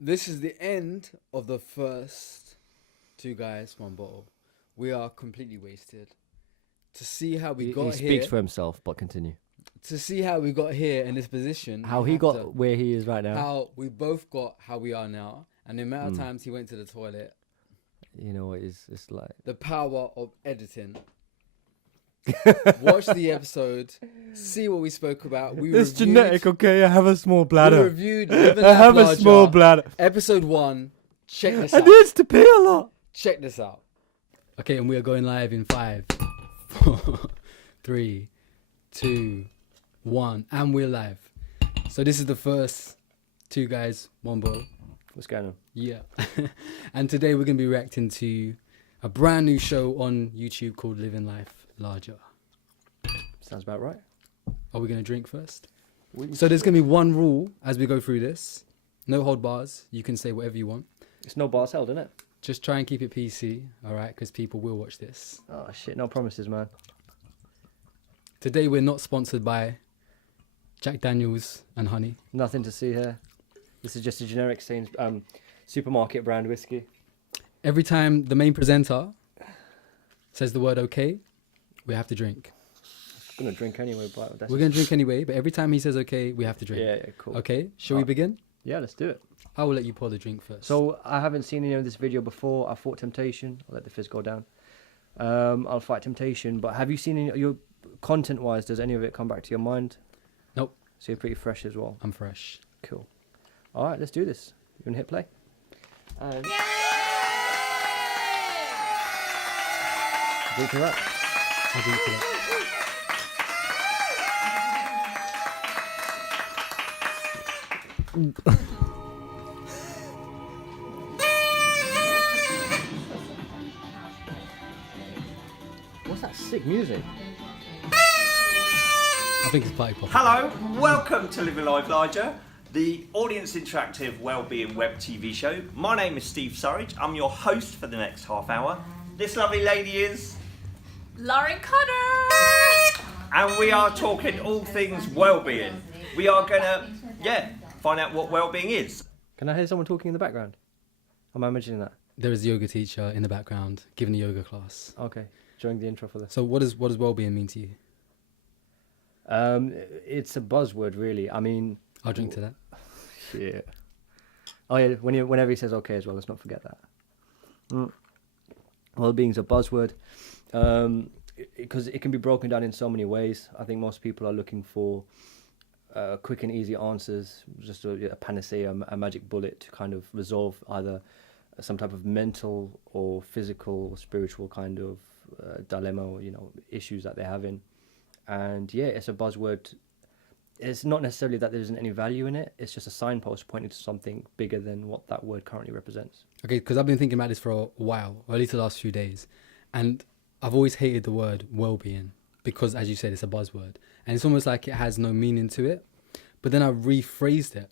This is the end of the first Two Guys, One Bottle. We are completely wasted. To see how we got he here. speaks for himself, but continue. To see how we got here in this position. How he got where he is right now. How we both got how we are now. And the amount of times he went to the toilet. You know, it's like... The power of editing. Watch the episode. See what we spoke about. It's genetic, okay? I have a small bladder. We reviewed Living I have Life a small Larger, bladder. Episode 1. Check this I out. need to pee a lot. Check this out. Okay, and we are going live in 5, 4, 3, 2, 1, and we're live. So this is the first Two Guys, One Bottle. What's going on? Yeah. And today we're going to be reacting to a brand new show on YouTube called Living Life Larger. Sounds about right. Are we going to drink first? So there's going to be one rule as we go through this. No hold bars. You can say whatever you want. It's no bars held, isn't it? Just try and keep it PC, all right? Because people will watch this. Oh, shit. No promises, man. Today we're not sponsored by Jack Daniels and honey. Nothing to see here. This is just a generic supermarket brand whiskey. Every time the main presenter says the word okay, we have to drink. I'm going to drink anyway, but that's... We're going to drink anyway, but every time he says okay, we have to drink. Yeah, cool. Okay, shall we begin? Yeah, let's do it. I will let you pour the drink first. So, I haven't seen any of this video before. I fought Temptation. I'll let the fizz go down. I'll fight Temptation, but have you seen any... Your content-wise, does any of it come back to your mind? Nope. So you're pretty fresh as well. I'm fresh. Cool. All right, let's do this. You want to hit play? And... Drink to that. I'll drink to that. What's that sick music? I think it's party pop. Hello, welcome to Living Life Larger, the audience interactive wellbeing web TV show. My name is Steve Surridge. I'm your host for the next half hour. This lovely lady is... Lauren Cutter! And we are talking all things wellbeing. We are gonna, find out what wellbeing is. Can I hear someone talking in the background? I'm imagining that. There is a yoga teacher in the background giving a yoga class. Okay, during the intro for this. So what does well-being mean to you? It's a buzzword, really. I mean... I'll drink to that. Yeah. Oh, yeah, whenever he says okay as well, let's not forget that. Well-being's a buzzword. Because it can be broken down in so many ways. I think most people are looking for quick and easy answers, just a panacea, a magic bullet to kind of resolve either some type of mental or physical or spiritual kind of dilemma or, issues that they're having. And yeah, it's a buzzword. It's not necessarily that there isn't any value in it. It's just a signpost pointing to something bigger than what that word currently represents. Okay, because I've been thinking about this for a while, or at least the last few days. And I've always hated the word well-being because, as you said, it's a buzzword. And it's almost like it has no meaning to it. But then I rephrased it.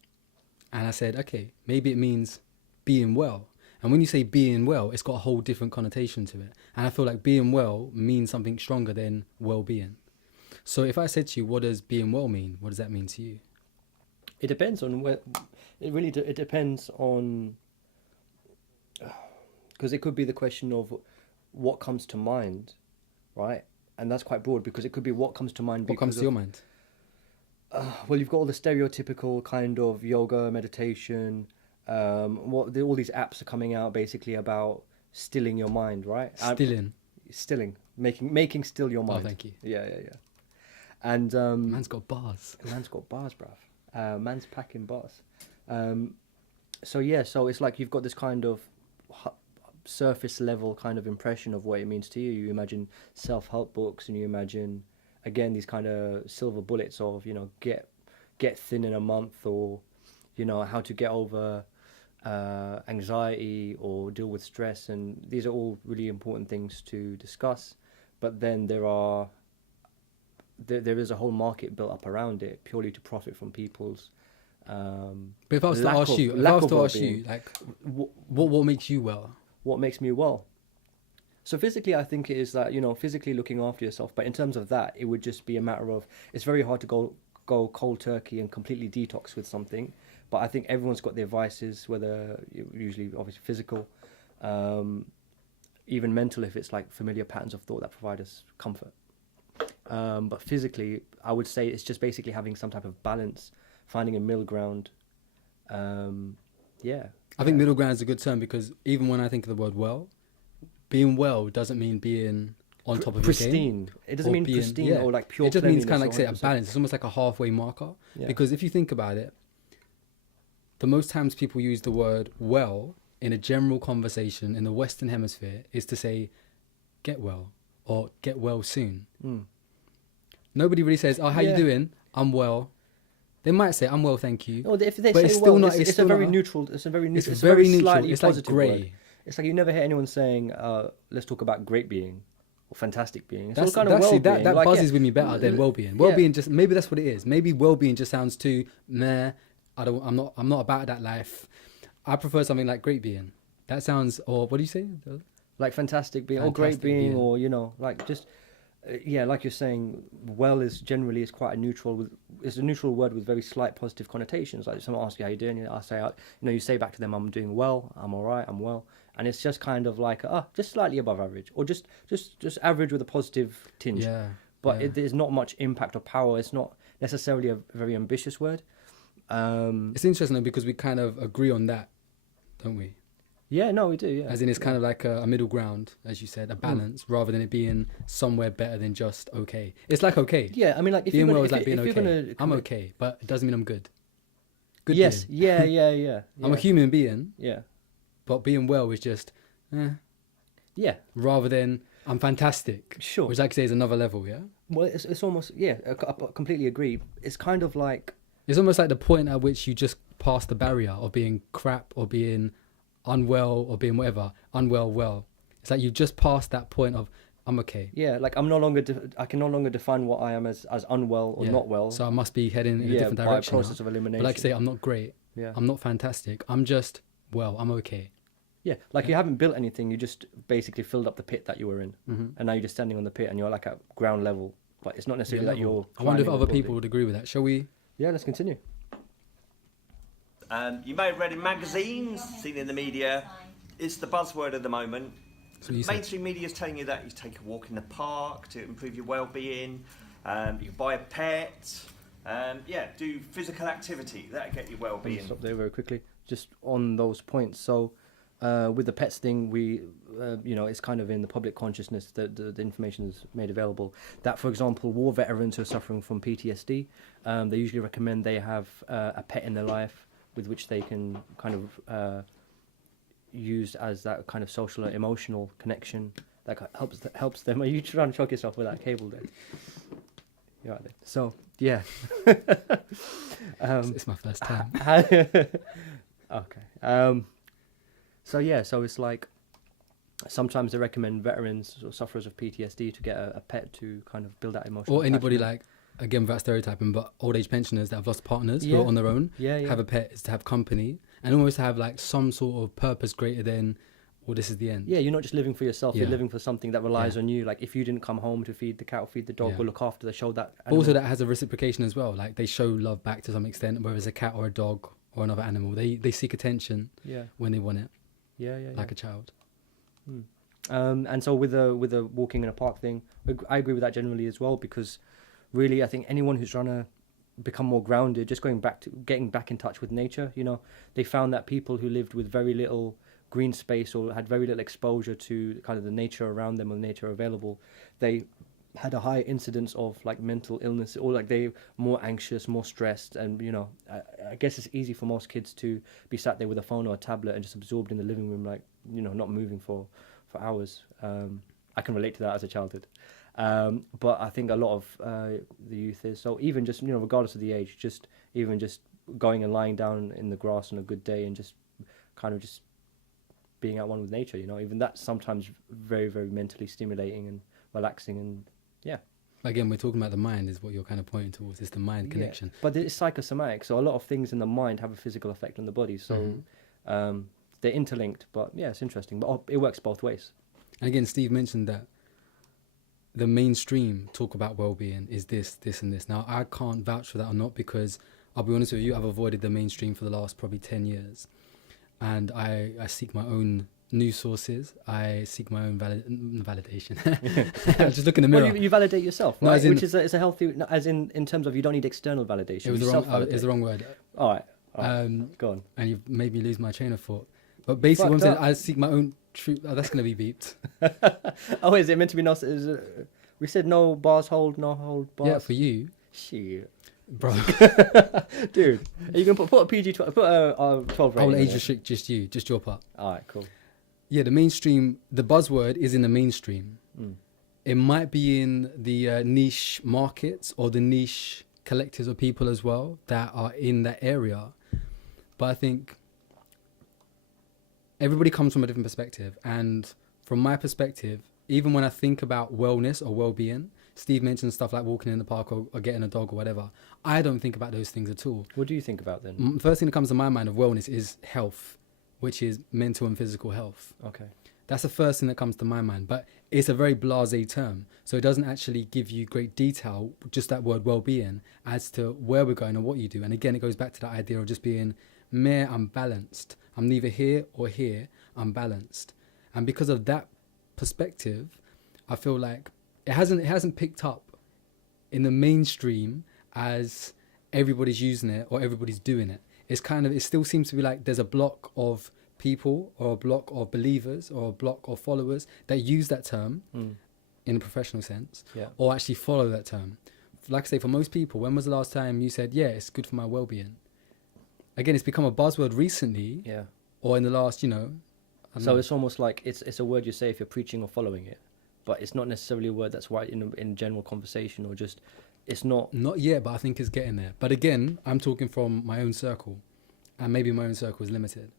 And I said, okay, maybe it means being well. And when you say being well, it's got a whole different connotation to it. And I feel like being well means something stronger than well-being. So if I said to you, what does being well mean? What does that mean to you? It depends on where... It depends on... Because it could be the question of what comes to mind, right? And that's quite broad because it could be what comes to mind. What comes to your mind? Well, you've got all the stereotypical kind of yoga, meditation, all these apps are coming out basically about stilling your mind, right? Stilling, making still your mind. Oh, thank you. Yeah. And Man's got bars. Man's got bars, bruv. Man's packing bars. So it's like you've got this kind of surface level kind of impression of what it means to you. You imagine self-help books and you imagine, again, these kind of silver bullets of, get thin in a month or, how to get over anxiety or deal with stress. And these are all really important things to discuss. But then there is a whole market built up around it purely to profit from people's But if I was to ask you, like, what makes you well? What makes me well? So physically, I think it is that, physically looking after yourself. But in terms of that, it would just be a matter of, it's very hard to go cold turkey and completely detox with something. But I think everyone's got their vices, whether usually obviously physical, even mental, if it's like familiar patterns of thought that provide us comfort. But physically, I would say it's just basically having some type of balance, finding a middle ground. I think middle ground is a good term, because even when I think of the word well, being well doesn't mean being on top of pristine. your game. It doesn't mean pristine or like pure. It just means kind of like, cleanliness say, a balance. It's almost like a halfway marker. Yeah. Because if you think about it, the most times people use the word well in a general conversation in the Western Hemisphere is to say get well or get well soon. Nobody really says, oh, how you doing? I'm well. They might say, I'm well, thank you. Or if they But say it's well, still not. it's a very neutral. It's a very neutral. It's very neutral. Slightly It's like positive grey. word. It's like you never hear anyone saying, "Let's talk about great being" or "fantastic being." It's all That's kind of see, well-being. that Like, buzzes with me better than well-being. Well-being just, maybe that's what it is. Maybe well-being just sounds too meh. I'm not about that life. I prefer something like great being. That sounds, or what do you say? like fantastic being or great Fantastic being, being. or like just like you're saying, well is generally is quite a neutral. It's a neutral word with very slight positive connotations. Like if someone asks you how you're doing, I say, you say back to them, I'm doing well, I'm all right, I'm well, and it's just kind of like just slightly above average, or just average with a positive tinge. Yeah. But yeah. there's not much impact or power. It's not necessarily a very ambitious word. It's interesting though, because we kind of agree on that, don't we? Yeah, no, we do. Yeah, As in, it's kind of like a middle ground, as you said, a balance, rather than it being somewhere better than just okay. It's like okay. Yeah, I mean, like if being you're well gonna, is like being if you're okay. gonna I'm okay, but it doesn't mean I'm good. Good yes, being. yeah. I'm a human being, Yeah, but being well is just, yeah. rather than I'm fantastic. Sure. Which, like I say, is another level. Yeah. Well, it's almost I completely agree. It's kind of like It's almost like the point at which you just pass the barrier of being crap or being unwell or being whatever, well. It's like you've just passed that point of I'm okay. like I'm no longer I can no longer define what I am as unwell or Yeah. not well. So I must be heading in a different by a direction. process now. of elimination. But like I say, I'm not great. Yeah, I'm not fantastic. I'm just well. I'm okay. yeah. Like you haven't built anything. You just basically filled up the pit that you were in, Mm-hmm. and now you're just standing on the pit and you're like at ground level. But it's not necessarily that you're. I wonder if climbing other or people building. would agree with that. Shall we? Yeah, let's continue. You may have read in magazines, seen in the media. It's the buzzword of the moment. So you said. Mainstream media is telling you that you take a walk in the park to improve your well-being. You can buy a pet. Do physical activity. That'll get you I'll well-being. stop there very quickly. Just on those points. So, with the pets thing, we, it's kind of in the public consciousness that the information is made available. That, for example, war veterans who are suffering from PTSD, they usually recommend they have a pet in their life with which they can kind of use as that kind of social or emotional connection that helps them. Are you trying to choke yourself with that cable there? You're right there. So yeah. It's my first time. Okay. So it's like sometimes they recommend veterans or sufferers of PTSD to get a pet to kind of build that emotional. Or anybody attachment. like, again, without stereotyping, but old age pensioners that have lost partners who Yeah. are on their own. Yeah. Have a pet is to have company and almost have like some sort of purpose greater than, well, this is the end. Yeah, you're not just living for yourself. You're Yeah. living for something that relies Yeah. on you. Like if you didn't come home to feed the cat or feed the dog Yeah. or look after the show that. But also animal- that has a reciprocation as well. Like they show love back to some extent, whether it's a cat or a dog or another animal. They seek attention Yeah. when they want it, Yeah. like a child. And so with the walking in a park thing, I agree with that generally as well, because really I think anyone who's trying to become more grounded, just getting back in touch with nature, they found that people who lived with very little green space or had very little exposure to kind of the nature around them or nature available, they had a higher incidence of like mental illness, or like they more anxious, more stressed. And I guess it's easy for most kids to be sat there with a phone or a tablet and just absorbed in the living room, like not moving for hours. I can relate to that as a childhood. But I think a lot of the youth is, so even just regardless of the age, just even just going and lying down in the grass on a good day and just kind of just being at one with nature, even that's sometimes very, very mentally stimulating and relaxing. And Again, we're talking about the mind is what you're kind of pointing towards. It's the mind connection. But it's psychosomatic, so a lot of things in the mind have a physical effect on the body. So they're interlinked. But yeah, it's interesting. But it works both ways. And again, Steve mentioned that the mainstream talk about well-being is this, and this. Now, I can't vouch for that or not, because I'll be honest with you, I've avoided the mainstream for the last probably 10 years. And I seek my own news sources. I seek my own validation. I just look in the mirror. Well, you validate yourself, No, right? as in- Which is it's a healthy, no, as in terms of you don't need external validation. It was you the wrong. self-validate. It's the wrong word. All right. Go on. And you've made me lose my train of thought. But basically, what I'm Fucked saying, I seek my own truth. Oh, that's gonna be beeped. Oh, is it meant to be no? We said no bars hold, no hold bars. Yeah, for you, Shit. bro. Dude, are you gonna put a PG 12? Put a 12 I will rating. age in it? restrict just you, just your part. All right, cool. Yeah, the mainstream. The buzzword is in the mainstream. It might be in the niche markets or the niche collectives of people as well that are in that area. But I think everybody comes from a different perspective. And from my perspective, even when I think about wellness or well-being, Steve mentioned stuff like walking in the park or getting a dog or whatever. I don't think about those things at all. What do you think about then? First thing that comes to my mind of wellness is health, which is mental and physical health. Okay. That's the first thing that comes to my mind, but it's a very blasé term. So it doesn't actually give you great detail, just that word well-being, as to where we're going and what you do. And again, it goes back to that idea of just being mere, I'm balanced. I'm neither here or here, I'm balanced. And because of that perspective, I feel like it hasn't picked up in the mainstream as everybody's using it or everybody's doing it. It still seems to be like there's a block of people or a block of believers or a block of followers that use that term in a professional sense, or actually follow that term. Like I say, for most people, when was the last time you said, yeah, it's good for my well-being? Again, it's become a buzzword recently, or in the last, I don't know. It's almost like it's a word you say if you're preaching or following it, but it's not necessarily a word that's right in general conversation, or just it's not. Not yet, but I think it's getting there. But again, I'm talking from my own circle, and maybe my own circle is limited.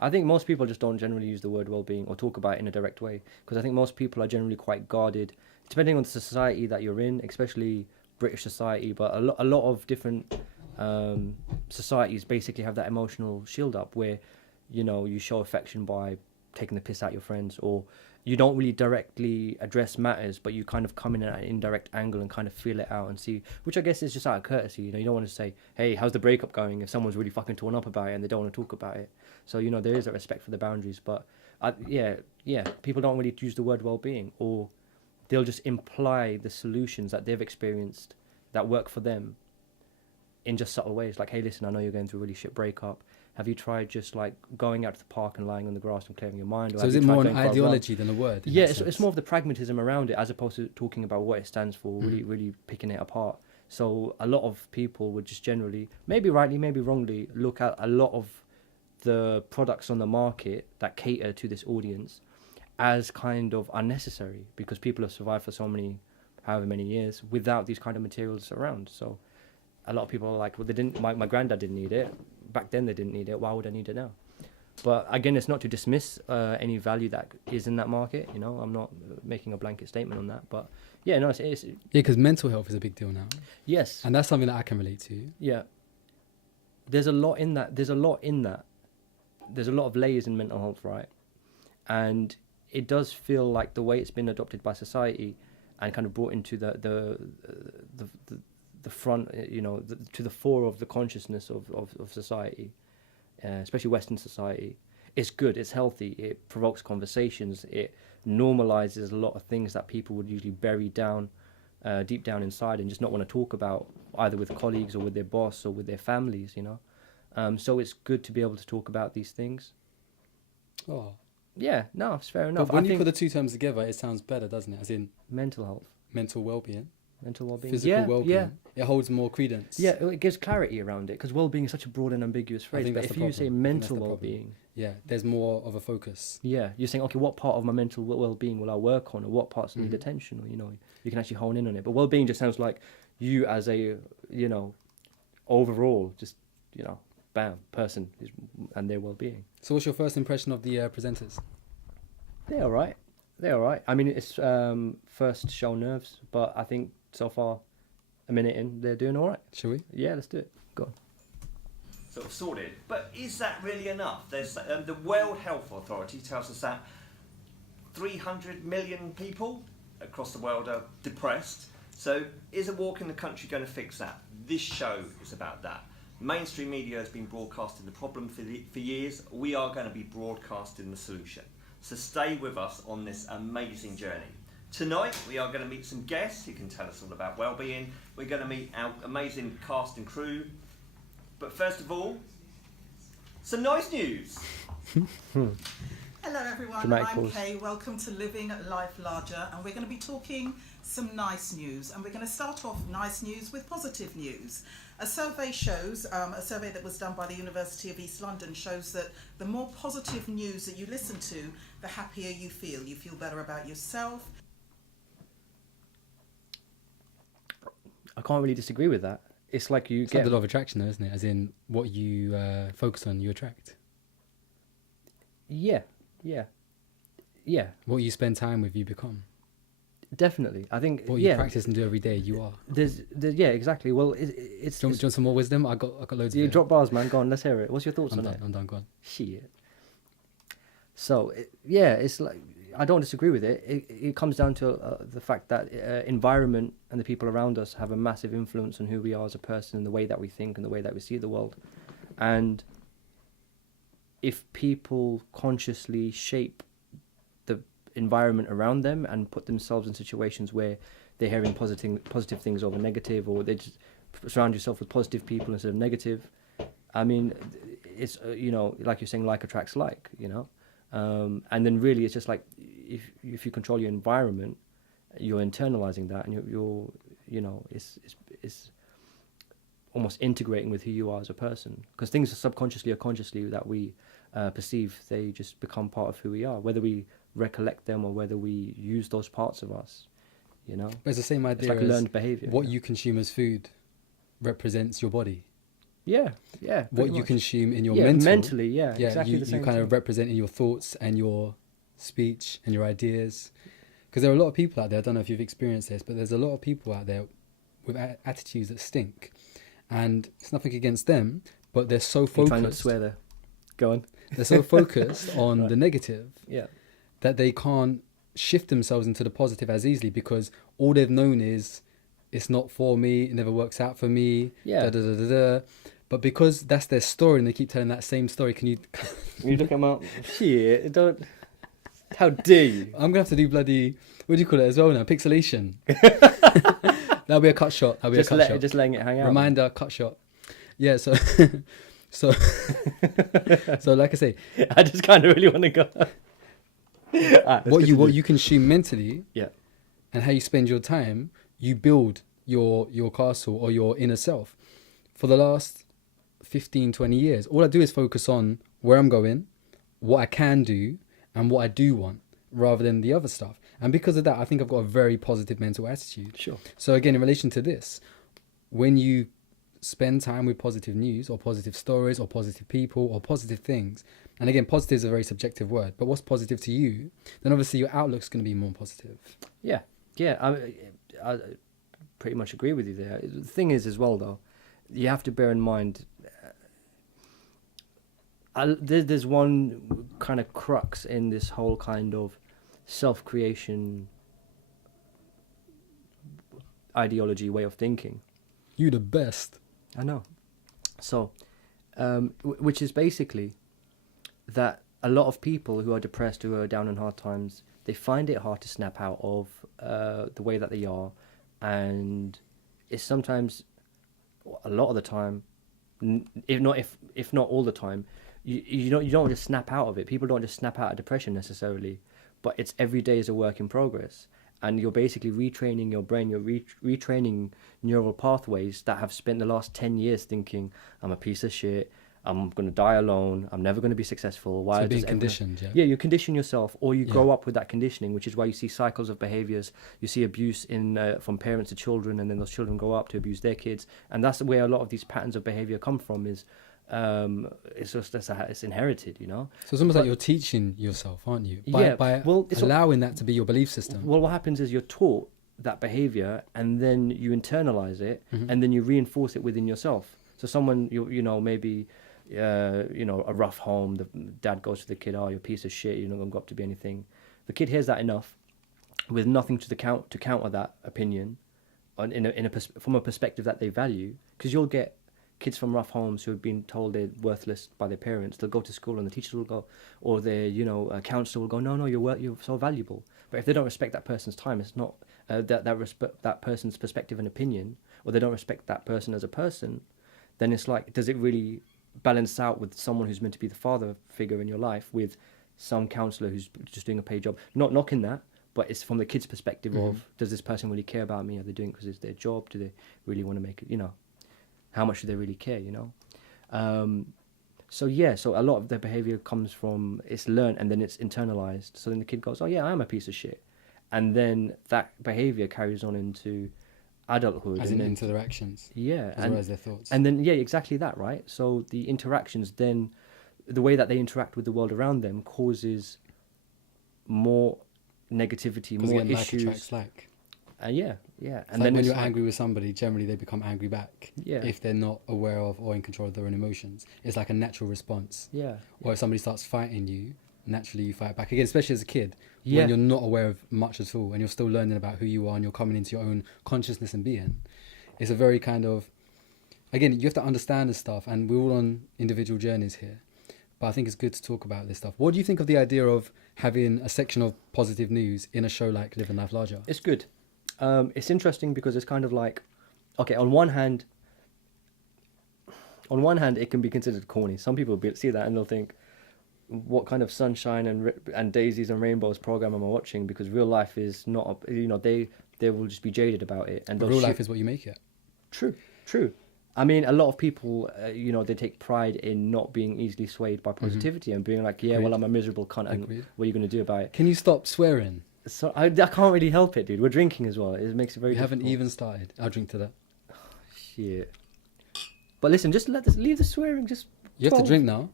I think most people just don't generally use the word well-being or talk about it in a direct way, because I think most people are generally quite guarded, depending on the society that you're in, especially British society. But a lot of different societies basically have that emotional shield up, where you show affection by taking the piss out your friends, or you don't really directly address matters, but you kind of come in at an indirect angle and kind of feel it out and see, which I guess is just out of courtesy. You don't want to say, hey, how's the breakup going, if someone's really fucking torn up about it and they don't want to talk about it. So there is a respect for the boundaries. But people don't really use the word well-being, or they'll just imply the solutions that they've experienced that work for them in just subtle ways, like, hey, listen, I know you're going through a really shit breakup. Have you tried just like going out to the park and lying on the grass and clearing your mind? Or So is it more an ideology than a word? Yeah, it's more of the pragmatism around it, as opposed to talking about what it stands for, really picking it apart. So a lot of people would just generally, maybe rightly, maybe wrongly, look at a lot of the products on the market that cater to this audience as kind of unnecessary, because people have survived for however many years without these kind of materials around. So a lot of people are like, well, they didn't. My granddad didn't need it. Back then they didn't need it. Why would I need it now? But again, it's not to dismiss any value that is in that market. I'm not making a blanket statement on that. But yeah, no, it's because mental health is a big deal now. Yes, and that's something that I can relate to. Yeah, there's a lot in that. There's a lot of layers in mental health, right? And it does feel like the way it's been adopted by society and kind of brought into the front, to the fore of the consciousness of society, especially Western society. It's good, it's healthy, it provokes conversations, it normalizes a lot of things that people would usually bury down, deep down inside, and just not want to talk about, either with colleagues or with their boss or with their families, So it's good to be able to talk about these things. Oh. Yeah, no, it's fair enough. But when you put the two terms together, it sounds better, doesn't it? As in mental health, mental well-being. Mental well-being, physical well-being. It holds more credence. Yeah, it gives clarity around it, because well-being is such a broad and ambiguous phrase. But if you say mental well-being, there's more of a focus. Yeah, you're saying, okay, what part of my mental well-being will I work on, or what parts need attention, or you can actually hone in on it. But well-being just sounds like you as a overall, just bam, person and their well-being. So, what's your first impression of the presenters? They're all right. I mean, it's first show nerves, but I think so far, a minute in, they're doing all right. Shall we? Yeah, let's do it. Go on. Sort of sorted. But is that really enough? There's the World Health Authority tells us that 300 million people across the world are depressed. So is a walk in the country going to fix that? This show is about that. Mainstream media has been broadcasting the problem for years. We are going to be broadcasting the solution. So stay with us on this amazing journey. Tonight we are going to meet some guests who can tell us all about well-being. We're going to meet our amazing cast and crew. But first of all, some nice news. Hello everyone, Dramatic I'm pause. Kay. Welcome to Living Life Larger, and we're going to be talking some nice news. And we're going to start off nice news with positive news. A survey shows, a survey that was done by the University of East London shows that the more positive news that you listen to, the happier you feel. You feel better about yourself. I can't really disagree with that. It's like you It's get like the law of attraction, though, isn't it? As in, what you focus on, you attract. yeah. What you spend time with, you become. Definitely. I think What you practice and do every day, you are. There's yeah, exactly. Well, it's Do you want some more wisdom? I got loads of you it. drop bars, man. Go on, let's hear it. What's your thoughts I'm on done. it? I'm done. Go on. Shit. So it's like I don't disagree with it. It comes down to the fact that environment and the people around us have a massive influence on who we are as a person and the way that we think and the way that we see the world. And if people consciously shape the environment around them and put themselves in situations where they're hearing positive things over negative, or they just surround yourself with positive people instead of negative, I mean, it's like you're saying, like attracts like, and then really it's just like if you control your environment, you're internalizing that, and you're it's almost integrating with who you are as a person, because things are subconsciously or consciously that we perceive, they just become part of who we are, whether we recollect them or whether we use those parts of us, But it's the same idea it's like as learned behavior. what you consume as food represents your body. Yeah. What pretty you much. consume in your Yeah, mental, mentally, yeah, exactly you, the same you kind thing. of represent in your thoughts and your speech and your ideas. Because there are a lot of people out there, I don't know if you've experienced this, but there's a lot of people out there with attitudes that stink. And it's nothing against them, but they're so You're trying not to focused. swear there. Go on. They're so focused on Right. the negative Yeah. that they can't shift themselves into the positive as easily, because all they've known is it's not for me, it never works out for me, Yeah. da, da, da, da, da. But because that's their story and they keep telling that same story, can you... You look at them shit, don't... How dare you? I'm going to have to do bloody... What do you call it as well now? Pixelation. That'll be a cut shot. That'll be a cut shot. Just letting it hang out. Reminder, cut shot. Yeah, so... so like I say, I just kind of really want to go. Alright, what you consume mentally, Yeah. and how you spend your time, you build your castle or your inner self. For the last 15, 20 years, all I do is focus on where I'm going, what I can do, and what I do want, rather than the other stuff. And because of that, I think I've got a very positive mental attitude. Sure. So again, in relation to this, when you spend time with positive news or positive stories or positive people or positive things, and again, positive is a very subjective word, but what's positive to you, then obviously your outlook's going to be more positive. Yeah. I pretty much agree with you there. The thing is, as well, though, you have to bear in mind, there's one kind of crux in this whole kind of self-creation ideology, way of thinking. You the best. I know. So, which is basically that a lot of people who are depressed, who are down in hard times, they find it hard to snap out of the way that they are, and it's sometimes, a lot of the time, if not all the time, you don't just snap out of it. People don't just snap out of depression necessarily, but it's every day is a work in progress. And you're basically retraining your brain, you're retraining neural pathways that have spent the last 10 years thinking, I'm a piece of shit, I'm going to die alone, I'm never going to be successful. Why So being does everyone... conditioned, yeah? Yeah, you condition yourself, or you Yeah. grow up with that conditioning, which is why you see cycles of behaviors. You see abuse from parents to children, and then those children grow up to abuse their kids. And that's where a lot of these patterns of behavior come from, is it's just it's inherited, So it's almost like you're teaching yourself, aren't you? By it's allowing that to be your belief system. Well, what happens is you're taught that behavior, and then you internalize it, and then you reinforce it within yourself. So someone, maybe, a rough home, the dad goes to the kid, oh, you're a piece of shit, you're not going to go up to be anything. The kid hears that enough, with nothing to counter that opinion, from a perspective that they value, because you'll get kids from rough homes who have been told they're worthless by their parents. They'll go to school and the teachers will go, or their counselor will go, no, you're so valuable. But if they don't respect that person's time, it's not that person's perspective and opinion, or they don't respect that person as a person, then it's like, does it really balance out with someone who's meant to be the father figure in your life with some counsellor who's just doing a paid job? Not knocking that, but it's from the kid's perspective of, does this person really care about me? Are they doing it because it's their job? Do they really want to make it, how much do they really care, So a lot of their behaviour comes from, it's learned and then it's internalised. So then the kid goes, oh yeah, I am a piece of shit. And then that behaviour carries on into adulthood. As into their actions. Yeah. As well as their thoughts. And then, exactly that, right? So the interactions then, the way that they interact with the world around them causes more negativity, more again, issues. Like attracts like. And And then when you're angry with somebody, generally they become angry back. Yeah. If they're not aware of or in control of their own emotions. It's like a natural response. Yeah. Or if somebody starts fighting you, naturally you fight back again, especially as a kid. Yeah. When you're not aware of much at all and you're still learning about who you are and you're coming into your own consciousness and being. It's a very kind of, again, you have to understand this stuff, and we're all on individual journeys here. But I think it's good to talk about this stuff. What do you think of the idea of having a section of positive news in a show like Living Life Larger? It's good. It's interesting because it's kind of like, okay, on one hand, it can be considered corny. Some people see that and they'll think, what kind of sunshine and daisies and rainbows program am I watching? Because real life is not, they will just be jaded about it. And real life is what you make it. True. I mean, a lot of people, they take pride in not being easily swayed by positivity and being like, well, I'm a miserable cunt, and what are you going to do about it? Can you stop swearing? So I can't really help it, dude. We're drinking as well. It makes it very difficult. We haven't even started. I'll drink to that. Shit. But listen, just leave the swearing. You have to drink now.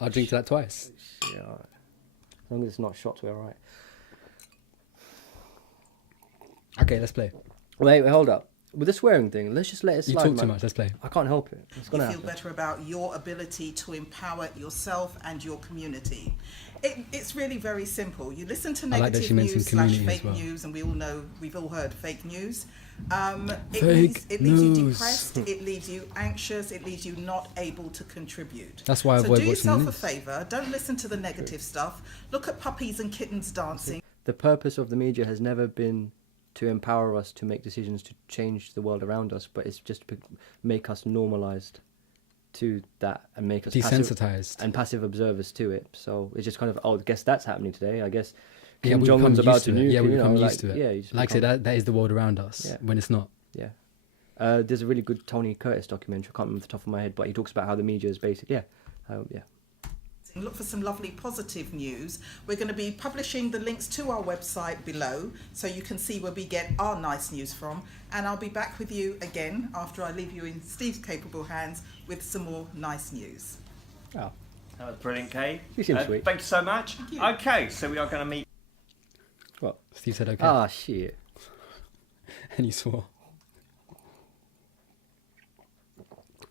I'll drink to that twice. Yeah, all right. As long as it's not shots, we're all right. Okay, let's play. Wait, hold up. With the swearing thing, let's just let it slide. You talk too much. Let's play. I can't help it. It's gonna You feel happen. better about your ability to empower yourself and your community. It's really very simple. You listen to I like that negative she mentioned news / community as fake well. news, and we've all heard fake news. Fake Leaves you news. depressed. It leaves you anxious. It leaves you not able to contribute. That's why I so avoid do watching yourself the a news. favour. Don't listen to the negative stuff. Look at puppies and kittens dancing. The purpose of the media has never been to empower us to make decisions to change the world around us, but it's just to make us normalized to that and make us desensitized passive observers to it. So it's just kind of, I guess that's happening today. I guess Yeah, Kim we Jong become Un's about used to to it. nuke. Yeah, we become like, used to it. Yeah, you just Like I said, that is the world around us when it's not. Yeah. There's a really good Tony Curtis documentary. I can't remember off the top of my head, but he talks about how the media is basic. Yeah. Look for some lovely positive news. We're going to be publishing the links to our website below so you can see where we get our nice news from. And I'll be back with you again after I leave you in Steve's capable hands with some more nice news. Oh. That was brilliant, Kay. You seem sweet. Thank you so much. Thank you. Okay, so we are going to meet. What? Steve said okay. Ah, shit. And you swore.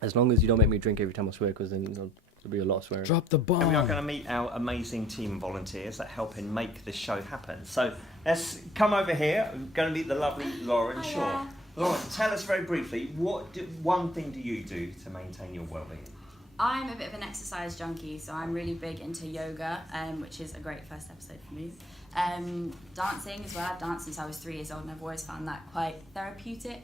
As long as you don't make me drink every time I swear, because then there'll be a lot of swearing. Drop the bomb. We are going to meet our amazing team of volunteers that help in make this show happen. So let's come over here. We're going to meet the lovely Lauren Shaw. Lauren, tell us very briefly, one thing do you do to maintain your well-being? I'm a bit of an exercise junkie, so I'm really big into yoga, which is a great first episode for me. Dancing as well. I've danced since I was 3 years old, and I've always found that quite therapeutic.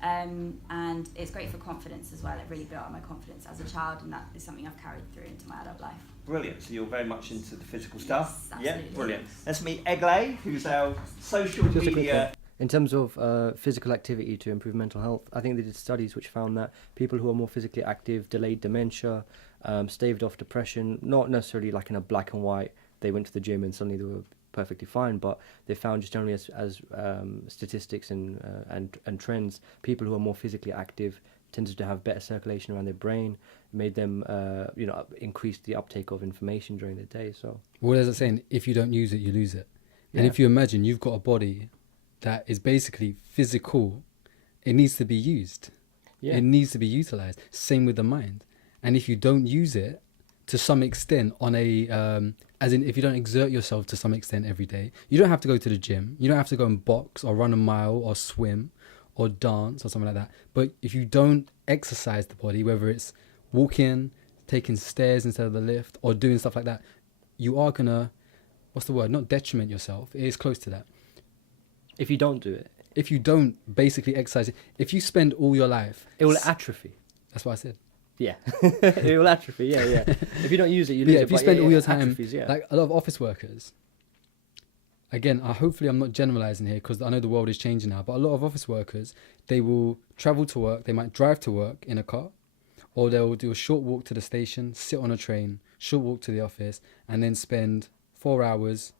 And it's great for confidence as well. It really built up my confidence as a child, and that is something I've carried through into my adult life. Brilliant. So you're very much into the physical stuff. Yes, Yeah, absolutely. brilliant. Let's meet Eglay, who's our social Just a quick media. one. In terms of physical activity to improve mental health, I think they did studies which found that people who are more physically active delayed dementia, staved off depression, not necessarily like in a black and white, they went to the gym and suddenly they were perfectly fine, but they found just generally as statistics and trends, people who are more physically active tended to have better circulation around their brain, made them increase the uptake of information during the day. So what is it saying? If you don't use it, you lose it. And Yeah. if you imagine you've got a body that is basically physical, it needs to be used. yeah, It needs to be utilized. Same with the mind. And if you don't use it to some extent on a, as in if you don't exert yourself to some extent every day, you don't have to go to the gym. You don't have to go and box or run a mile or swim or dance or something like that. But if you don't exercise the body, whether it's walking, taking stairs instead of the lift, or doing stuff like that, you are gonna, what's the word? Not detriment yourself. It is close to that. If you don't do it, If you don't basically exercise, if you spend all your life, it will atrophy. that's what I said. Yeah, it will atrophy. Yeah, yeah. If you don't use it, you lose Yeah, it. if you but spend yeah, all it your time, atrophies, yeah. like a lot of office workers, again, hopefully I'm not generalizing here because I know the world is changing now, but a lot of office workers, they will travel to work, they might drive to work in a car, or they'll do a short walk to the station, sit on a train, short walk to the office, and then spend 4 hours,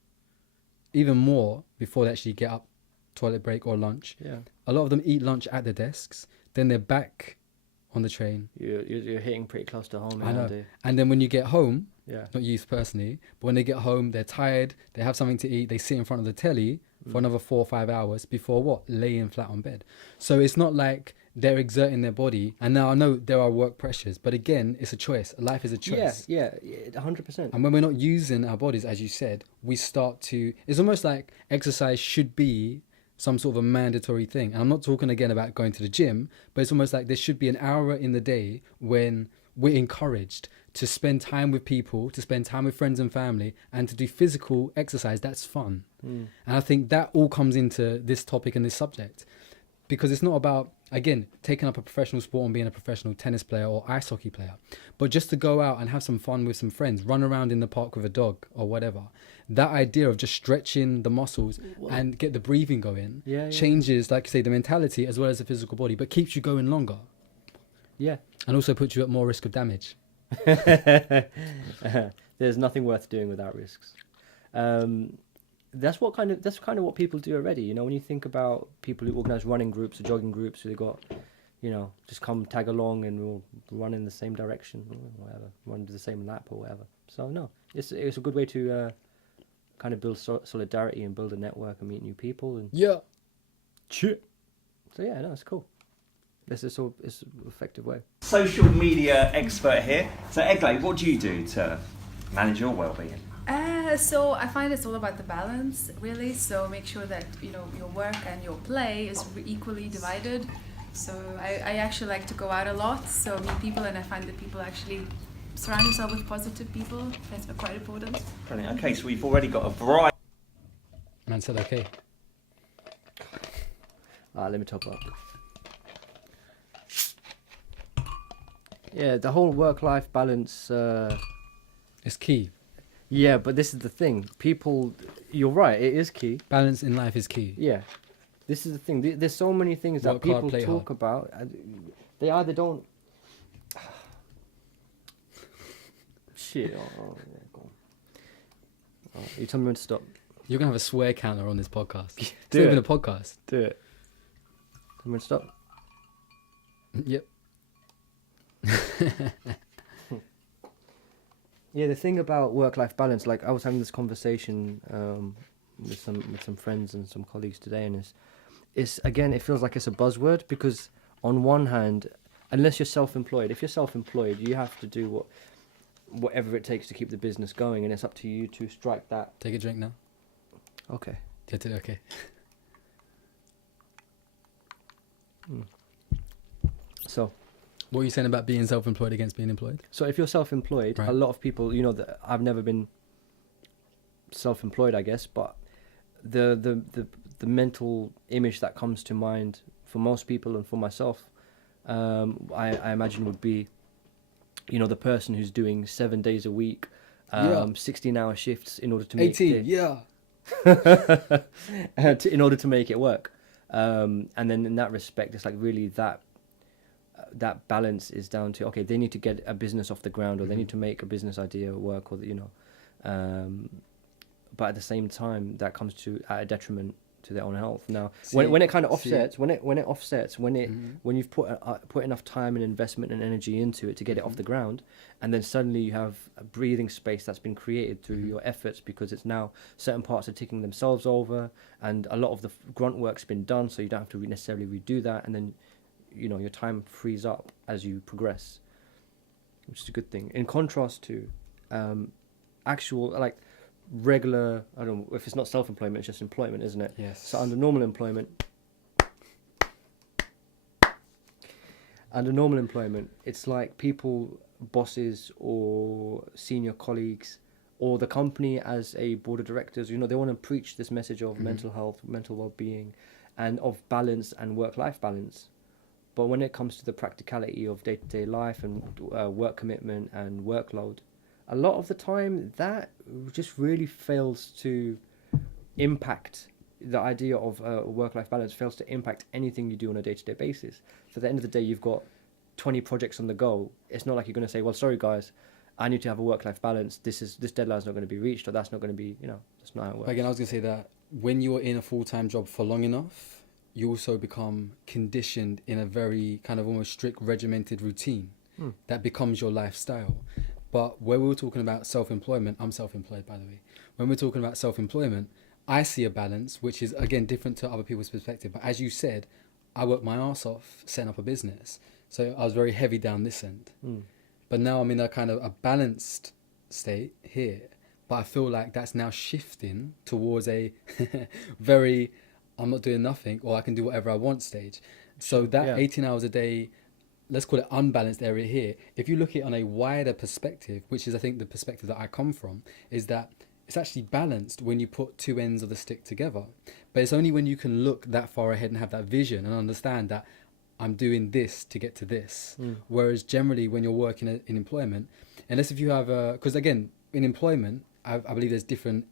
even more, before they actually get up, toilet break or lunch. Yeah, A lot of them eat lunch at their desks, then they're back on the train. you're hitting pretty close to home. I know. Day. And then when you get home, Yeah, not you personally, but when they get home, they're tired, they have something to eat, they sit in front of the telly for another 4 or 5 hours before what? Laying flat on bed. So it's not like they're exerting their body. And now I know there are work pressures, but again, it's a choice. Life is a choice. yeah, 100%. And when we're not using our bodies, as you said, we start to, it's almost like exercise should be some sort of a mandatory thing. And I'm not talking again about going to the gym, but it's almost like there should be an hour in the day when we're encouraged to spend time with people, to spend time with friends and family, and to do physical exercise that's fun. And I think that all comes into this topic and this subject, because it's not about, again, taking up a professional sport and being a professional tennis player or ice hockey player, but just to go out and have some fun with some friends, run around in the park with a dog or whatever. That idea of just stretching the muscles and get the breathing going changes, like you say, the mentality as well as the physical body, but keeps you going longer. Yeah. And also puts you at more risk of damage. There's nothing worth doing without risks. That's kind of what people do already. You know, when you think about people who organise running groups or jogging groups, who they got, you know, just come tag along and we'll run in the same direction or whatever, run the same lap or whatever. So no, it's a good way to kind of build solidarity and build a network and meet new people and Shit. So yeah, no, it's cool. It's an effective way. Social media expert here. So Egle, what do you do to manage your well-being? So I find it's all about the balance, really. So make sure that, you know, your work and your play is equally divided. So I actually like to go out a lot, so meet people, and I find that people actually surround yourself with positive people. That's quite important. Brilliant. Okay, so we've already got a variety. Man said okay. Let me top up. Yeah, the whole work-life balance. It's key. Yeah, but this is the thing. People, you're right. It is key. Balance in life is key. Yeah, this is the thing. There's so many things that Work hard, people play talk about. They either don't. Shit. Oh, yeah, go on. Oh, you tell me when to stop. You're going to have a swear counter on this podcast. It's Do not it. even a podcast. Do it. Tell me when to stop. Yep. Yeah, the thing about work-life balance, like I was having this conversation with some friends and some colleagues today, and it's again, it feels like it's a buzzword because on one hand, unless you're self-employed, if you're self-employed, you have to do whatever it takes to keep the business going, and it's up to you to strike that. Take a drink now. Okay. Get it, okay. So. What were you saying about being self-employed against being employed? So if you're self-employed, Right. a lot of people, you know, I've never been self-employed, I guess, but the mental image that comes to mind for most people and for myself, I imagine would be, you know, the person who's doing 7 days a week, 16-hour shifts in order to make 18, yeah. in order to make it work. And then in that respect, it's like really that balance is down to, okay, they need to get a business off the ground, or they need to make a business idea work, or you know, but at the same time that comes to at a detriment to their own health. Now, when it kind of offsets, when you've put enough time and investment and energy into it to get it off the ground, and then suddenly you have a breathing space that's been created through your efforts, because it's now certain parts are ticking themselves over, and a lot of the grunt work's been done, so you don't have to necessarily redo that, and then, you know, your time frees up as you progress, which is a good thing. In contrast to actual, like, regular, I don't know if it's not self-employment, it's just employment, isn't it? Yes. So under normal employment, Under normal employment, it's like people, bosses or senior colleagues, or the company as a board of directors, you know, they want to preach this message of mental health, mental well-being, and of balance and work-life balance. But when it comes to the practicality of day-to-day life and work commitment and workload, a lot of the time that just really fails to impact the idea of work-life balance, fails to impact anything you do on a day-to-day basis. So at the end of the day, you've got 20 projects on the go. It's not like you're going to say, well, sorry guys, I need to have a work-life balance. This deadline's not going to be reached, or that's not going to be, you know, that's not how it works. Again, I was going to say that when you're in a full-time job for long enough, you also become conditioned in a very kind of almost strict regimented routine that becomes your lifestyle. But when we were talking about self-employment, I'm self-employed, by the way. When we're talking about self-employment, I see a balance, which is, again, different to other people's perspective. But as you said, I worked my arse off setting up a business. So I was very heavy down this end. But now I'm in a kind of a balanced state here. But I feel like that's now shifting towards a very, I'm not doing nothing, or I can do whatever I want stage. So that 18 hours a day, let's call it unbalanced area here. If you look at it on a wider perspective, which is I think the perspective that I come from, is that it's actually balanced when you put two ends of the stick together. But it's only when you can look that far ahead and have that vision and understand that I'm doing this to get to this. Whereas generally when you're working in employment, unless if you have because again, in employment, I believe there's different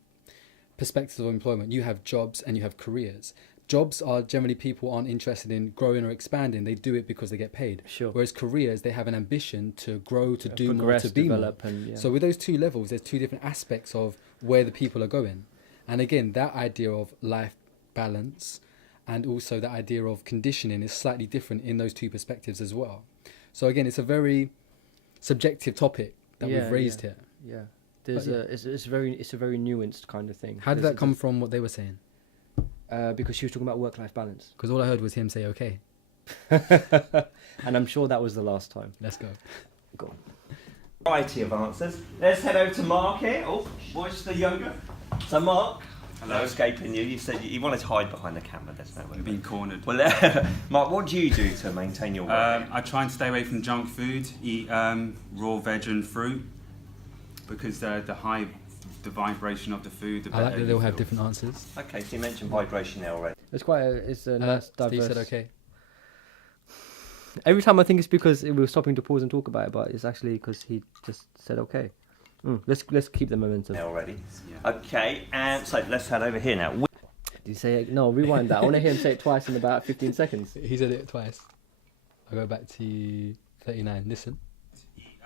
perspectives of employment. You have jobs and you have careers. Jobs are generally people aren't interested in growing or expanding. They do it because they get paid. Sure. Whereas careers, they have an ambition to grow, to do more, to be more. So with those two levels, there's two different aspects of where the people are going. And again, that idea of life balance and also that idea of conditioning is slightly different in those two perspectives as well. So again, it's a very subjective topic that we've raised here. Yeah. There's it's a very nuanced kind of thing. How did that come from what they were saying? Because she was talking about work-life balance. Because all I heard was him say, okay. And I'm sure that was the last time. Let's go. Go on. Variety of answers. Let's head over to Mark here. Oh, watch the yoga. So Mark, no escaping you. You said you wanted to hide behind the camera. There's no way. You've been cornered. Well, Mark, what do you do to maintain your weight? I try and stay away from junk food, eat raw veg and fruit, because the vibration of the food, the I like better that they'll you have feel. different answers. Okay, so you mentioned vibration there already. It's quite it's a nice diverse. Steve said okay. Every time I think it's because we were stopping to pause and talk about it, but it's actually because he just said okay. Let's keep the momentum. Already. Yeah. Okay, and so let's head over here now. Did you say it? No, rewind that. I want to hear him say it twice in about 15 seconds. He said it twice. I'll go back to 39. Listen. Eat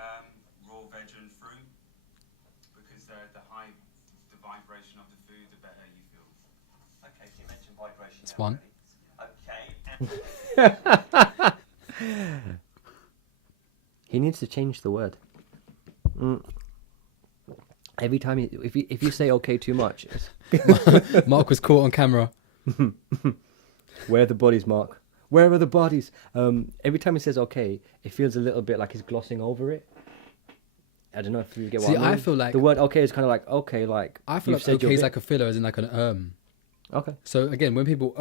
raw veg and fruit, because the vibration of the food, the better you feel. Okay, so you mentioned vibration. It's one. Okay. He needs to change the word. Every time if you say okay too much, Mark was caught on camera. where are the bodies, Mark? Where are the bodies? Every time he says okay, it feels a little bit like he's glossing over it. I don't know if you get what I mean. I feel like the word okay is kind of like okay, like I feel like okay is like a filler, as in like an Okay. So again, when people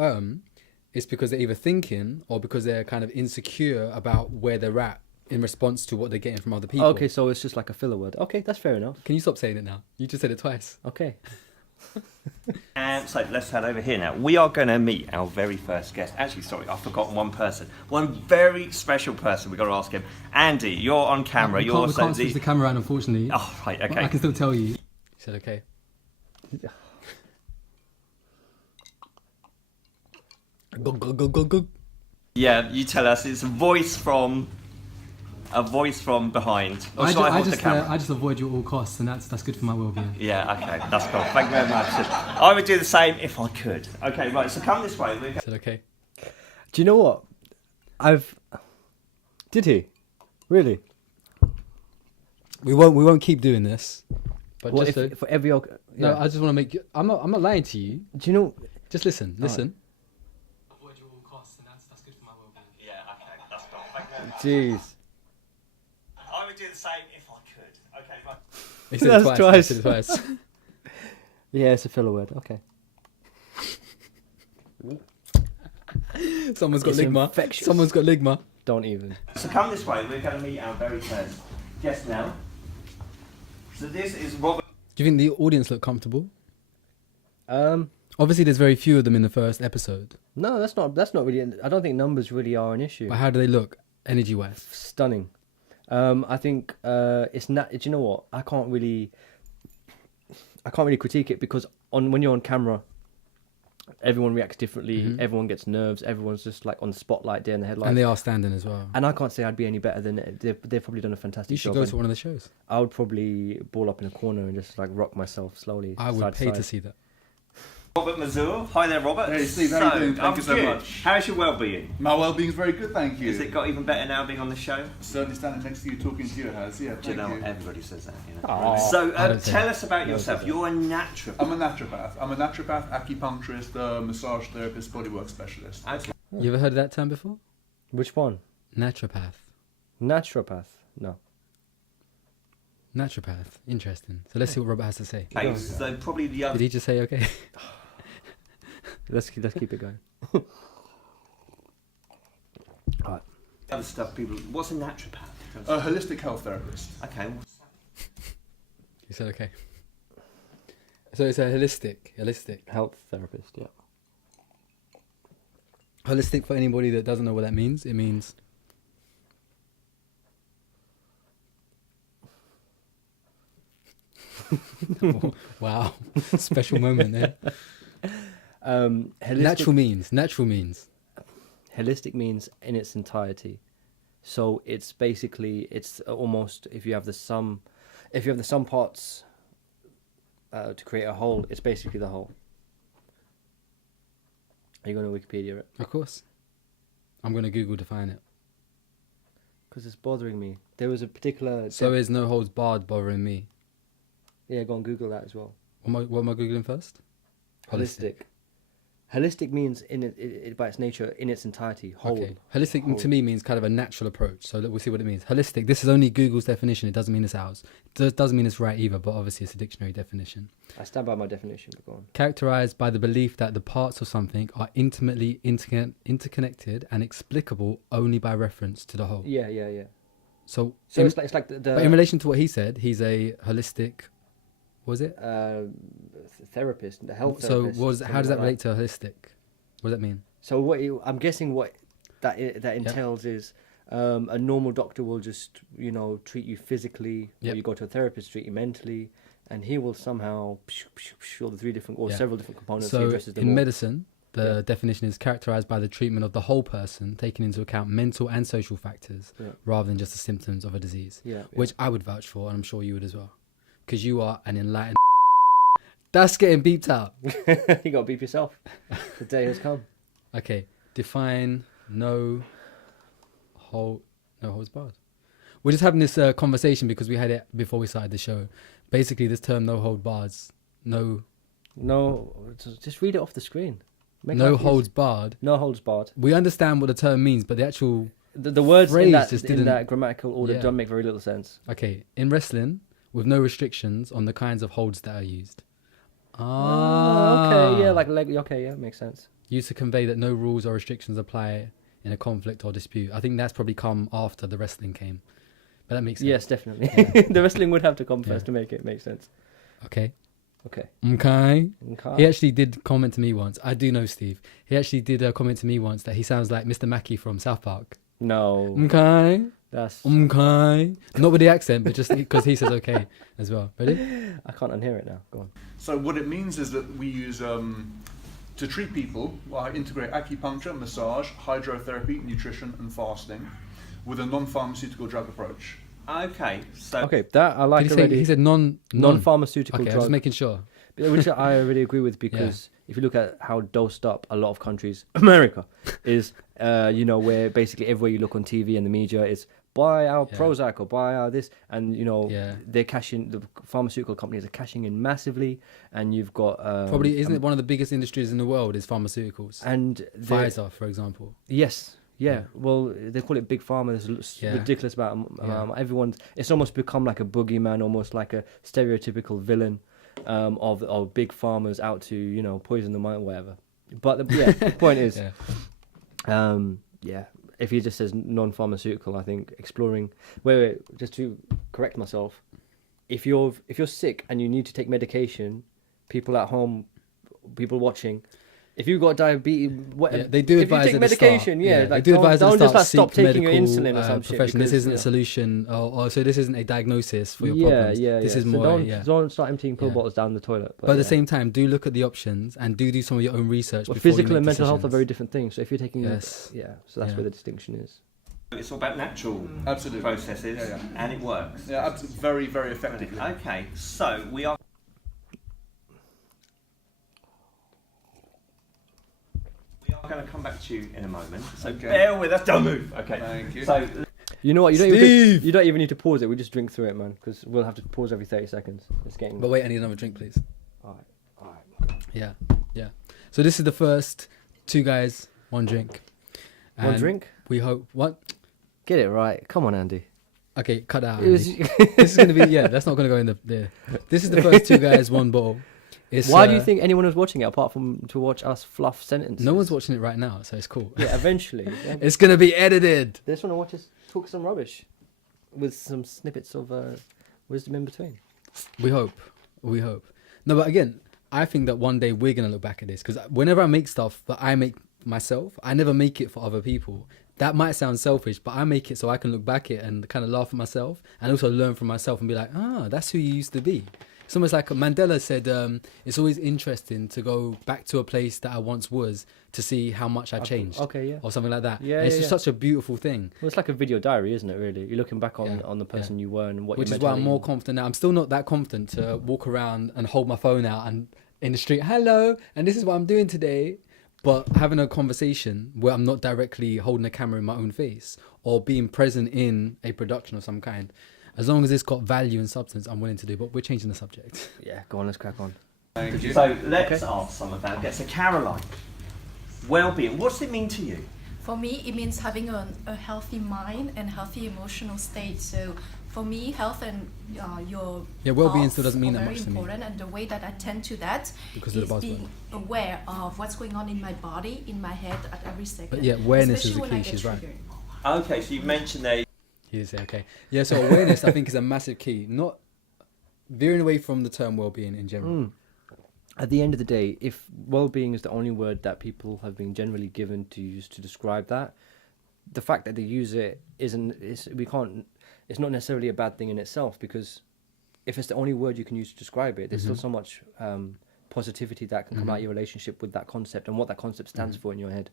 it's because they're either thinking or because they're kind of insecure about where they're at in response to what they're getting from other people. Okay, so it's just like a filler word. Okay, that's fair enough. Can you stop saying it now? You just said it twice. Okay. And so let's head over here now. We are going to meet our very first guest. Actually, sorry, I've forgotten one person. One very special person we've got to ask him. Andy, you're on camera. We can't switch the camera around, unfortunately. Oh, right, okay. But I can still tell you. He said okay. Go. Yeah, you tell us. It's a voice from behind. Or shall I hold the camera? I just avoid you at all costs, and that's good for my well-being. Yeah, okay, that's cool. Thank you very much. I would do the same if I could. Okay, right, so come this way. He said okay. Do you know what? Did he? Really? We won't keep doing this. But Well, just for every no, I just want to make you. I'm not lying to you. Do you know? Just listen. Listen. Avoid you at all costs, and that's good for my well-being. Yeah, okay, that's cool. Thank you very much. Jeez. I would do the same if I could. Okay, right. He said That's it twice. twice. He said it twice. Yeah, it's a filler word. Okay. Someone's got It's ligma. infectious. Someone's got ligma. Don't even. So come this way, we're going to meet our very first guest now. So this is Robert. Do you think the audience look comfortable? Um, Obviously, there's very few of them in the first episode. no, that's not really. I don't think numbers really are an issue. But how do they look, energy-wise? Stunning. I think it's not. Do you know what? I can't really critique it because when you're on camera, everyone reacts differently. Mhm. Everyone gets nerves. Everyone's just like on the spotlight, there in the headlights. And they are standing as well. And I can't say I'd be any better than it. They've probably done a fantastic You should job. go and to one of the shows. I would probably ball up in a corner and just like rock myself slowly. I would side pay side. to see that. Robert Mazur. Hi there, Robert. Hey, Steve, how you doing? Thank I'm you so good. much. How's your well-being? My well-being's very good, thank you. Has it got even better now being on the show? Certainly standing next to you, talking to you, it has. Yeah, Do you thank know you. what? Everybody says that. You know? Aw. So I don't think- tell us about yourself. You're a naturopath. I'm a naturopath, acupuncturist, massage therapist, bodywork specialist. Okay. You ever heard of that term before? Which one? Naturopath. Naturopath. No. Naturopath. Interesting. So let's see what Robert has to say. Okay, so probably the Did other. he just say okay? Let's keep it going. Other stuff people. What's a naturopath? A holistic health therapist. Okay. He said okay. So it's a holistic. Health therapist. Yeah. Holistic, for anybody that doesn't know what that means, it means wow, special moment there. Holistic, Natural means holistic means in its entirety. So it's basically almost if you have the sum parts to create a whole, it's basically the whole. Are you going to Wikipedia it? of course. I'm going to Google define it. Because it's bothering me. There was a particular. So is no holds barred bothering me. Yeah, go and Google that as well. What am I Googling first? Holistic. Holistic means in it by its nature, in its entirety, whole. Okay. Holistic Whole. to me means kind of a natural approach. So we'll see what it means. Holistic. This is only Google's definition. It doesn't mean it's ours. It doesn't mean it's right either. But obviously, it's a dictionary definition. I stand by my definition. But go on. Characterized by the belief that the parts of something are intimately interconnected and explicable only by reference to the whole. Yeah. So, So in, it's like the but in relation to what he said, he's a holistic. Was it? therapist, the health So therapist. how does that relate to holistic? What does that mean? So I'm guessing what that entails is a normal doctor will just treat you physically, Yep. or you go to a therapist treat you mentally, and he will somehow all the three different or Yeah. several different components. he So addresses them in all. medicine, the Yeah. definition is characterized by the treatment of the whole person, taking into account mental and social factors, Yeah. rather than just the symptoms of a disease, Yeah, which I would vouch for, and I'm sure you would as well, because you are an enlightened. That's getting beeped out. you got to beep yourself. The day has come. Okay, define no holds barred. We're just having this conversation because we had it before we started the show. Basically, this term "no hold bars," no Just read it off the screen. Make no life easy. holds barred. No holds barred. We understand what the term means, but the actual The words phrase in that just in didn't- that grammatical order Yeah. don't make very little sense. okay in wrestling with no restrictions on the kinds of holds that are used. Okay, yeah, like leg. Okay, yeah, makes sense. Used to convey that no rules or restrictions apply in a conflict or dispute. I think that's probably come after the wrestling came, but that makes sense. Yes, definitely. Yeah. The wrestling would have to come first Yeah. to make it make sense. Okay. Okay. Okay. Okay. He actually did comment to me once. I do know Steve. He actually did comment to me once that he sounds like Mr. Mackey from South Park. No, Okay. that's. Okay. Not with the accent, but just because he says okay as well. Ready? I can't unhear it now. Go on. So what it means is that we use to treat people. I integrate acupuncture, massage, hydrotherapy, nutrition, and fasting with a non-pharmaceutical drug approach. Okay. So Okay, that I like Did he say, already. he said non. Non-pharmaceutical Okay, I was drug, just making sure. which I already agree with because if you look at how dosed up a lot of countries, America is, where basically everywhere you look on TV and the media is buy our Yeah. Prozac or buy our this, and Yeah. they're cashing. The pharmaceutical companies are cashing in massively, and you've got Probably isn't it one of the biggest industries in the world is pharmaceuticals? and they're- Pfizer, for example. Yes. Yeah. Yeah. Well, they call it big pharma. There's Yeah. ridiculous amount. Yeah. Everyone's. It's almost become like a boogeyman, almost like a stereotypical villain of big farmers out to poison the mind, whatever. But the point is, Yeah. if he just says non-pharmaceutical, I think exploring. Wait, just to correct myself, if you're sick and you need to take medication, people at home, people watching, if you've got diabetes, they do if you advise take at the medication, start. like they do advise don't at the just start, like stop seek taking your medical, insulin or some shit. profession. This because, isn't a solution, so this isn't a diagnosis for your problems. This is so more. don't start emptying pill bottles down the toilet. But at the same time, do look at the options and do some of your own research. Well, before you physical make and mental health are decisions. very different things. So if you're taking, so that's Yeah. where the distinction is. It's all about natural Absolutely. processes, Yeah. and it works. Yeah, very, very effectively. Okay, so we are going to come back to you in a moment. So Okay. bear with us. Don't move. Okay. Thank you. So You know what? You Steve! don't even need to pause it. We just drink through it, man, because we'll have to pause every 30 seconds. It's getting. But wait, I need another drink, please. All right. Yeah. So this is the first 2 guys, 1 drink. One And drink. We hope what? Get it right. Come on, Andy. Okay, cut that out. It was- Andy. This is gonna be that's not gonna go in the. This is the first 2 guys, 1 bottle. It's, Why do you think anyone was watching it apart from to watch us fluff sentences? No one's watching it right now, so it's cool. Yeah, eventually. Yeah. It's gonna be edited. They just want to watch us talk some rubbish with some snippets of wisdom in between. We hope. No, but again, I think that one day we're gonna look back at this because whenever I make stuff that I make myself, I never make it for other people. That might sound selfish, but I make it so I can look back at it and kind of laugh at myself and also learn from myself and be like, that's who you used to be. It's almost like Mandela said, it's always interesting to go back to a place that I once was to see how much I've changed. Okay, yeah. Or something like that. Yeah, And it's yeah, just yeah. such a beautiful thing. Well, it's like a video diary, isn't it, really? You're looking back on the person you were and what Which your is why I'm mentality more confident now. I'm still not that confident to walk around and hold my phone out and in the street, hello, and this is what I'm doing today. But having a conversation where I'm not directly holding a camera in my own face or being present in a production of some kind, as long as it's got value and substance, I'm willing to do. But we're changing the subject. Yeah, go on, let's crack on. Thank you. So let's ask some of that. Okay, so Caroline, well-being, what's it mean to you? For me, it means having a healthy mind and healthy emotional state. So for me, health and your well-being thoughts still doesn't mean are that very much to me. important, and the way that I tend to that Because of is the buzzword. being aware of what's going on in my body, in my head at every second. But yeah, awareness is Especially the when I key, get she's right. triggered. Okay, so you mentioned there. Okay. Yeah, so awareness, I think, is a massive key. Not veering away from the term well-being in general. At the end of the day, if well-being is the only word that people have been generally given to use to describe that, the fact that they use it it's not necessarily a bad thing in itself, because if it's the only word you can use to describe it, there's still so much positivity that can come out of your relationship with that concept and what that concept stands for in your head.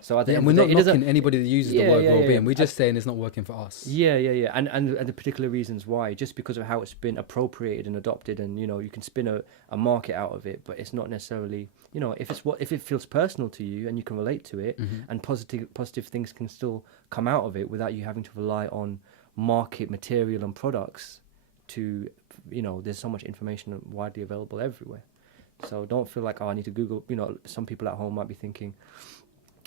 So at the Yeah, and end we're of the not day, it doesn't- knocking anybody that uses the Yeah, word yeah, yeah, well-being. yeah. We're just saying it's not working for us. Yeah, and the particular reasons why, just because of how it's been appropriated and adopted, and you can spin a market out of it, but it's not necessarily, if it feels personal to you and you can relate to it, and positive things can still come out of it without you having to rely on market material and products to, there's so much information widely available everywhere. So don't feel like, I need to Google. Some people at home might be thinking,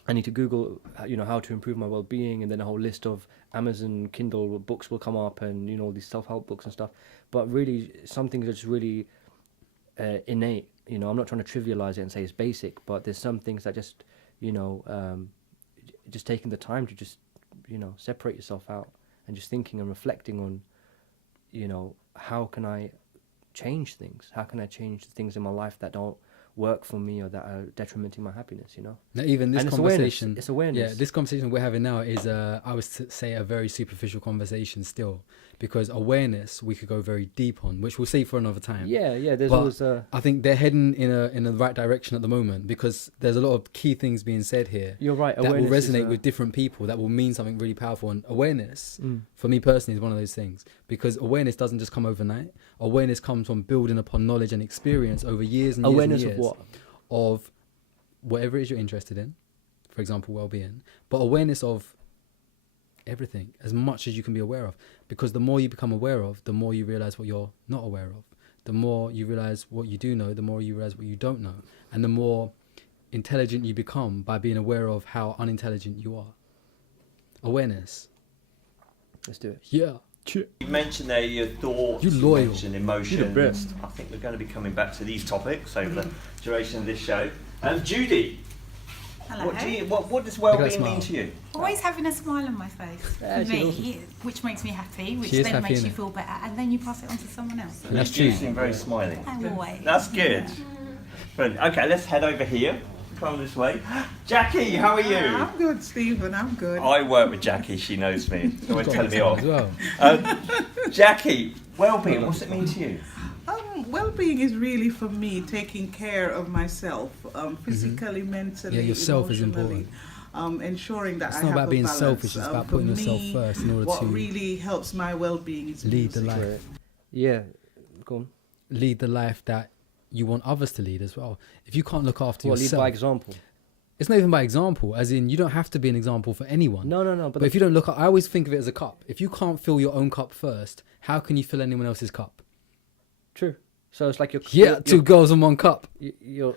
I need to Google, how to improve my well-being, and then a whole list of Amazon Kindle books will come up, and all these self-help books and stuff. But really, some things are just really innate. I'm not trying to trivialize it and say it's basic, but there's some things that just, just taking the time to just, separate yourself out and just thinking and reflecting on, how can I change things? How can I change the things in my life that don't work for me or that are detrimenting my happiness? Now, even this And conversation, it's awareness. Yeah, this conversation we're having now is, I would say, a very superficial conversation still, because awareness we could go very deep on, which we'll save for another time. Yeah. There's But always I think they're heading in the right direction at the moment, because there's a lot of key things being said here. You're right. That will Awareness is resonate with different people. That will mean something really powerful. And awareness, Mm. for me personally, is one of those things, because awareness doesn't just come overnight. Awareness comes from building upon knowledge and experience over years and years Awareness and years. of what? Of whatever it is you're interested in, for example, well-being, but awareness of everything, as much as you can be aware of, because the more you become aware of, the more you realize what you're not aware of. The more you realize what you do know, the more you realize what you don't know, and the more intelligent you become by being aware of how unintelligent you are. Awareness. Let's do it. Yeah. You mentioned there your thoughts, You loyal. mentioned You're the emotions. best. I think we're going to be coming back to these topics over the duration of this show. Judy, Hello. What does Look at well-being that mean smile. to you? Always having a smile on my face Yeah, for she's me, awesome. which makes me happy, which She is then happy, makes you innit? feel better, and then you pass it on to someone else. And that's You true. seem very smiley. Always. That's good. Brilliant. Okay, let's head over here. Come this way. Jackie, how are you? I'm good, Stephen. I'm good. I work with Jackie. She knows me. She's always telling me off. As well. Jackie, well-being. What's it mean to you? Well-being is really for me taking care of myself, physically, mentally, Yeah, yourself is emotionally. important. Ensuring that It's I not have about a being balance. selfish, it's about For putting yourself me, first in order what to really helps my well-being is lead the music. life. Yeah, go on. Lead the life that you want others to lead as well. If you can't look after Well, lead yourself, by example. it's not even by example. As in, you don't have to be an example for anyone. No. But if you don't look, I always think of it as a cup. If you can't fill your own cup first, how can you fill anyone else's cup? True. So it's like Two girls in one cup. your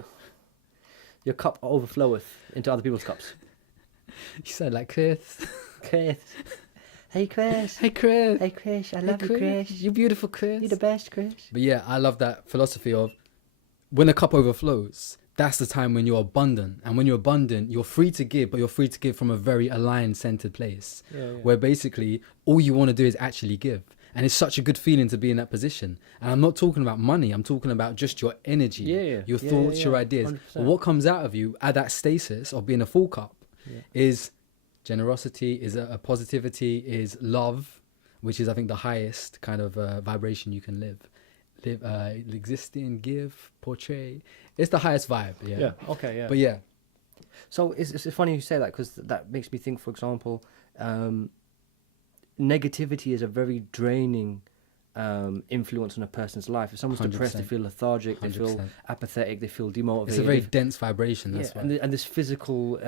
cup overfloweth into other people's cups. You said like Chris. Chris. Hey, Chris. Hey Chris. Hey, Chris. I Hey, love you, Chris. You're beautiful, Chris. You're the best, Chris. But yeah, I love that philosophy of when a cup overflows, that's the time when you're abundant. And when you're abundant, you're free to give, but you're free to give from a very aligned, centered place. Yeah. Where basically all you want to do is actually give. And it's such a good feeling to be in that position. And I'm not talking about money. I'm talking about just your energy, your thoughts, your ideas. 100%. But what comes out of you at that stasis of being a full cup is generosity, is a positivity, is love, which is, I think, the highest kind of vibration you can live, exist in, give, portray. It's the highest vibe. Yeah. Okay. Yeah. But yeah. So it's funny you say that, because that makes me think, for example, negativity is a very draining influence on a person's life. If someone's depressed, they 100%. feel lethargic, they feel 100%. apathetic, they feel demotivated. It's a very dense vibration. That's why. and this physical,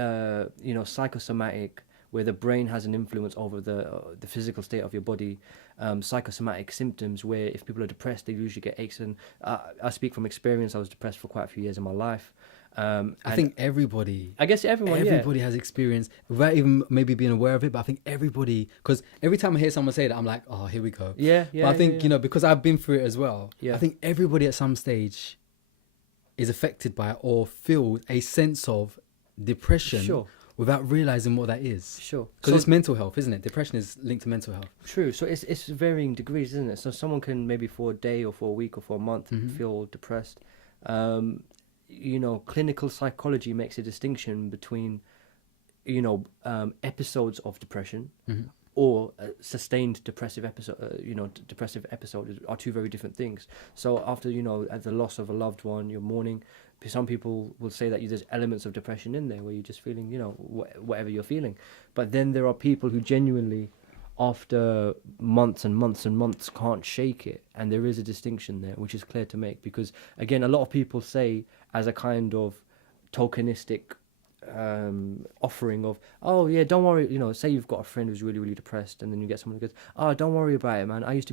psychosomatic, where the brain has an influence over the physical state of your body. Psychosomatic symptoms, where if people are depressed, they usually get aches. And I speak from experience. I was depressed for quite a few years in my life. I think everybody. I guess everybody has experience without even maybe being aware of it. But I think everybody, because every time I hear someone say that, I'm like, oh, here we go. Yeah. But I think because I've been through it as well. Yeah. I think everybody at some stage is affected by it or feels a sense of depression. Sure. Without realizing what that is. Sure. Because it's mental health, isn't it? Depression is linked to mental health. True. So it's varying degrees, isn't it? So someone can maybe for a day or for a week or for a month feel depressed. Clinical psychology makes a distinction between, episodes of depression or sustained depressive episode. Depressive episodes are two very different things. So after at the loss of a loved one, you're mourning. Some people will say that there's elements of depression in there where you're just feeling, whatever you're feeling. But then there are people who genuinely, after months and months and months, can't shake it. And there is a distinction there, which is clear to make. Because, again, a lot of people say, as a kind of tokenistic offering of, oh, yeah, don't worry. Say you've got a friend who's really, really depressed, and then you get someone who goes, oh, don't worry about it, man. I was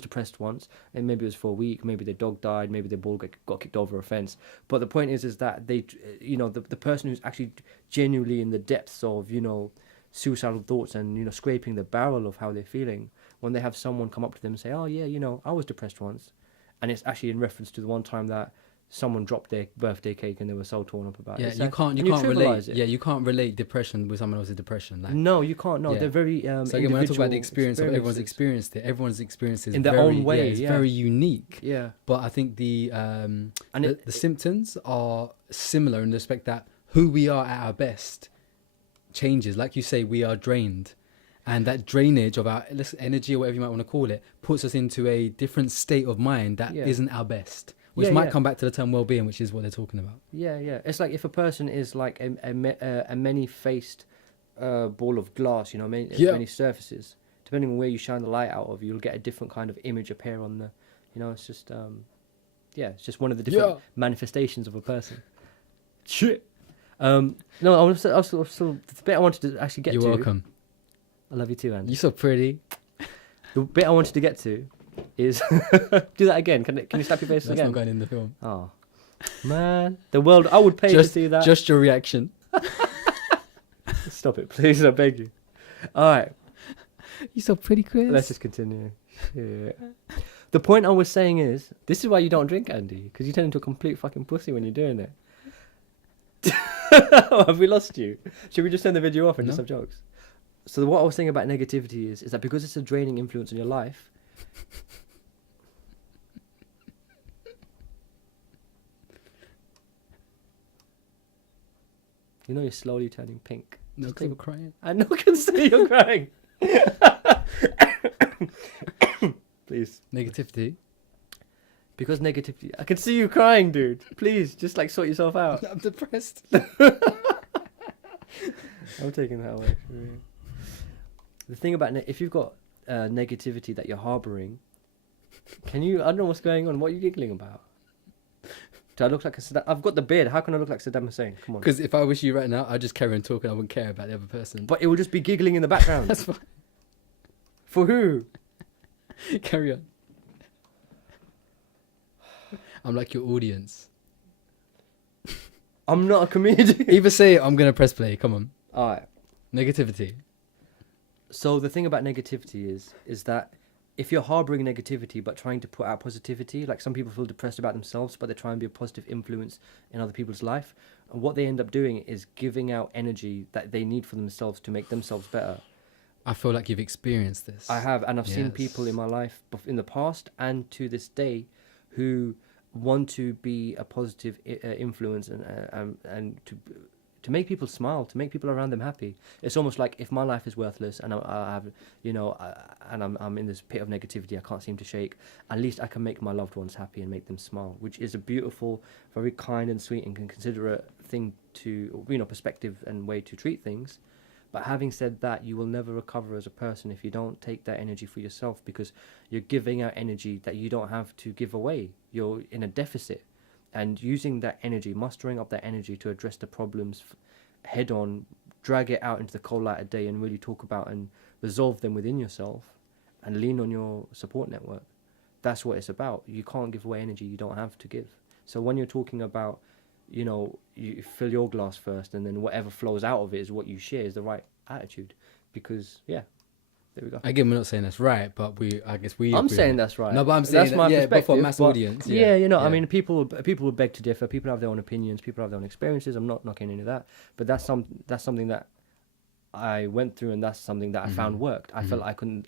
depressed once, and maybe it was for a week, maybe their dog died, maybe their ball got kicked over a fence. But the point is that they, the person who's actually genuinely in the depths of, suicidal thoughts and, scraping the barrel of how they're feeling, when they have someone come up to them and say, oh, yeah, I was depressed once. And it's actually in reference to the one time that someone dropped their birthday cake and they were so torn up about it. Yeah, you can't relate. Yeah, you can't relate depression with someone else's depression. No, you can't. No, they're very so again, when I talk about the experience of everyone's experienced it, everyone's experience is in their own way. It's very unique. Yeah. But I think the symptoms are similar in the respect that who we are at our best changes. Like you say, we are drained. And that drainage of our energy, or whatever you might want to call it, puts us into a different state of mind that isn't our best. Which might come back to the term well-being, which is what they're talking about. Yeah. It's like if a person is like a many-faced ball of glass, many surfaces. Depending on where you shine the light out of, you'll get a different kind of image appear on the. It's just it's just one of the different manifestations of a person. Shit. No, I was still the bit I wanted to actually get to. You're welcome. I love you too, Andy. You're so pretty. The bit I wanted to get to is do that again. Can you slap your face That's again? not going in the film. Oh man, the world! I would pay to see that. Just your reaction. Stop it, please! I beg you. All right. You're so pretty, Chris. Let's just continue. Yeah. The point I was saying is, this is why you don't drink, Andy, because you turn into a complete fucking pussy when you're doing it. Have we lost you? Should we just turn the video off and just No. have jokes? So what I was saying about negativity is that because it's a draining influence on your life. You know you're slowly turning pink. No, Just 'cause I'm crying. I know, can see you're crying. Please. Negativity. Because negativity. I can see you crying, dude. Please, just like sort yourself out. I'm depressed. I'm taking that away from you. The thing about if you've got negativity that you're harboring, can you? I don't know what's going on. What are you giggling about? Do I look like a Saddam? I've got the beard. How can I look like Saddam Hussein? Come on. Because if I was you right now, I'd just carry on talking. I wouldn't care about the other person. But it will just be giggling in the background. That's fine. For who? Carry on. I'm like your audience. I'm not a comedian. Either say I'm gonna press play. Come on. All right. Negativity. So the thing about negativity is that if you're harboring negativity but trying to put out positivity, like some people feel depressed about themselves, but they try and be a positive influence in other people's life, and what they end up doing is giving out energy that they need for themselves to make themselves better. I feel like you've experienced this. I have, and I've seen Yes. people in my life in the past and to this day who want to be a positive influence and to make people smile, to make people around them happy. It's almost like if my life is worthless and I have, and I'm in this pit of negativity I can't seem to shake, at least I can make my loved ones happy and make them smile, which is a beautiful, very kind and sweet and considerate thing to, perspective and way to treat things. But having said that, you will never recover as a person if you don't take that energy for yourself, because you're giving out energy that you don't have to give away. You're in a deficit. And using that energy, mustering up that energy to address the problems head on, drag it out into the cold light of day and really talk about and resolve them within yourself and lean on your support network. That's what it's about. You can't give away energy you don't have to give. So when you're talking about, you fill your glass first and then whatever flows out of it is what you share, is the right attitude. Because, there we go. Again, we're not saying that's right, but I guess we. I'm agree saying on it. that's right. No, but I'm saying that's my but for a perspective, mass but audience. I mean, people will beg to differ. People have their own opinions. People have their own experiences. I'm not knocking any of that, but that's something that I went through, and that's something that I found worked. I felt I couldn't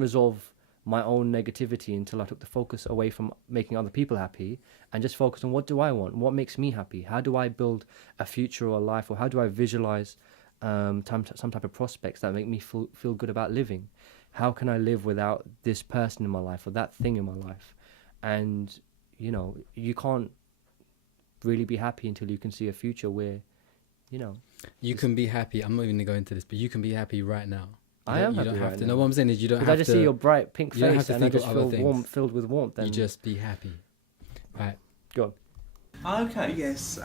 resolve my own negativity until I took the focus away from making other people happy and just focus on what do I want, what makes me happy, how do I build a future or a life, or how do I visualize some type of prospects that make me feel good about living. How can I live without this person in my life or that thing in my life? And, you can't really be happy until you can see a future where, You can be happy. I'm not even going to go into this, but you can be happy right now. I am you happy don't have right to. now. No, what I'm saying is you don't have to. I just see your bright pink you don't have face to and I think of just other feel things. filled with warmth. You And just be happy. Right. Go on. Okay. Yes,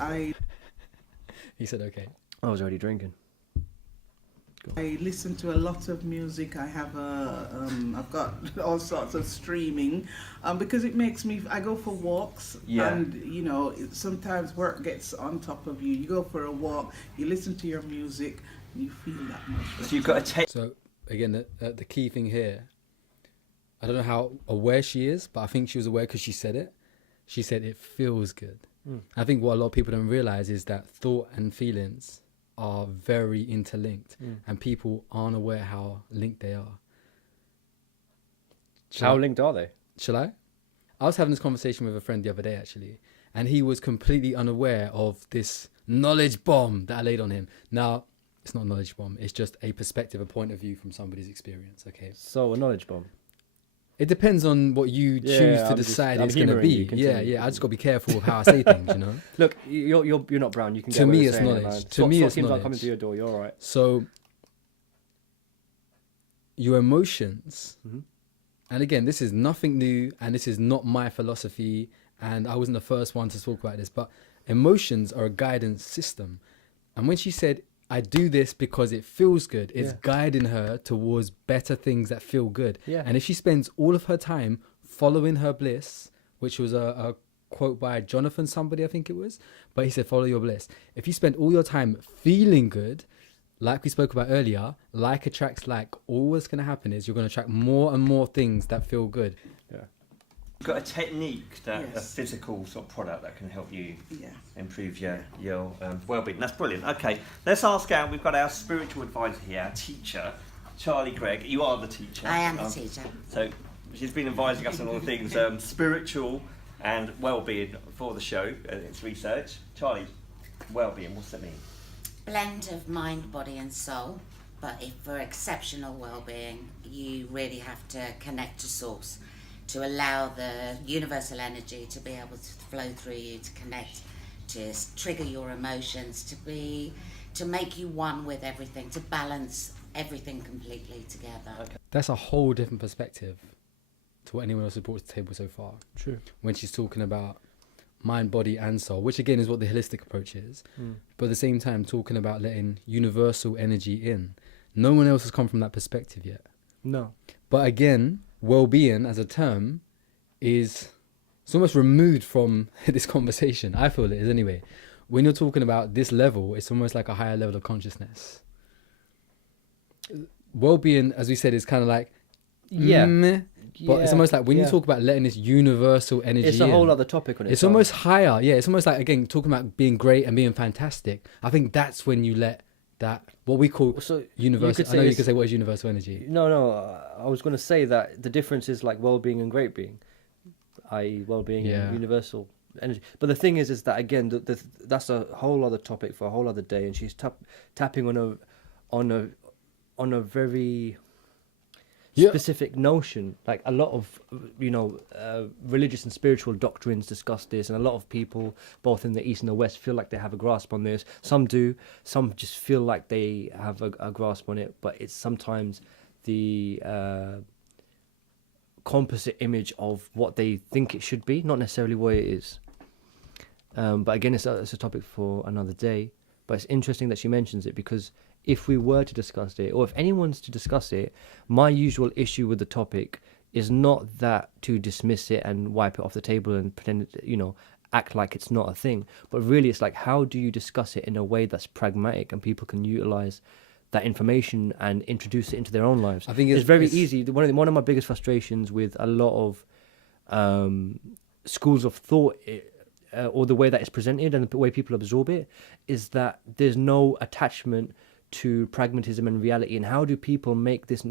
He said okay. I was already drinking. I listen to a lot of music. I have I've got all sorts of streaming, because it makes me. I go for walks, and sometimes work gets on top of you. You go for a walk, you listen to your music, and you feel that much better. So you've got to take. So again, the key thing here. I don't know how aware she is, but I think she was aware because she said it. She said it feels good. I think what a lot of people don't realize is that thought and feelings are very interlinked, and people aren't aware how linked they are. How linked are they? Shall I? I was having this conversation with a friend the other day, actually, and he was completely unaware of this knowledge bomb that I laid on him. Now, it's not a knowledge bomb. It's just a perspective, a point of view from somebody's experience, okay? So a knowledge bomb. It depends on what you choose to decide it's going to be. I just got to be careful of how I say things, Look, you're not brown. You can To get away me, with it's saying it, knowledge. man. To me, SWAT it's teams aren't knowledge. coming to your door. You're all right. So, your emotions, and again, this is nothing new, and this is not my philosophy, and I wasn't the first one to talk about this, but emotions are a guidance system. And when she said, I do this because it feels good, it's guiding her towards better things that feel good. Yeah. And if she spends all of her time following her bliss, which was a quote by Jonathan somebody, I think it was, but he said, follow your bliss. If you spend all your time feeling good, like we spoke about earlier, like attracts like, all what's going to happen is you're going to attract more and more things that feel good. Yeah. You've got a technique, that a Yes. physical sort of product that can help you Yeah. improve your well-being. That's brilliant. Okay, let's ask out. We've got our spiritual advisor here, our teacher, Charlie Gregg. You are the teacher. I am the teacher. So she's been advising us on all things spiritual and well-being for the show and its research. Charlie, well-being, what's that mean? Blend of mind, body and soul. But if for exceptional well-being, you really have to connect to source, to allow the universal energy to be able to flow through you, to connect, to trigger your emotions, to make you one with everything, to balance everything completely together. Okay. That's a whole different perspective to what anyone else has brought to the table so far. True. When she's talking about mind, body and soul, which again is what the holistic approach is, but at the same time talking about letting universal energy in. No one else has come from that perspective yet. No. But again, well-being as a term it's almost removed from this conversation. I feel it is anyway. When you're talking about this level, it's almost like a higher level of consciousness. Well-being, as we said, is kind of like meh, but it's almost like when you talk about letting this universal energy it's a whole other topic on it. It's almost higher. Yeah, it's almost like, again, talking about being great and being fantastic. I think that's when you let that, what we call universal. I know you could say what is universal energy. No, I was going to say that the difference is like well-being and great being, i.e. well-being and universal energy. But the thing is that again, that's a whole other topic for a whole other day, and she's tapping on a very specific notion. Like a lot of religious and spiritual doctrines discuss this, and a lot of people both in the East and the West feel like they have a grasp on this. Some do, some just feel like they have a grasp on it, but it's sometimes the composite image of what they think it should be, not necessarily what it is. But again, it's a topic for another day. But it's interesting that she mentions it, because if we were to discuss it, or if anyone's to discuss it, my usual issue with the topic is not that to dismiss it and wipe it off the table and pretend, act like it's not a thing. But really, it's like, how do you discuss it in a way that's pragmatic and people can utilize that information and introduce it into their own lives? I think it's very easy. One of my biggest frustrations with a lot of schools of thought, or the way that it's presented and the way people absorb it, is that there's no attachment to pragmatism and reality. And how do people make this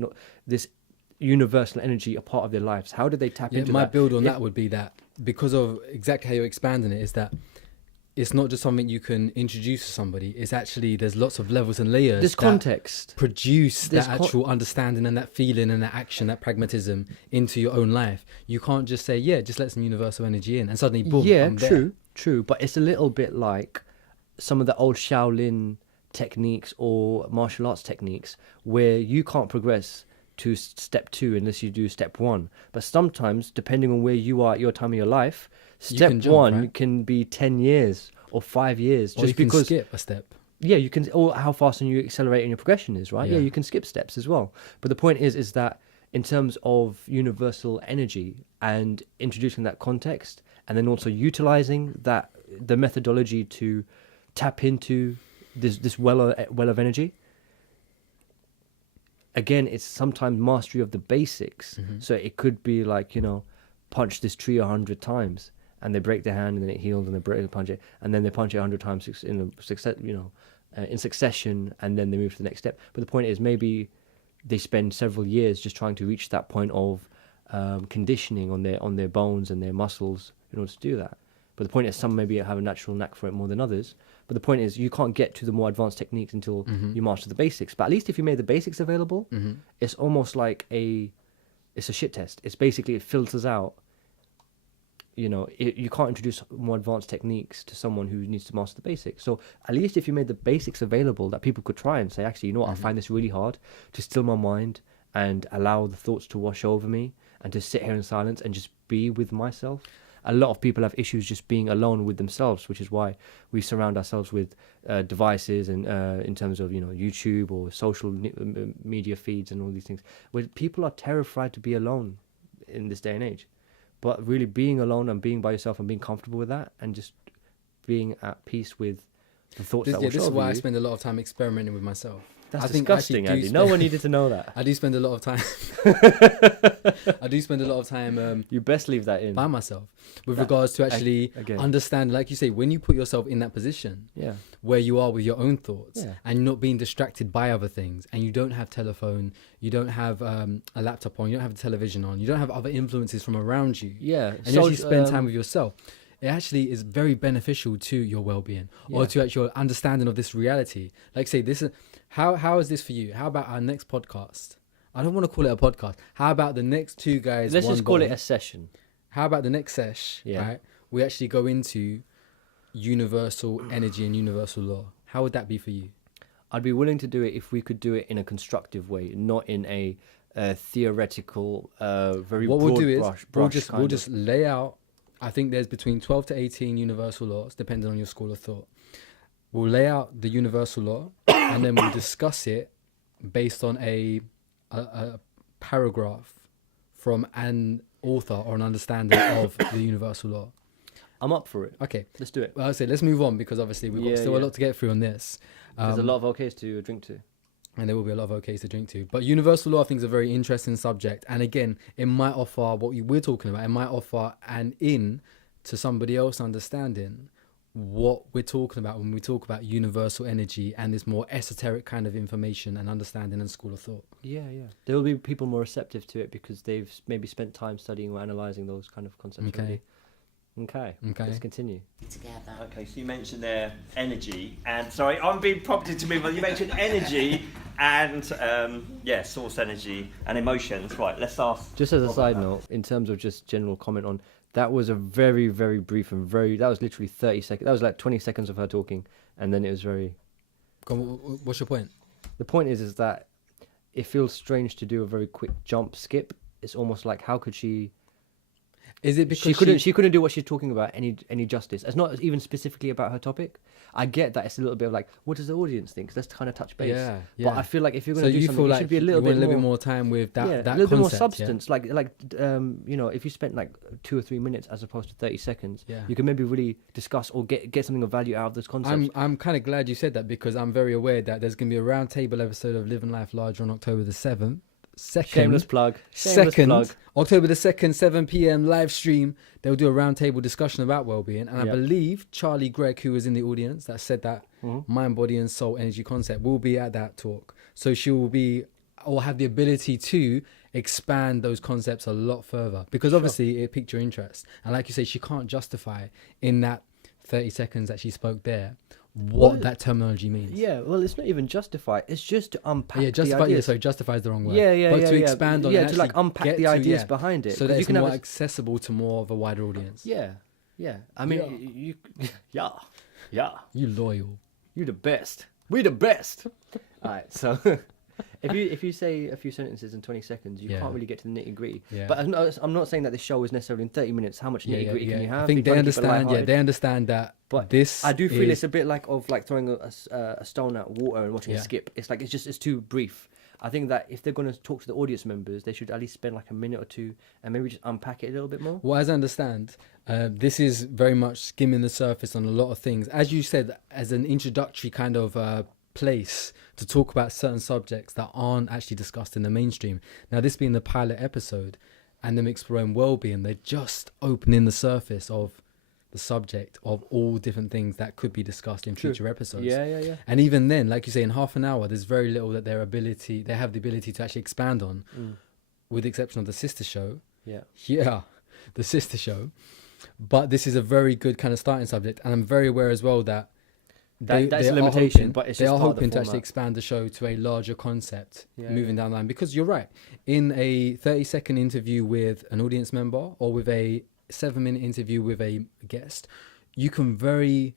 universal energy a part of their lives? How do they tap into that? My build on that would be that, because of exactly how you're expanding it, is that it's not just something you can introduce to somebody. It's actually, there's lots of levels and layers. There's context. Produce that actual understanding and that feeling and that action, that pragmatism into your own life. You can't just say, just let some universal energy in and suddenly boom. Yeah, I'm there. True. But it's a little bit like some of the old Shaolin techniques or martial arts techniques where you can't progress to step 2 unless you do step 1. But sometimes, depending on where you are at your time of your life, step 1 can be 10 years or 5 years. Or just you can because skip a step. Yeah, you can, or how fast and you accelerate in your progression is, right? Yeah, you can skip steps as well. But the point is that in terms of universal energy and introducing that context, and then also utilizing the methodology to tap into this well of energy. Again, it's sometimes mastery of the basics. Mm-hmm. So it could be like, punch this tree 100 times, and they break their hand, and then it heals, and they punch it, and then they punch it 100 times in succession, and then they move to the next step. But the point is, maybe they spend several years just trying to reach that point of conditioning on their bones and their muscles in order to do that. But the point is, some maybe have a natural knack for it more than others. But the point is, you can't get to the more advanced techniques until you master the basics. But at least if you made the basics available, it's almost like it's a shit test. It's basically, it filters out. You can't introduce more advanced techniques to someone who needs to master the basics. So at least if you made the basics available that people could try and say, actually, you know what, I find this really hard to still my mind and allow the thoughts to wash over me and to sit here in silence and just be with myself. A lot of people have issues just being alone with themselves, which is why we surround ourselves with devices and in terms of YouTube or social media feeds and all these things, where people are terrified to be alone in this day and age. But really being alone and being by yourself and being comfortable with that and just being at peace with the thoughts that wash over you. This is why I spend a lot of time experimenting with myself. That's I think disgusting, actually do Andy. No one needed to know that. I do spend a lot of time. I do spend a lot of time. You best leave that in. By myself, with regards to actually understand, like you say, when you put yourself in that position, where you are with your own thoughts, and you're not being distracted by other things, and you don't have telephone, you don't have a laptop on, you don't have a television on, you don't have other influences from around you, and you actually spend time with yourself. It actually is very beneficial to your well-being, or to actually your understanding of this reality. Like say, this is how is this for you? How about our next podcast? I don't want to call it a podcast. How about the next two guys? Let's just call it a session. How about the next sesh? Right, we actually go into universal energy and universal law. How would that be for you? I'd be willing to do it if we could do it in a constructive way, not in a theoretical, very what broad we'll do is brush we'll just lay out. I think there's between 12 to 18 universal laws, depending on your school of thought. We'll lay out the universal law, and then we'll discuss it based on a paragraph from an author or an understanding of the universal law. I'm up for it. Okay, let's do it. Well, I'll say let's move on, because obviously we've got still a lot to get through on this. There's a lot of OKs to drink to. And there will be a lot of OKs to drink to. But universal law, I think, is a very interesting subject. And again, it might offer what we're talking about. It might offer an in to somebody else understanding what we're talking about when we talk about universal energy and this more esoteric kind of information and understanding and school of thought. Yeah. There will be people more receptive to it because they've maybe spent time studying or analysing those kind of concepts. Okay. Okay. Let's continue. Together. Okay, so you mentioned there energy, and sorry, I'm being prompted to move on. You mentioned energy and source energy and emotions. Right, let's ask. Just as a side note, in terms of just general comment on that, was a very, very brief and that was literally 30 seconds. That was like 20 seconds of her talking, and then it was very. What's your point? The point is that it feels strange to do a very quick jump skip. It's almost like, how could she? Is it because she couldn't do what she's talking about any justice? It's not even specifically about her topic. I get that it's a little bit of like, what does the audience think? Let's kind of touch base. Yeah. But I feel like if you're going to do something, it should be a little bit more time with that. Yeah, that a little bit more substance. Yeah. Like if you spent like 2 or 3 minutes as opposed to 30 seconds, you can maybe really discuss or get something of value out of this concept. I'm kind of glad you said that, because I'm very aware that there's going to be a roundtable episode of Living Life Larger on October the 7th. Shameless plug. October the 2nd, 7 p.m. live stream. They'll do a roundtable discussion about well-being, and I believe Charlie Gregg, who was in the audience that said that mind, body, and soul energy concept, will be at that talk. So she will be, or have the ability to expand those concepts a lot further, because obviously it piqued your interest, and like you say, she can't justify in that 30 seconds that she spoke there what that terminology means. Yeah, well, it's not even justify. It's just to unpack the ideas. So justify is the wrong word. But to expand on it, to like unpack the ideas behind it, so that it's more accessible to more of a wider audience. Yeah. I mean, you loyal. You the best. We the best. All right, so if you say a few sentences in 20 seconds, you can't really get to the nitty gritty. Yeah. But I'm not saying that this show is necessarily in 30 minutes. How much nitty gritty can you have? I think they understand. They understand that. But I do feel it's a bit like throwing a stone at water and watching it skip. It's like it's too brief. I think that if they're going to talk to the audience members, they should at least spend like a minute or two and maybe just unpack it a little bit more. Well, as I understand, this is very much skimming the surface on a lot of things. As you said, as an introductory kind of place to talk about certain subjects that aren't actually discussed in the mainstream. Now, this being the pilot episode and them exploring well-being, they're just opening the surface of the subject of all different things that could be discussed in future episodes. Yeah. And even then, like you say, in half an hour, there's very little that they have the ability to actually expand on, with the exception of the sister show. The sister show. But this is a very good kind of starting subject, and I'm very aware as well that that's a limitation, but it's just they are part of the hoping to format. actually expand the show to a larger concept moving down the line. Because you're right, in a 30-second interview with an audience member or with a 7-minute interview with a guest, you can very,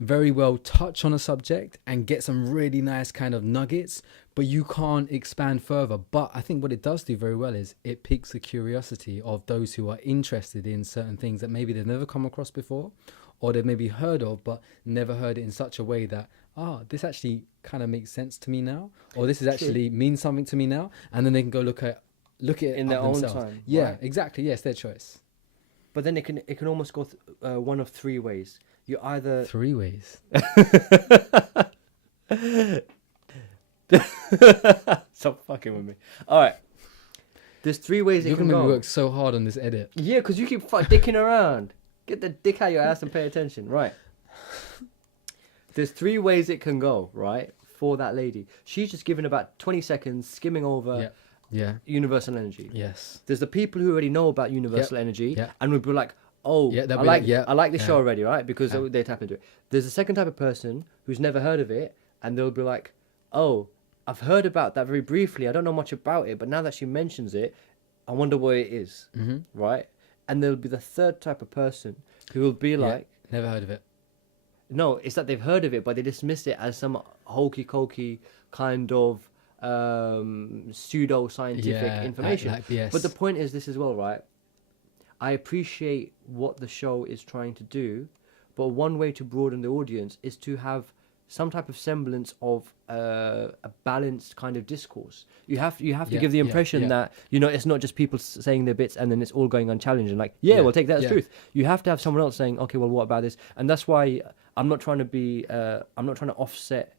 very well touch on a subject and get some really nice kind of nuggets, but you can't expand further. But I think what it does do very well is it piques the curiosity of those who are interested in certain things that maybe they've never come across before, or they've maybe heard of but never heard it in such a way that this actually kind of makes sense to me now, or this is actually means something to me now, and then they can go look at it in their own time. Exactly. Yes, their choice. But then it can almost go one of 3 ways. You either 3 ways. Stop fucking with me. All right. There's 3 ways You're it can gonna make go. me work so hard on this edit. Yeah, because you keep dicking around. Get the dick out your ass and pay attention. Right. There's 3 ways it can go, right, for that lady. She's just given about 20 seconds skimming over universal energy. Yes. There's the people who already know about universal energy and will be like, oh, Yeah, they'll I be like, like, yeah, I like this yeah. show already, right? Because they tap into it. There's a second type of person who's never heard of it, and they'll be like, oh, I've heard about that very briefly. I don't know much about it, but now that she mentions it, I wonder what it is, right? And there'll be the third type of person who will be like, never heard of it. no, it's that they've heard of it, but they dismiss it as some hokey-cokey kind of pseudo-scientific information. Like BS. But the point is this as well, right? I appreciate what the show is trying to do, but one way to broaden the audience is to have some type of semblance of a balanced kind of discourse. You have to give the impression that, you know, it's not just people saying their bits and then it's all going unchallenged and like, we'll take that as truth. You have to have someone else saying, okay, well, what about this? And that's why I'm not trying to offset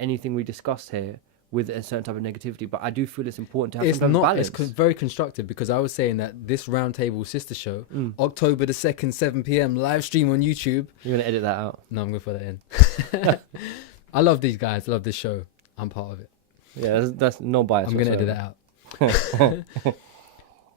anything we discussed here with a certain type of negativity, but I do feel it's important to have some type of balance. It's very constructive, because I was saying that this Roundtable Sister Show, October the 2nd, 7 p.m, live stream on YouTube. You're going to edit that out? No, I'm going to put that in. I love these guys. I love this show. I'm part of it. Yeah, that's no bias. I'm going to edit that out.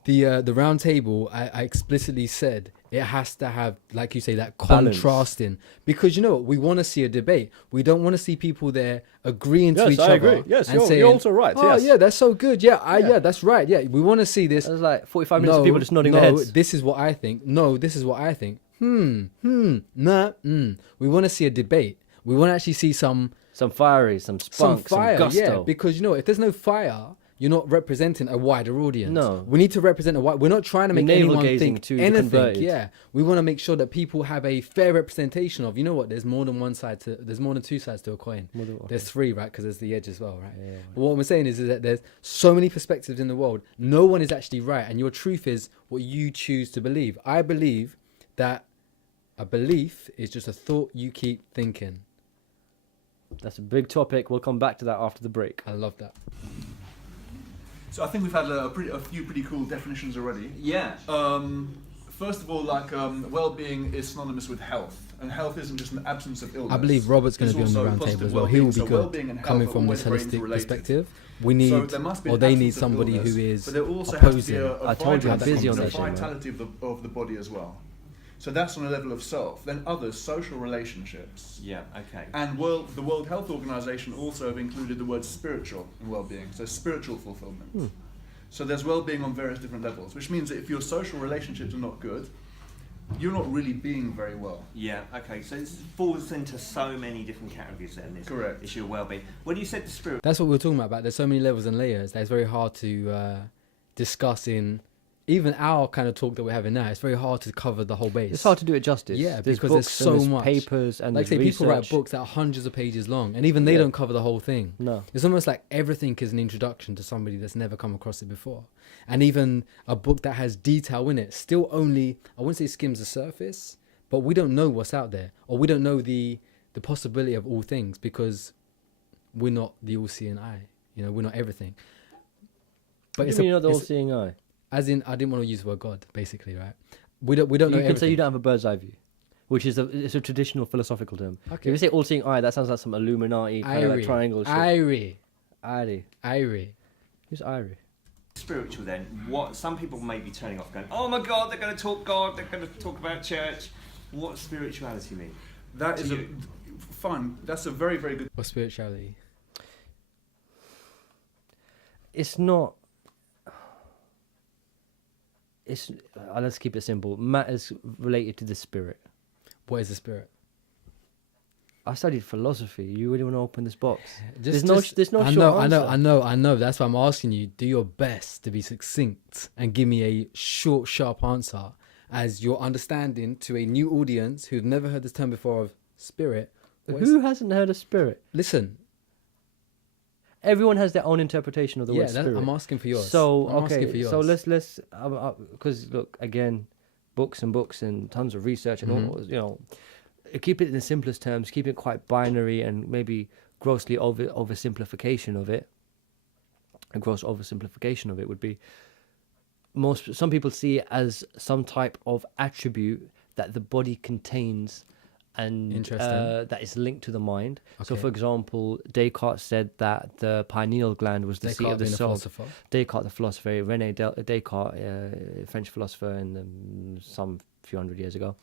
The Roundtable, I explicitly said it has to have, like you say, that contrasting. Because you know what? We want to see a debate. We don't want to see people there agreeing to each other. Agree. Yes, and you're also right. Oh, yes. yeah, that's so good. Yeah, that's right. Yeah, we want to see this. There's like 45 minutes of people just nodding their heads. This is what I think. No, this is what I think. We want to see a debate. We want to actually see some fiery, some spunk, some gusto. Yeah, because you know, if there's no fire, you're not representing a wider audience. No. We need to represent a wide. We're not trying to make anyone think anything. Yeah. We want to make sure that people have a fair representation of, you know what, there's more than two sides to a coin. There's 3, right? Because there's the edge as well, right? Yeah. But what I'm saying is that there's so many perspectives in the world. No one is actually right. And your truth is what you choose to believe. I believe that a belief is just a thought you keep thinking. That's a big topic. We'll come back to that after the break. I love that. So I think we've had a few pretty cool definitions already. Yeah. First of all, like well-being is synonymous with health, and health isn't just an absence of illness. I believe Robert's going to be on the round table as well. He will be good. Coming from this holistic perspective, we need, they need somebody who is but there also opposing. Has to be I told you I'm busy on that shit. Vitality of the body as well. So that's on a level of self. Then others, social relationships. Yeah, okay. And the World Health Organization also have included the word spiritual in well-being, so spiritual fulfillment. So there's well-being on various different levels, which means that if your social relationships are not good, you're not really being very well. Yeah, okay. So this falls into so many different categories then, this Correct. issue of well-being. When you said the spirit... That's what we were talking about. There's so many levels and layers that it's very hard to discuss in... Even our kind of talk that we're having now, it's very hard to cover the whole base. It's hard to do it justice. Yeah, there's because books there's so and there's much papers and like there's say research. people write books that are hundreds of pages long, and even they don't cover the whole thing. No, it's almost like everything is an introduction to somebody that's never come across it before. And even a book that has detail in it still only, I wouldn't say skims the surface, but we don't know what's out there, or we don't know the possibility of all things, because we're not the all-seeing eye. You know, we're not everything. But you're not the all-seeing eye. As in, I didn't want to use the word God, basically, right? We don't know everything. You can say you don't have a bird's eye view, which is it's a traditional philosophical term. Okay. If you say all-seeing eye, that sounds like some Illuminati kind of like triangle shit. Irie. Who's Irie? Spiritual then, what some people may be turning off going, oh my God, they're going to talk God, they're going to talk about church. What does spirituality mean? That is fine. That's a very, very good... What's spirituality? It's not... let's keep it simple. Matters related to the spirit. What is the spirit? I studied philosophy. You really want to open this box? There's no short answer. I know. That's why I'm asking you. Do your best to be succinct and give me a short, sharp answer, as your understanding to a new audience who've never heard this term before of spirit. Who hasn't heard of spirit? Listen. Everyone has their own interpretation of the word spirit. I'm asking for yours. So let's because look, again, books and tons of research and all, you know, keep it in the simplest terms, keep it quite binary and maybe grossly oversimplification of it, a gross oversimplification of it would be some people see it as some type of attribute that the body contains and that is linked to the mind. So, for example, Descartes said that the pineal gland was the seat of the soul. Descartes, the philosopher, René Descartes, French philosopher, and some few hundred years ago.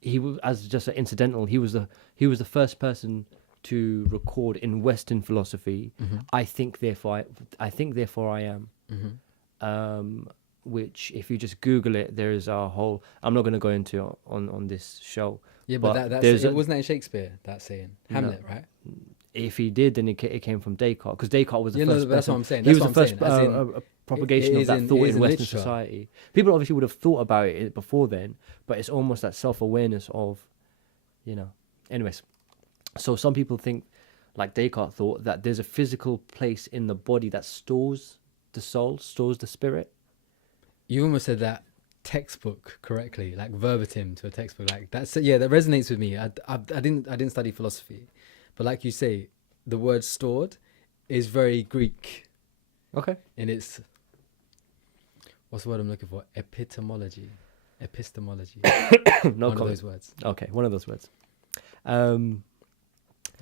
He was, as just an incidental, he was the first person to record in Western philosophy. I think, therefore I am. Which, if you just Google it, there is a whole. I'm not going to go into on this show. Yeah, but wasn't that in Shakespeare? That saying Hamlet, right? If he did, then it came from Descartes, because Descartes was the first. That's what I'm saying. He was the first propagation of that thought in Western society. People obviously would have thought about it before then, but it's almost that self-awareness of, Anyways, so some people think, like Descartes thought, that there's a physical place in the body that stores the soul, stores the spirit. You almost said that textbook correctly, like verbatim to a textbook. Like that resonates with me. I didn't study philosophy, but like you say, the word stored is very Greek. Okay. And it's, what's the word I'm looking for? Epistemology. One of those words. Okay, one of those words.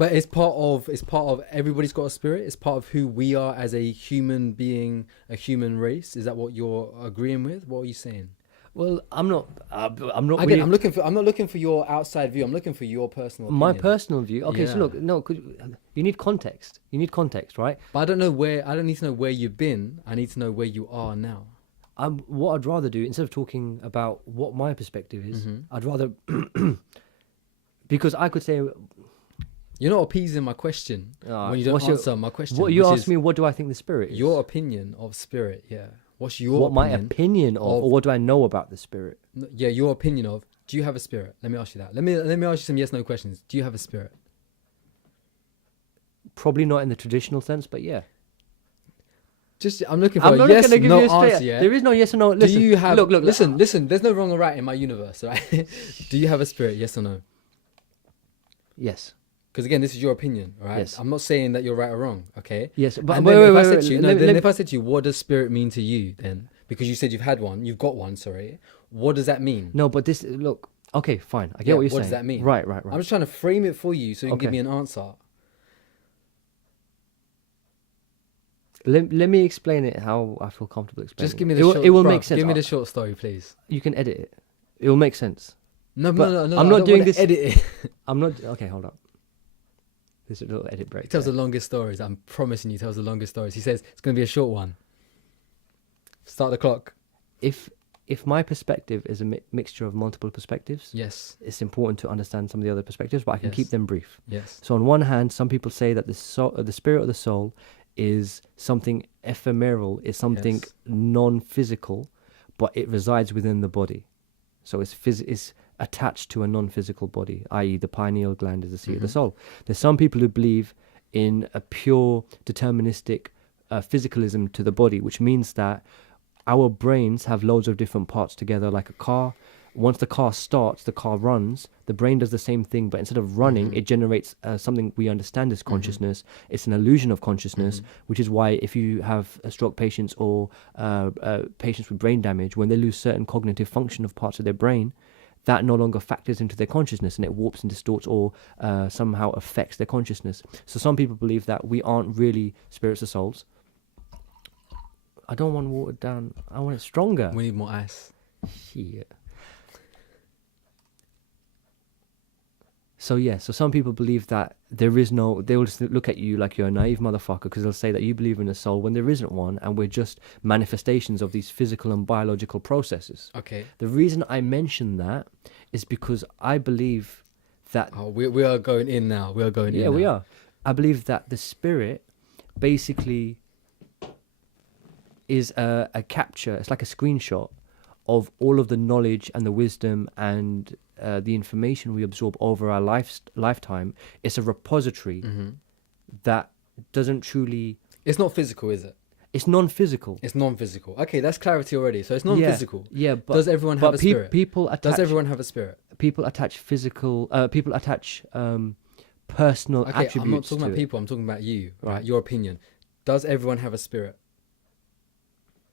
But it's part of everybody's got a spirit. It's part of who we are as a human being, a human race. Is that what you're agreeing with? What are you saying? Well, I'm not. I'm not looking for your outside view. I'm looking for your personal opinion. My personal view. Okay, so look, you need context. You need context, right? But I don't need to know where you've been. I need to know where you are now. What I'd rather do, instead of talking about what my perspective is, I'd rather because I could say. You're not appeasing my question when you don't answer my question. What you asked me, what do I think the spirit is? Your opinion of spirit, yeah. What's your opinion? My opinion of, or what do I know about the spirit? Yeah, your opinion of, do you have a spirit? Let me ask you that. Let me ask you some yes/no questions. Do you have a spirit? Probably not in the traditional sense, but yeah. I'm looking for a yes, no answer. Yeah? There is no yes or no. Listen, do you have? Look. Listen. There's no wrong or right in my universe, right? Do you have a spirit? Yes or no? Yes. Because again, this is your opinion, right? Yes. I'm not saying that you're right or wrong, okay? Yes, but if I said to you, what does spirit mean to you then? Because you said you've got one, sorry. What does that mean? No, but look, okay, fine. I get what you're saying. What does that mean? Right. I'm just trying to frame it for you so you can give me an answer. Let me explain it how I feel comfortable explaining it. Just give me the it will make sense. Give me the short story, please. You can edit it. It will make sense. No. I'm not doing this. Edit it. I'm not. Okay, hold up. This is a little edit break. He tells the longest stories. I'm promising you, he tells the longest stories. He says it's going to be a short one. Start the clock. If my perspective is a mixture of multiple perspectives, yes, it's important to understand some of the other perspectives, but I can keep them brief. Yes. So on one hand, some people say that the spirit of the soul is something ephemeral, is something non-physical, but it resides within the body. So it's attached to a non-physical body, i.e. the pineal gland is the seat of the soul. There's some people who believe in a pure deterministic physicalism to the body, which means that our brains have loads of different parts together, like a car. Once the car starts, the car runs, the brain does the same thing, but instead of running, it generates something we understand as consciousness. It's an illusion of consciousness, which is why if you have stroke patients or patients with brain damage, when they lose certain cognitive function of parts of their brain, that no longer factors into their consciousness and it warps and distorts or somehow affects their consciousness. So some people believe that we aren't really spirits or souls. I don't want watered down. I want it stronger. We need more ice. Shit. So some people believe that there is no, they will just look at you like you're a naive motherfucker because they'll say that you believe in a soul when there isn't one and we're just manifestations of these physical and biological processes. Okay. The reason I mention that is because I believe that... Oh, we are going in now. We are going in now. Yeah, we are. I believe that the spirit basically is a capture, it's like a screenshot of all of the knowledge and the wisdom and the information we absorb over our lifetime. It's a repository that doesn't truly... It's not physical, is it? It's non-physical. It's non-physical. Okay, that's clarity already. So it's non-physical. Yeah, but... Does everyone have a spirit? People attach... Does everyone have a spirit? People attach physical... people attach personal Okay, attributes. I'm not talking to about it. people. I'm talking about you. Right. Right. Your opinion. Does everyone have a spirit?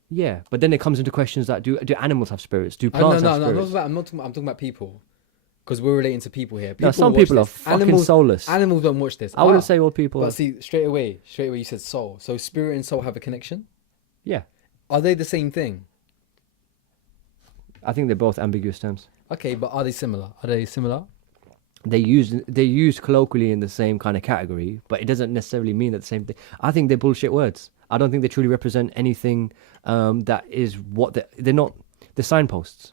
Yeah, but then it comes into questions that do animals have spirits? Do No, plants no, have no. spirits? I'm talking about people. Because we're relating to people here. No, some watch people are this. fucking soulless. Animals don't watch this. I wouldn't say all people But are. see, straight away you said soul. So spirit and soul have a connection? Yeah, Are they the same thing? I think they're both ambiguous terms. Okay, but are they similar? They're used colloquially in the same kind of category, but it doesn't necessarily mean that the same thing. I think they're bullshit words. I don't think they truly represent anything that is what they're not. They're signposts.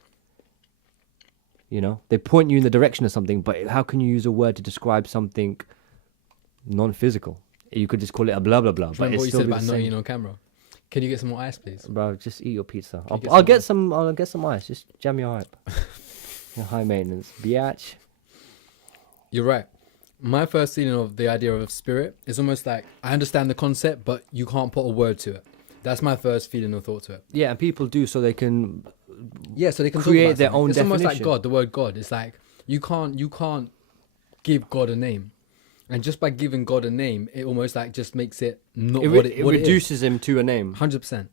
You know, they point you in the direction of something, but how can you use a word to describe something non-physical? You could just call it a blah blah blah. But Remember it's what you still said be about the not same. eating on camera? Can you get some more ice, please? Bro, just eat your pizza. you get I'll some get some. I'll get some ice. Just jam your hype. Your high maintenance, biatch. You're right. My first feeling of the idea of spirit is almost like I understand the concept, but you can't put a word to it. That's my first feeling or thought to it. Yeah, and people do so they can. Yeah, so they can create talk about their something. own It's definition. almost like God. The word God. It's like you can't give God a name, and just by giving God a name, it almost like just makes it not It what it reduces him to a name. 100%.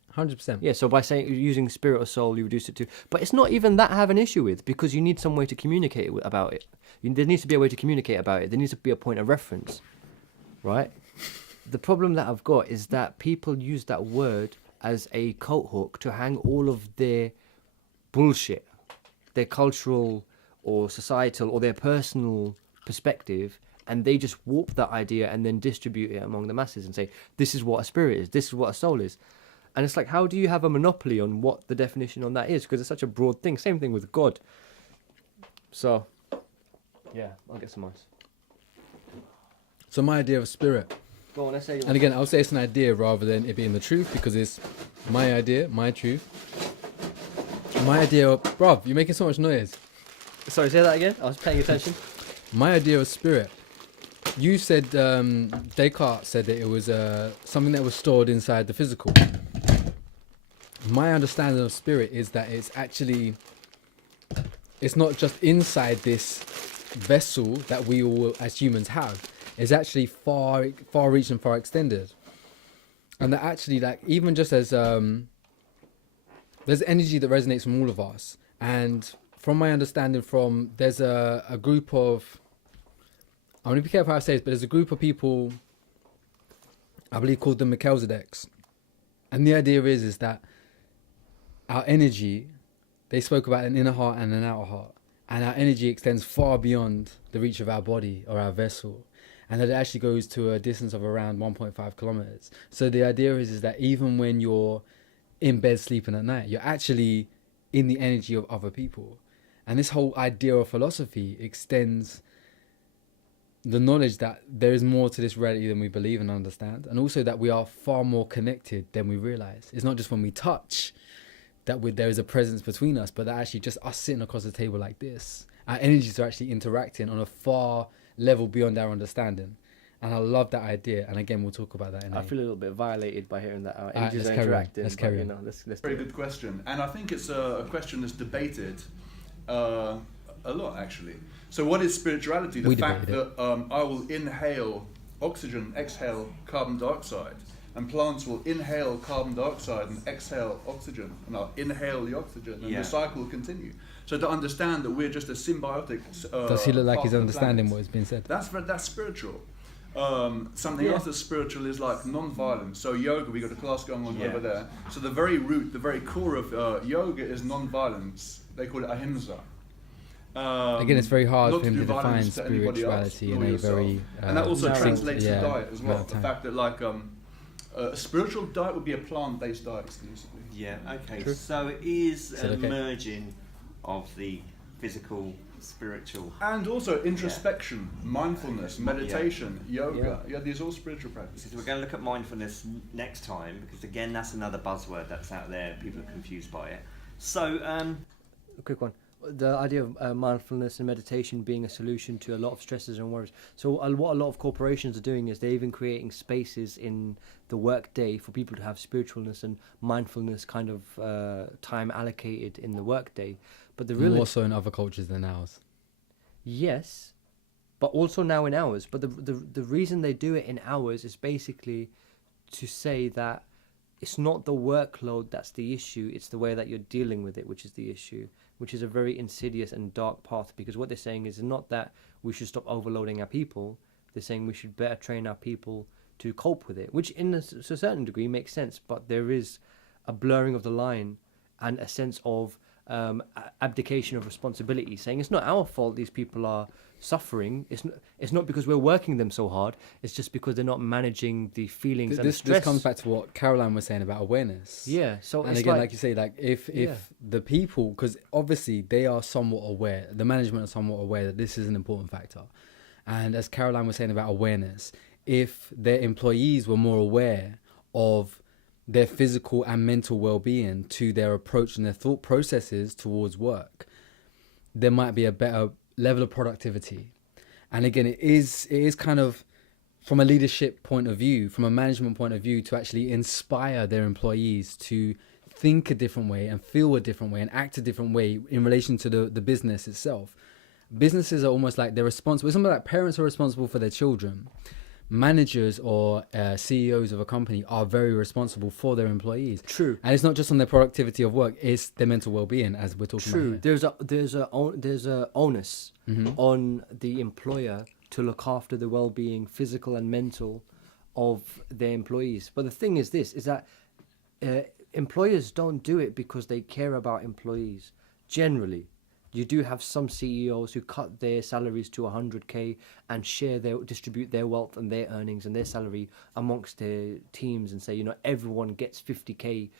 Yeah, so by saying using spirit or soul, you reduce it to. But it's not even that I have an issue with, because you need some way to communicate about it. There needs to be a way to communicate about it. There needs to be a point of reference, right? The problem that I've got is that people use that word as a coat hook to hang all of their bullshit, their cultural or societal or their personal perspective, and they just warp that idea and then distribute it among the masses and say, this is what a spirit is, this is what a soul is. And it's like, how do you have a monopoly on what the definition on that is? Because it's such a broad thing. Same thing with God. So, yeah, I'll get some ice. So my idea of spirit. Go on, let's say. And again, I'll say it's an idea rather than it being the truth, because it's my idea, my truth. My idea of... Bruv, you're making so much noise. Sorry, say that again? I was paying attention. My idea of spirit. You said, Descartes said that it was something that was stored inside the physical. My understanding of spirit is that it's actually... It's not just inside this vessel that we all as humans have. It's actually far reaching, far extended. And that actually, like, even just as... there's energy that resonates from all of us. And from my understanding there's a group of... I'm going to be careful how I say this, but there's a group of people, I believe, called the Melchizedeks. And the idea is that our energy, they spoke about an inner heart and an outer heart. And our energy extends far beyond the reach of our body or our vessel. And that it actually goes to a distance of around 1.5 kilometers. So the idea is that even when you're in bed sleeping at night, you're actually in the energy of other people. And this whole idea of philosophy extends the knowledge that there is more to this reality than we believe and understand, and also that we are far more connected than we realize. It's not just when we touch that there is a presence between us, but that actually just us sitting across the table like this, our energies are actually interacting on a far level beyond our understanding. And I love that idea, and again we'll talk about that in I feel a little bit violated by hearing that our energies let's are carry on. interacting. Let's but, carry you on. know, let's Very good question, and I think it's a question that's debated a lot, actually. So what is spirituality? The fact that I will inhale oxygen, exhale carbon dioxide, and plants will inhale carbon dioxide and exhale oxygen, and I'll inhale the oxygen, and the cycle will continue. So to understand that we're just a symbiotic does he look like he's part of the understanding planet, what is being said? That's spiritual. Something else that's spiritual is like non-violence. So yoga, we got a class going on over there. So the very root, the very core of yoga is non-violence. They call it ahimsa. Again, it's very hard for him to define violence to anybody else, spirituality in nor a yourself. very and that also translates to yeah, diet as well. amount of The time. fact that like a spiritual diet would be a plant-based diet exclusively. Yeah, okay. True. So it is Is that a okay? merging of the physical, spiritual. And also introspection, mindfulness, meditation, yoga. Yeah, these are all spiritual practices. So we're going to look at mindfulness next time, because again, that's another buzzword that's out there. People are confused by it. So, A quick one. The idea of mindfulness and meditation being a solution to a lot of stresses and worries. So what a lot of corporations are doing is they're even creating spaces in the work day for people to have spiritualness and mindfulness kind of time allocated in the work day. But the real More so in other cultures than ours. Yes, but also now in hours. But the reason they do it in hours is basically to say that it's not the workload that's the issue, it's the way that you're dealing with it which is the issue, which is a very insidious and dark path, because what they're saying is not that we should stop overloading our people, they're saying we should better train our people to cope with it, which in a certain degree makes sense, but there is a blurring of the line and a sense of abdication of responsibility, saying it's not our fault these people are suffering, it's not because we're working them so hard, it's just because they're not managing the feelings and the stress. This comes back to what Caroline was saying about awareness. Yeah, so and it's again, like you say, like if the people, because obviously they are somewhat aware, the management are somewhat aware that this is an important factor, and as Caroline was saying about awareness, if their employees were more aware of their physical and mental well-being to their approach and their thought processes towards work, there might be a better level of productivity. And again, it is kind of from a leadership point of view, from a management point of view, to actually inspire their employees to think a different way and feel a different way and act a different way in relation to the business itself. Businesses are almost like they're responsible. It's almost like parents are responsible for their children. Managers or CEOs of a company are very responsible for their employees. True. And it's not just on their productivity of work, it's their mental well-being, as we're talking True. about here. There's a onus on the employer to look after the well-being, physical and mental, of their employees. But the thing is this, is that employers don't do it because they care about employees. Generally, you do have some CEOs who cut their salaries to 100k and distribute their wealth and their earnings and their salary amongst their teams and say, you know, everyone gets 50k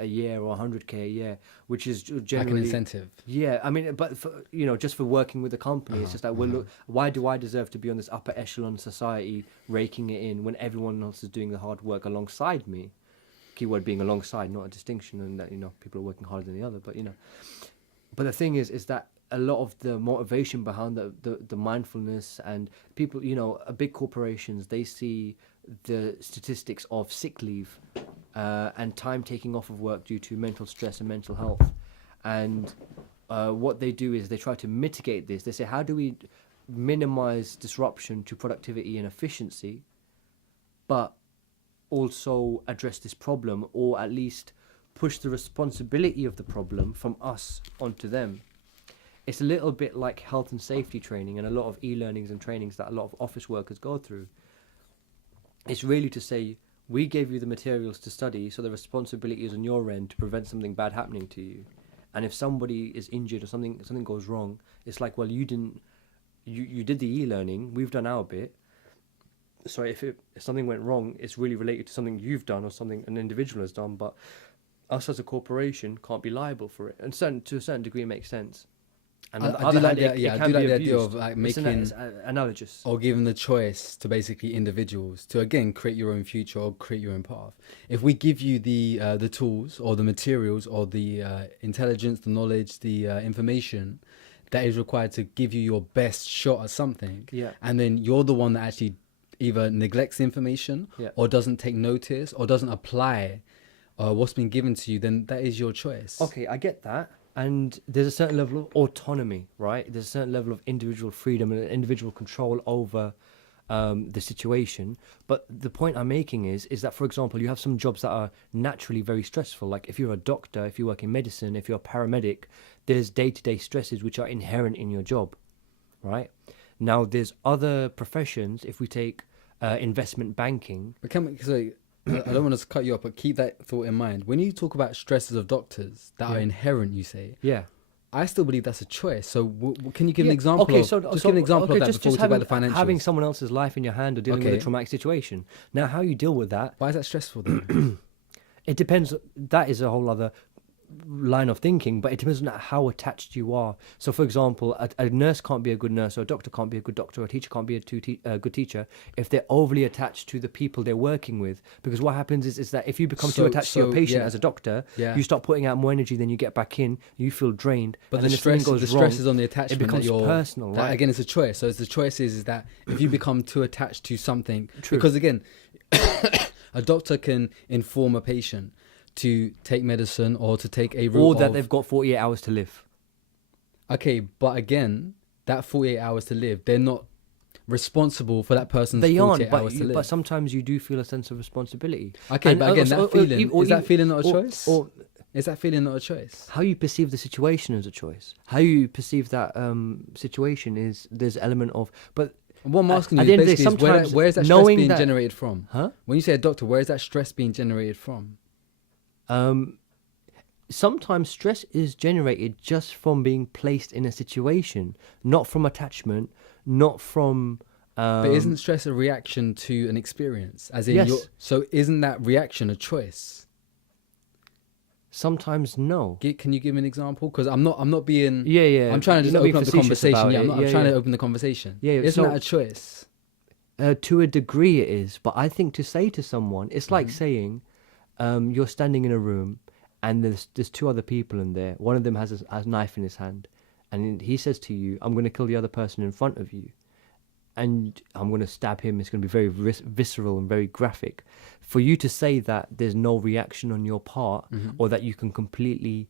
a year or 100k a year, which is generally like an incentive. Yeah, I mean, but for, you know, just for working with the company, it's just like, well, look, why do I deserve to be on this upper echelon society raking it in when everyone else is doing the hard work alongside me? Keyword being alongside, not a distinction, and that, you know, people are working harder than the other, but you know. But the thing is that a lot of the motivation behind the mindfulness, and people, you know, big corporations, they see the statistics of sick leave and time taking off of work due to mental stress and mental health. And what they do is they try to mitigate this. They say, how do we minimize disruption to productivity and efficiency, but also address this problem, or at least push the responsibility of the problem from us onto them. It's a little bit like health and safety training and a lot of e-learnings and trainings that a lot of office workers go through. It's really to say, we gave you the materials to study, so the responsibility is on your end to prevent something bad happening to you. And if somebody is injured or something goes wrong, it's like, well, you did the e-learning, we've done our bit. So if something went wrong, it's really related to something you've done or something an individual has done, but us as a corporation can't be liable for it, and to a certain degree it makes sense. And I do like the idea of like making analogous, or giving the choice to basically individuals to again create your own future or create your own path. If we give you the tools or the materials or the intelligence, the knowledge, the information that is required to give you your best shot at something, and then you're the one that actually either neglects the information or doesn't take notice or doesn't apply what's been given to you, then that is your choice. Okay, I get that. And there's a certain level of autonomy, right? There's a certain level of individual freedom and individual control over the situation. But the point I'm making is that, for example, you have some jobs that are naturally very stressful. Like if you're a doctor, if you work in medicine, if you're a paramedic, there's day-to-day stresses which are inherent in your job, right? Now, there's other professions. If we take investment banking... But I don't want to cut you up, but keep that thought in mind. When you talk about stresses of doctors that are inherent, you say, I still believe that's a choice. So can you give an example? Give an example of that before we talk about the financials. Having someone else's life in your hand or dealing with a traumatic situation. Now, how you deal with that? Why is that stressful then? It depends. That is a whole other line of thinking, but it depends on how attached you are. So, for example, a nurse can't be a good nurse, or a doctor can't be a good doctor, or a teacher can't be a good teacher if they're overly attached to the people they're working with. Because what happens is that if you become too attached to your patient as a doctor, you start putting out more energy than you get back in. You feel drained. But and the stress is on the attachment. It becomes personal, right? Again, it's a choice. So the choice is that if you become too attached to something, because again, a doctor can inform a patient to take medicine or to take a route, or that they've got 48 hours to live. Okay, but again, that 48 hours to live, they're not responsible for that person's They 48 aren't, hours to live. but sometimes you do feel a sense of responsibility. Okay, And, but again, so- that feeling, or is that even- feeling not a choice? Or Is that feeling not a choice? how you perceive the situation is a choice. How you perceive that situation is, there's element of, but What I'm asking at you the is end of the day, basically, sometimes where is that stress knowing being that- generated from? huh? When you say a doctor, where is that stress being generated from? Sometimes stress is generated just from being placed in a situation, not from attachment, not from. But isn't stress a reaction to an experience? As in, Yes. so isn't that reaction a choice? Sometimes no. Can you give me an example? Because I'm not being. Yeah. I'm trying to just Not being open up the facetious conversation. about Yeah, it. I'm trying to open the conversation. Yeah, Isn't so- that a choice? To a degree it is, but I think to say to someone, it's like saying, you're standing in a room, and there's two other people in there. One of them has a knife in his hand, and he says to you, "I'm going to kill the other person in front of you, and I'm going to stab him." It's going to be very visceral and very graphic. For you to say that there's no reaction on your part, or that you can completely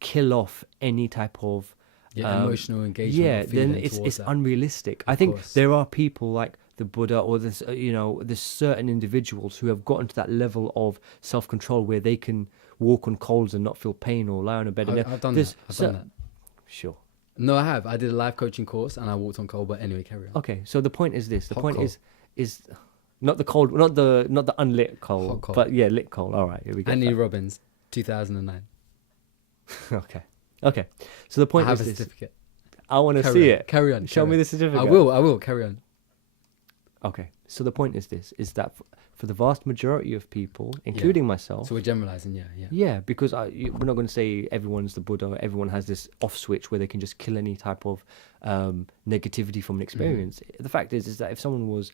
kill off any type of emotional engagement. yeah, or then feeling it's towards that. unrealistic. I Of think course. there are people like the Buddha, or there's there's certain individuals who have gotten to that level of self-control where they can walk on coals and not feel pain, or lie on a bed. and I've done there's that. I've done that. Sure. No, I have. I did a life coaching course and I walked on coal. But anyway, carry on. Okay, so the point is this. The Hot point coal. is not the cold, not the unlit coal, Hot coal. but yeah, lit coal. All right, here we go. Anthony Robbins, 2009. Okay. So the point I have is a this. certificate. I want to Carry see on. it. Carry on. Show carry me on. the certificate. I will. Carry on. Okay. So the point is this: is that for the vast majority of people, including myself. So we're generalizing, yeah. Yeah, because we're not going to say everyone's the Buddha. Everyone has this off switch where they can just kill any type of negativity from an experience. The fact is that if someone was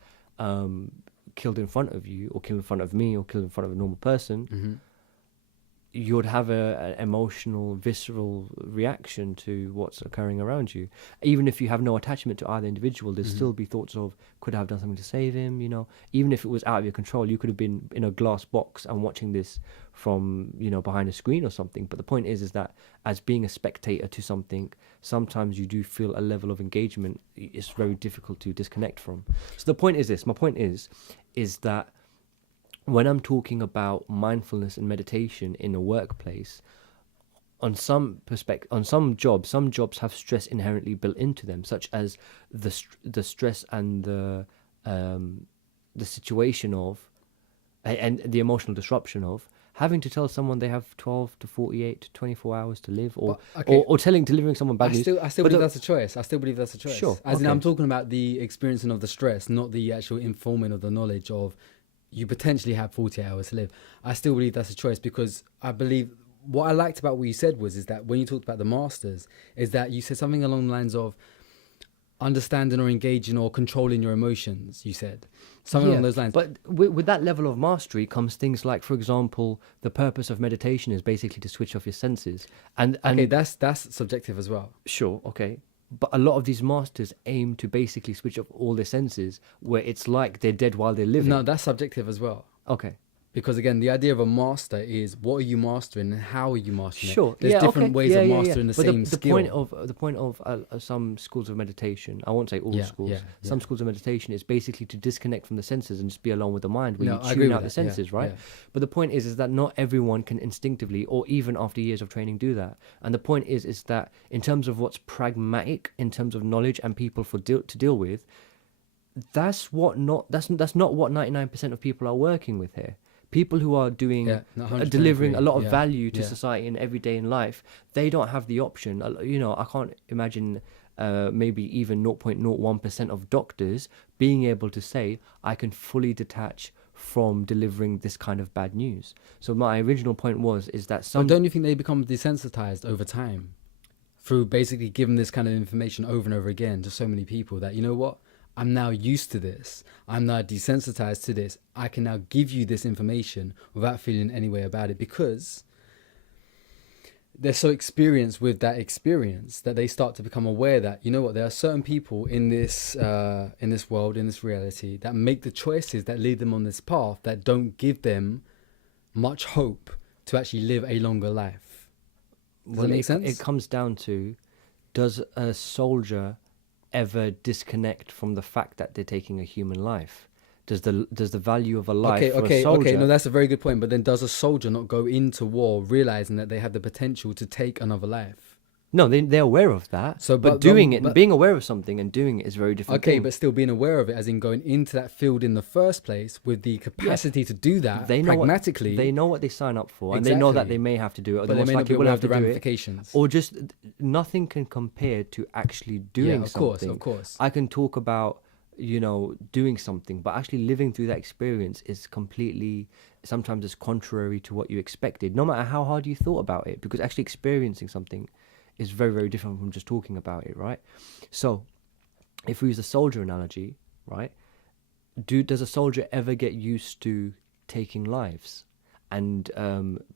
killed in front of you, or killed in front of me, or killed in front of a normal person, you would have an emotional, visceral reaction to what's occurring around you. Even if you have no attachment to either individual, there'd still be thoughts of, could I have done something to save him? Even if it was out of your control, you could have been in a glass box and watching this from, behind a screen or something. But the point is that as being a spectator to something, sometimes you do feel a level of engagement it's very difficult to disconnect from. So the point is this, my point is that when I'm talking about mindfulness and meditation in a workplace, on some jobs have stress inherently built into them, such as the stress and the situation of, and the emotional disruption of having to tell someone they have 12 to 48 to 24 hours to live, or delivering someone bad news. I still believe that's a choice. I still believe that's a choice. Sure. As in, I'm talking about the experiencing of the stress, not the actual informing of the knowledge of you potentially have 48 hours to live. I still believe that's a choice, because I believe what I liked about what you said is that when you talked about the masters, is that you said something along the lines of understanding or engaging or controlling your emotions. You said something along those lines. But with that level of mastery comes things like, for example, the purpose of meditation is basically to switch off your senses. And okay, that's subjective as well. Sure, okay. But a lot of these masters aim to basically switch off all their senses, where it's like they're dead while they're living. No, that's subjective as well. Okay. Because again, the idea of a master is what are you mastering and how are you mastering Sure. it? There's different ways of mastering the same skill. The point of some schools of meditation, I won't say all schools, some schools of meditation is basically to disconnect from the senses and just be alone with the mind, where you tune out the senses, right? Yeah. But the point is that not everyone can instinctively, or even after years of training, do that. And the point is that in terms of what's pragmatic, in terms of knowledge and people to deal with, that's not what 99% of people are working with here. People who are doing, delivering a lot of value to society and everyday in life, they don't have the option. I can't imagine maybe even 0.01% of doctors being able to say, I can fully detach from delivering this kind of bad news. So my original point is that But don't you think they become desensitized over time through basically giving this kind of information over and over again to so many people that, you know what? I'm now used to this. I'm now desensitized to this. I can now give you this information without feeling any way about it, because they're so experienced with that experience that they start to become aware that, you know what, there are certain people in this world, in this reality, that make the choices that lead them on this path that don't give them much hope to actually live a longer life. Does that make sense? It comes down to, does a soldier ever disconnect from the fact that they're taking a human life? Does the value of a life for a soldier? Okay, no, that's a very good point. But then does a soldier not go into war realizing that they have the potential to take another life? No, they're aware of that. So, but doing it, being aware of something and doing it is very different. Okay, but still being aware of it, as in going into that field in the first place with the capacity to do that pragmatically. They know what they sign up for, and they know that they may have to do it, or but they may not be aware of the ramifications. Or just nothing can compare to actually doing something. Of course. I can talk about, doing something, but actually living through that experience is completely, sometimes it's contrary to what you expected, no matter how hard you thought about it, because actually experiencing something is very, very different from just talking about it, right? So if we use a soldier analogy, right, does a soldier ever get used to taking lives and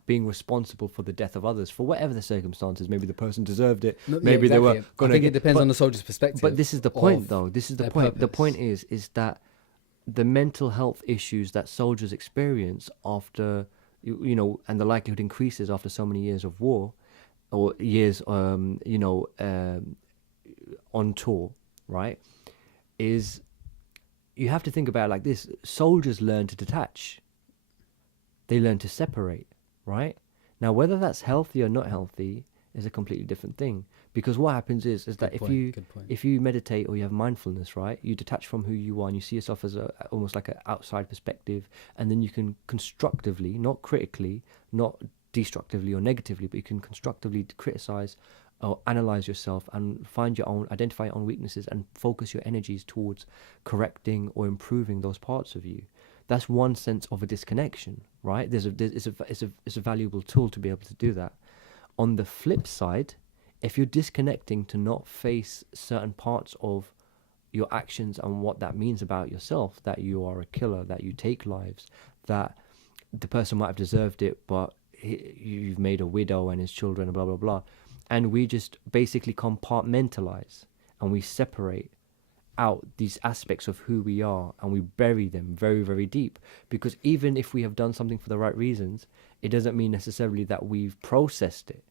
being responsible for the death of others for whatever the circumstances? Maybe the person deserved it, maybe they were going to. I think it depends on the soldier's perspective. But this is the point, though. This is the point. Purpose. The point is that the mental health issues that soldiers experience after, and the likelihood increases after so many years of war, or years, on tour, right? Is you have to think about it like this: soldiers learn to detach. They learn to separate, right? Now, whether that's healthy or not healthy is a completely different thing. Because what happens is that if you meditate or you have mindfulness, right, you detach from who you are and you see yourself as almost like an outside perspective, and then you can constructively, not critically, not destructively or negatively, but you can constructively criticize or analyze yourself and identify your own weaknesses and focus your energies towards correcting or improving those parts of you. That's one sense of a disconnection, right? It's a valuable tool to be able to do that. On the flip side, if you're disconnecting to not face certain parts of your actions and what that means about yourself, that you are a killer, that you take lives, that the person might have deserved it, but you've made a widow and his children, blah, blah, blah. And we just basically compartmentalize and we separate out these aspects of who we are and we bury them very, very deep. Because even if we have done something for the right reasons, it doesn't mean necessarily that we've processed it.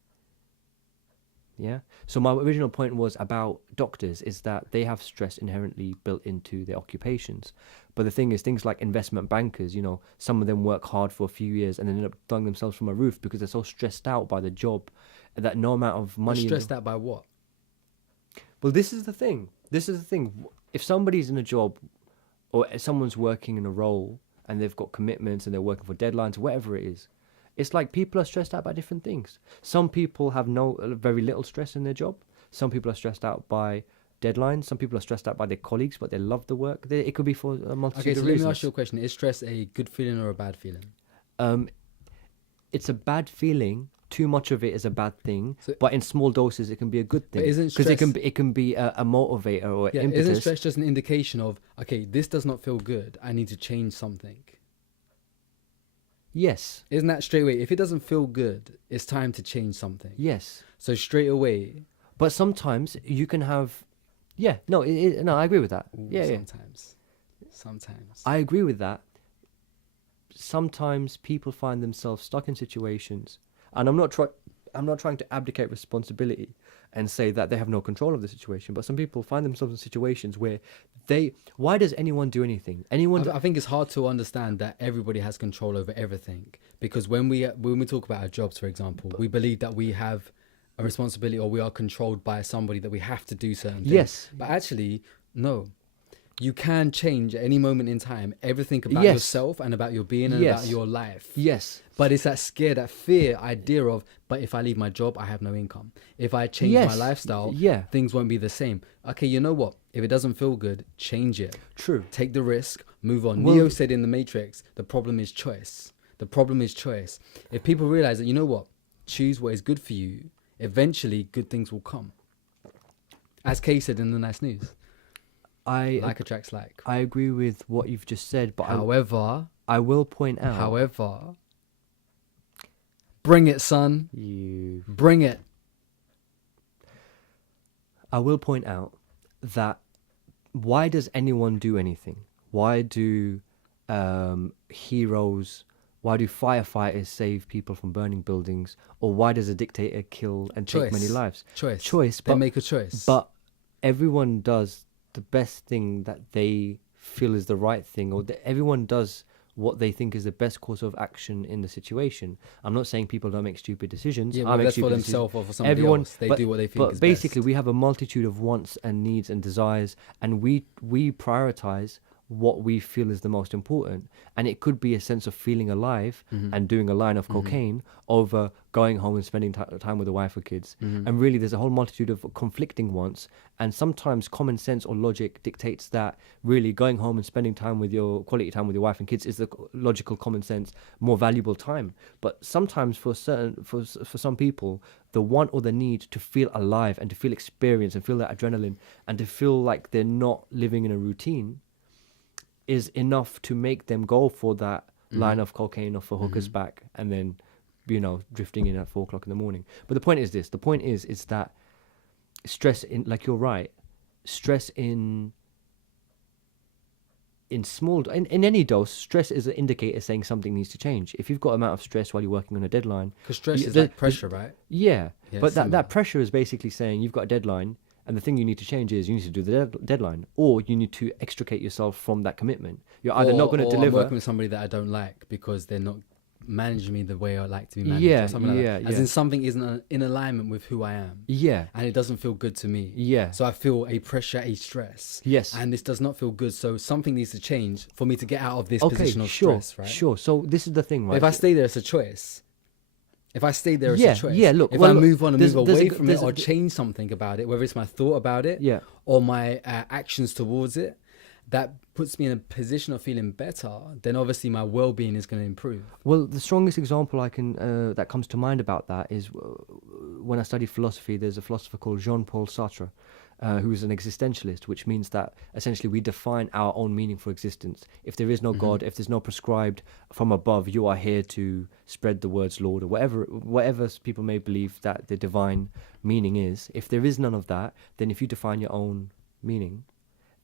Yeah. So my original point was about doctors is that they have stress inherently built into their occupations. But the thing is, things like investment bankers, some of them work hard for a few years and then end up throwing themselves from a roof because they're so stressed out by the job that no amount of money. Stressed out by what? Well, this is the thing. If somebody's in a job or someone's working in a role and they've got commitments and they're working for deadlines, whatever it is, it's like people are stressed out by different things. Some people have very little stress in their job. Some people are stressed out by deadlines. Some people are stressed out by their colleagues, but they love the work. It could be for a multitude of reasons. Let me ask you a question. Is stress a good feeling or a bad feeling? It's a bad feeling. Too much of it is a bad thing, but in small doses it can be a good thing. Because it can be a motivator or impetus. Isn't stress just an indication of, okay, this does not feel good, I need to change something? Yes. Isn't that straight away? If it doesn't feel good, it's time to change something. Yes. So straight away. But sometimes you can have, no, I agree with that. Sometimes. I agree with that. Sometimes people find themselves stuck in situations, and I'm not trying to abdicate responsibility and say that they have no control of the situation, but some people find themselves in situations where why does anyone do anything? I think it's hard to understand that everybody has control over everything, because when we talk about our jobs, for example, we believe that we have a responsibility or we are controlled by somebody, that we have to do certain things. Yes. But actually, no. You can change at any moment in time everything about yourself and about your being and about your life. Yes. But it's that fear idea of, but if I leave my job, I have no income. If I change my lifestyle, things won't be the same. Okay, you know what? If it doesn't feel good, change it. True. Take the risk, move on. Neo said in The Matrix, the problem is choice. The problem is choice. If people realize that, you know what? Choose what is good for you, eventually good things will come. As Kay said in the Nice News. Like attracts like. I agree with what you've just said, but however, I will point out. However, bring it, son. Bring it. I will point out that why does anyone do anything? Why do why do firefighters save people from burning buildings? Or why does a dictator kill and take many lives? Choice. They make a choice. But everyone does the best thing that they feel is the right thing, or everyone does what they think is the best course of action in the situation. I'm not saying people don't make stupid decisions. Yeah, I well, make that's for stupid themselves decisions. or for somebody Everyone, else. They but, do what they think but is basically, best. we have a multitude of wants and needs and desires, and we prioritize what we feel is the most important. And it could be a sense of feeling alive and doing a line of cocaine over going home and spending time with the wife or kids. And really, there's a whole multitude of conflicting wants. And sometimes common sense or logic dictates that really going home and spending time with your quality time with your wife and kids is the logical, common sense, more valuable time. But sometimes for some people, the want or the need to feel alive and to feel experience and feel that adrenaline and to feel like they're not living in a routine is enough to make them go for that line of cocaine or for hookers back, and then, drifting in at 4 o'clock in the morning. But the point is this: the point is that stress in, like you're right, stress in any dose, stress is an indicator saying something needs to change. If you've got amount of stress while you're working on a deadline, because stress is like pressure, right? Yeah, but similar. that pressure is basically saying you've got a deadline. And the thing you need to change is you need to do the deadline, or you need to extricate yourself from that commitment. You're either not going to deliver. I'm working with somebody that I don't like because they're not managing me the way I like to be managed. Yeah, or something like yeah, that. As in something isn't in alignment with who I am. Yeah. And it doesn't feel good to me. Yeah. So I feel a pressure, a stress. Yes. And this does not feel good. So something needs to change for me to get out of this position of stress, right? Sure. So this is the thing, right? If I stay there, it's a choice. If I stay there, it's a choice. Yeah, look. If I move on and move away from it or change change something about it, whether it's my thought about it Yeah. or my actions towards it, that puts me in a position of feeling better, then obviously my well-being is going to improve. Well, the strongest example I can that comes to mind about that is when I studied philosophy. There's a philosopher called Jean-Paul Sartre, who is an existentialist, which means that essentially we define our own meaning for existence. If there is no God, if there's no prescribed from above, you are here to spread the words Lord, or whatever people may believe that the divine meaning is. If there is none of that, then if you define your own meaning,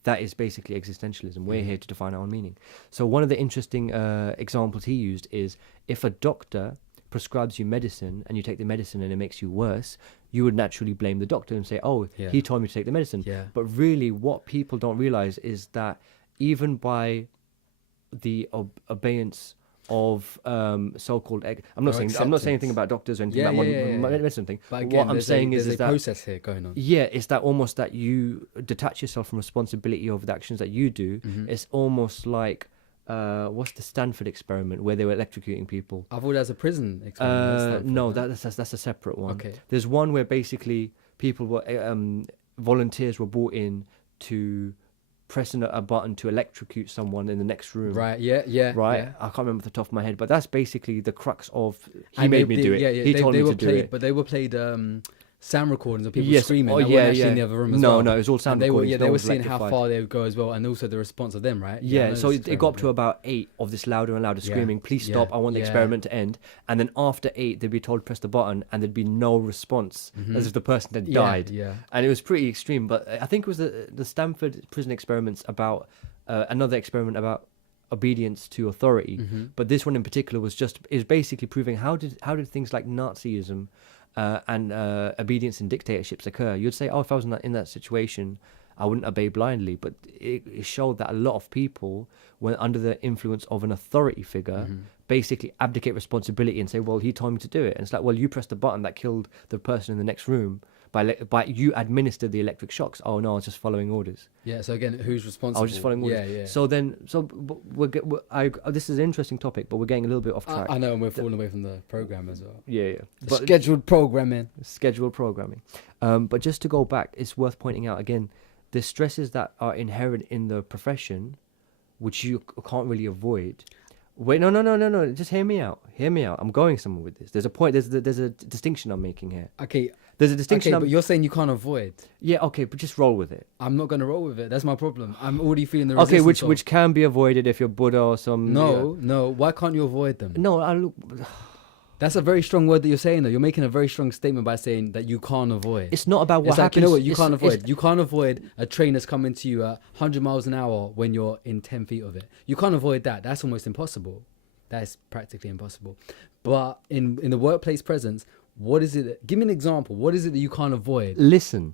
that is basically existentialism. We're here to define our own meaning. So one of the interesting examples he used is if a doctor prescribes you medicine and you take the medicine and it makes you worse, you would naturally blame the doctor and say, he told me to take the medicine. Yeah. But really what people don't realize is that even by the abeyance of so-called I'm not saying anything about doctors or anything about medicine thing. But again, what I'm saying is there's that a process here going on. Yeah, it's that almost that you detach yourself from responsibility over the actions that you do. It's almost like what's the Stanford experiment where they were electrocuting people? I thought that's a prison experiment. No, that's a separate one. Okay. There's one where basically people were volunteers were brought in to pressing a button to electrocute someone in the next room. Right. Yeah. Right. Yeah. I can't remember off the top of my head, but that's basically the crux of. He And made me do it. Yeah. He told me to do it. But they were played sound recordings of people Yes. screaming. Oh, that yeah, weren't actually yeah. in the other room as No, well. no, it was all sound And they were, recordings. yeah, No they were one's seeing how electrified. far they would go as well, and also the response of them, right? I Yeah, know so this it got up to experiment, about 8 of this louder and louder Yeah. screaming, please Yeah. stop, I want the Yeah. experiment to end. And then after 8, they'd be told press the button and there'd be no response, as if the person had died. Yeah. And it was pretty extreme, but I think it was the Stanford prison experiments about, another experiment about obedience to authority. But this one in particular is basically proving how did things like Nazism and obedience in dictatorships occur. You'd say, if I was in that situation, I wouldn't obey blindly, but it showed that a lot of people, when under the influence of an authority figure, basically abdicate responsibility and say, well, he told me to do it. And it's like, well, you pressed the button that killed the person in the next room by you administered the electric shocks. Oh no, I was just following orders. Yeah. So again, who's responsible? I was just following orders. Yeah. So this is an interesting topic, but we're getting a little bit off track. I know, and we're falling away from the program as well. Yeah. The scheduled programming. Scheduled programming. But just to go back, it's worth pointing out again, the stresses that are inherent in the profession, which you can't really avoid. Wait, no. Just hear me out. I'm going somewhere with this. There's a point. There's a distinction I'm making here. Okay. There's a distinction. Okay, but you're saying you can't avoid. Yeah. Okay, but just roll with it. I'm not going to roll with it. That's my problem. I'm already feeling the Okay, resistance. which can be avoided if you're Buddha or some. No. Why can't you avoid them? No, That's a very strong word that you're saying, though. You're making a very strong statement by saying that you can't avoid. It's not about what it's like, happens. you know what? You can't avoid. You can't avoid a train that's coming to you at 100 miles an hour when you're in 10 feet of it. You can't avoid that. That's almost impossible. That is practically impossible. But in the workplace presence, what is it? Give me an example. What is it that you can't avoid? Listen,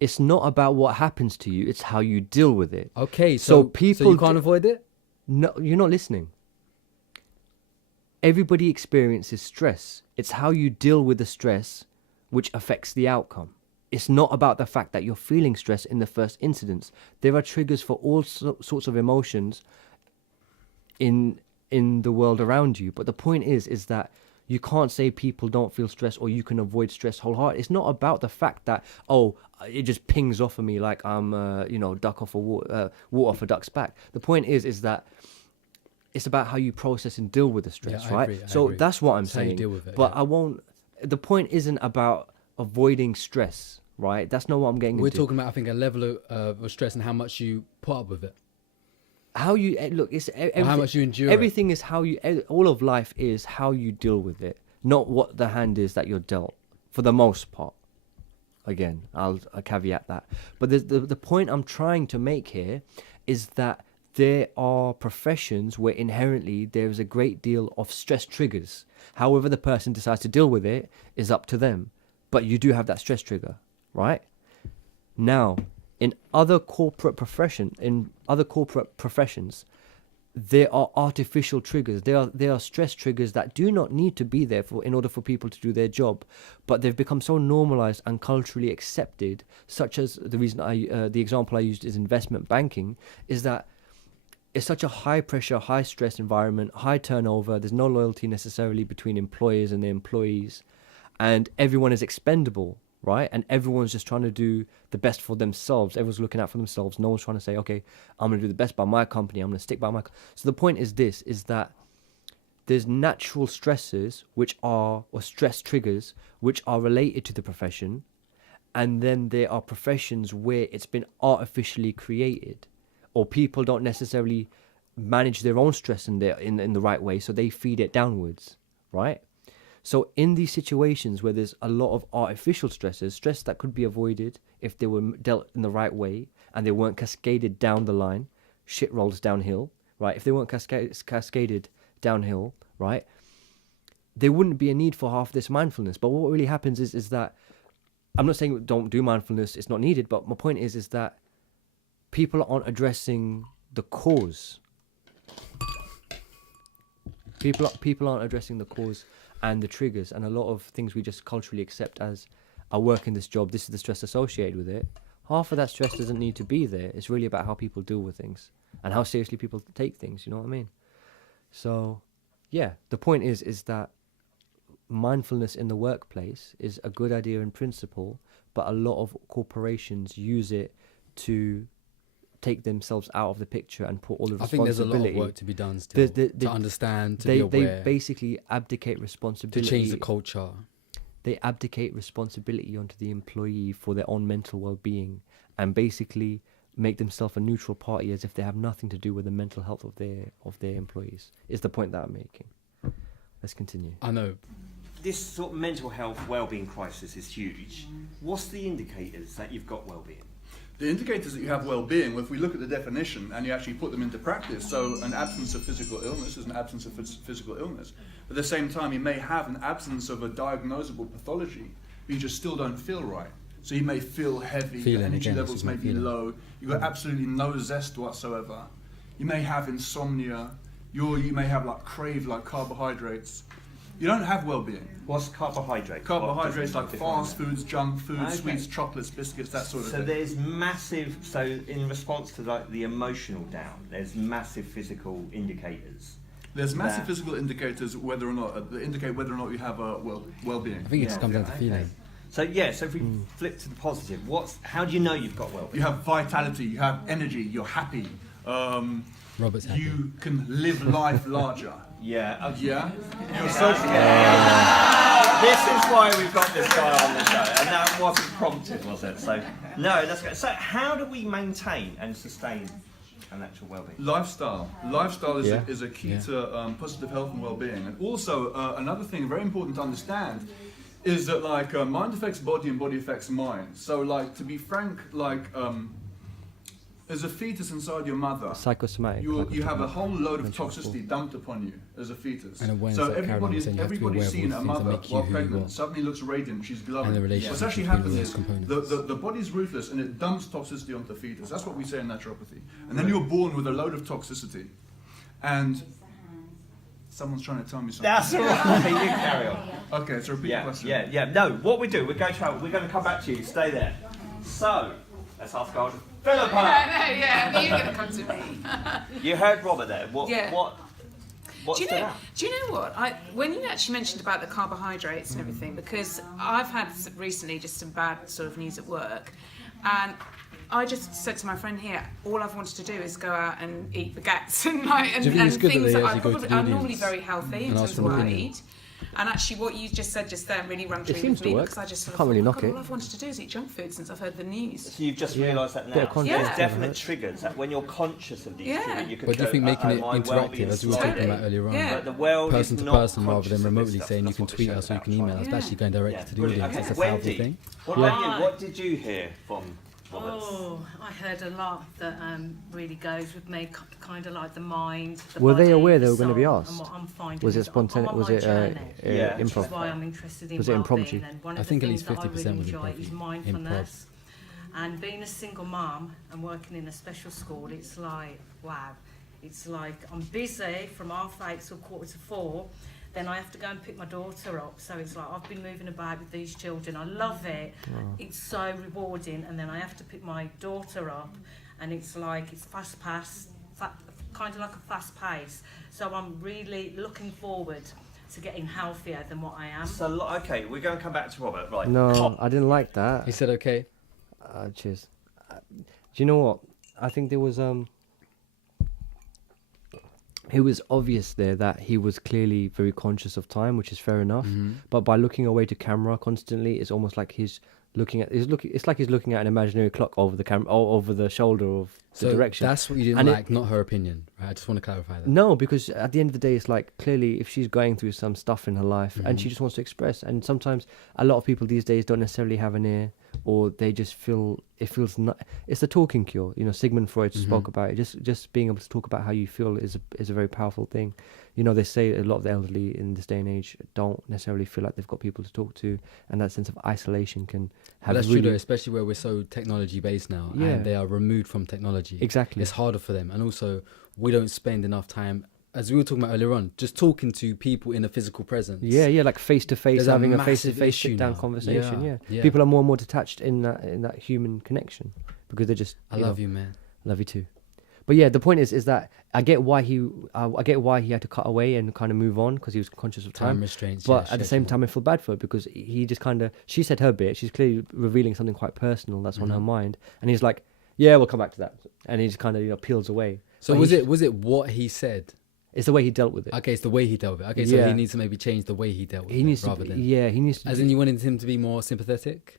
It's not about what happens to you, it's how you deal with it. Okay, So so people you can't avoid it? No, you're not listening. Everybody experiences stress. It's how you deal with the stress which affects the outcome. It's not about the fact that you're feeling stress in the first instance. There are triggers for all sorts of emotions in the world around you. But the point is that you can't say people don't feel stress or you can avoid stress wholeheartedly. It's not about the fact that, oh, it just pings off of me like I'm, duck off a water off a duck's back. The point is that it's about how you process and deal with the stress, Yeah, I right? agree, I So agree. that's what I'm It's how you saying. deal with it, But yeah. I won't. The point isn't about avoiding stress, right? That's not what I'm getting We're into. talking about, I think, a level of stress and how much you put up with it. How you look, it's Or how much you endure everything is how you, all of life is how you deal with it, not what the hand is that you're dealt, for the most part. Again, I'll caveat that. But the point I'm trying to make here is that there are professions where inherently there is a great deal of stress triggers. However the person decides to deal with it is up to them. But you do have that stress trigger, right? Now, in other corporate professions, there are artificial triggers. There are stress triggers that do not need to be there in order for people to do their job, but they've become so normalized and culturally accepted. Such as the example I used is investment banking, is that it's such a high pressure, high stress environment, high turnover. There's no loyalty necessarily between employers and their employees, and everyone is expendable. Right? And everyone's just trying to do the best for themselves. Everyone's looking out for themselves. No one's trying to say, okay, I'm going to do the best by my company. I'm going to stick by my... So the point is this, is that there's natural stresses or stress triggers, which are related to the profession. And then there are professions where it's been artificially created, or people don't necessarily manage their own stress in the right way. So they feed it downwards, right? So in these situations where there's a lot of artificial stresses, stress that could be avoided if they were dealt in the right way and they weren't cascaded down the line, shit rolls downhill, right? If they weren't cascaded downhill, right, there wouldn't be a need for half this mindfulness. But what really happens is that, I'm not saying don't do mindfulness, it's not needed, but my point is that people aren't addressing the cause. People aren't addressing the cause and the triggers, and a lot of things we just culturally accept as, I work in this job, this is the stress associated with it. Half of that stress doesn't need to be there. It's really about how people deal with things and how seriously people take things, you know what I mean? So, yeah, the point is that mindfulness in the workplace is a good idea in principle, but a lot of corporations use it to take themselves out of the picture and put all the responsibility. I think there's a lot of work to be done still, to understand, to be aware. They basically abdicate responsibility. To change the culture. They abdicate responsibility onto the employee for their own mental well-being and basically make themselves a neutral party as if they have nothing to do with the mental health of their employees, is the point that I'm making. Let's continue. I know. This sort of mental health well-being crisis is huge. What's the indicators that you've got well-being? The indicators that you have well-being, well, if we look at the definition and you actually put them into practice, so an absence of physical illness is an absence of physical illness. But at the same time, you may have an absence of a diagnosable pathology, but you just still don't feel right. So you may feel heavy, your energy levels may be low, you've got absolutely no zest whatsoever. You may have insomnia, you may have crave carbohydrates. You don't have well-being. What's carbohydrate? Carbohydrates like fast foods, junk foods, sweets, chocolates, biscuits, that sort of thing. So there's massive, in response to the emotional down, there's massive physical indicators. There's massive physical indicators that indicate whether or not you have a well-being. I think it just comes down to feeling. So so if we flip to the positive, how do you know you've got well-being? You have vitality, you have energy, you're happy. Robert's happy. You can live life larger. Yeah. Okay. Yeah. You're so This is why we've got this guy on the show, and that wasn't prompted, was it? So no, that's good. So how do we maintain and sustain an actual well-being? Lifestyle. Lifestyle is a key to positive health and well-being. And also another thing very important to understand is that mind affects body and body affects mind. So to be frank, as a fetus inside your mother, Psychosomatic. you have a whole load of mental toxicity dumped upon you as a fetus. And awareness So that Caroline was saying, you have to be aware everybody's of seen all a the things that mother make you while who you pregnant are. suddenly looks radiant, she's glowing. And the relationship What's actually between happening those is components. the body's ruthless and it dumps toxicity onto the fetus. That's what we say in naturopathy. And then you're born with a load of toxicity. And someone's trying to tell me something. That's all right. You carry on. Okay, so repeat the question. Yeah. No, what we do, we're going to come back to you. Stay there. So, let's ask God. Philippa! Yeah, you're going to come to me. You heard Robert there. What Do you know what? When you actually mentioned about the carbohydrates and everything, because I've had recently just some bad sort of news at work, and I just said to my friend here, all I've wanted to do is go out and eat baguettes and things that I'm normally very healthy in terms of what I eat. And actually, what you just said just then really rang true with me, because I just sort of can't really knock it. all I've wanted to do is eat junk food since I've heard the news. So you've just realised that now. There's definite triggers that when you're conscious of these triggers, you can. But do you think making it interactive, as we were talking about earlier on, person to person rather than remotely saying you can tweet us or you can email us, but actually going direct to the audience, it's a powerful thing. What about you? What did you hear from Robert? Oh, I heard a lot that really goes with me, kind of like the mind. Were they body, aware the they were going to be soul, asked? and what I'm finding Was it is spontaneous? Was it Which is improv? why I'm interested in Was it impromptu? well-being, and one of I the think at things least that I 50% really was enjoy is improv. mindfulness. And being a single mum and working in a special school, it's like, wow. It's like I'm busy from 8:30 till 3:45. Then I have to go and pick my daughter up. So it's like I've been moving about with these children. I love it. Wow. It's so rewarding. And then I have to pick my daughter up, and it's like it's kind of like a fast pace. So I'm really looking forward to getting healthier than what I am. So okay, we're going to come back to Robert. Right? No, I didn't like that. He said okay. Cheers. Do you know what? I think there was it was obvious there that he was clearly very conscious of time, which is fair enough. But by looking away to camera constantly, it's almost like he's looking at. It's like he's looking at an imaginary clock over the camera, or over the shoulder of the direction. That's what you didn't like, not her opinion, right? I just want to clarify that. No, because at the end of the day, it's like clearly if she's going through some stuff in her life and she just wants to express, and sometimes a lot of people these days don't necessarily have an ear, or they just feel it feels not. It's the talking cure. You know, Sigmund Freud spoke about it. Just being able to talk about how you feel is a very powerful thing. You know, they say a lot of the elderly in this day and age don't necessarily feel like they've got people to talk to, and that sense of isolation can have. But that's really true, though, especially where we're so technology based now, and they are removed from technology. Exactly, it's harder for them, and also we don't spend enough time, as we were talking about earlier on, just talking to people in a physical presence. Yeah, like face to face, having a face to face issue sit down now. conversation. Yeah. People are more and more detached in that human connection because they're just. I love you, man. Love you too. But yeah, the point is that I get why he had to cut away and kind of move on because he was conscious of time restraints. But at the same time, I feel bad for her because he just kind of, she said her bit. She's clearly revealing something quite personal that's on her mind, and he's like, "Yeah, we'll come back to that," and he just kind of peels away. So was it what he said? It's the way he dealt with it. Okay, it's the way he dealt with it. Okay, so he needs to maybe change the way he dealt with it rather than. Yeah, he needs to. As in, you wanted him to be more sympathetic.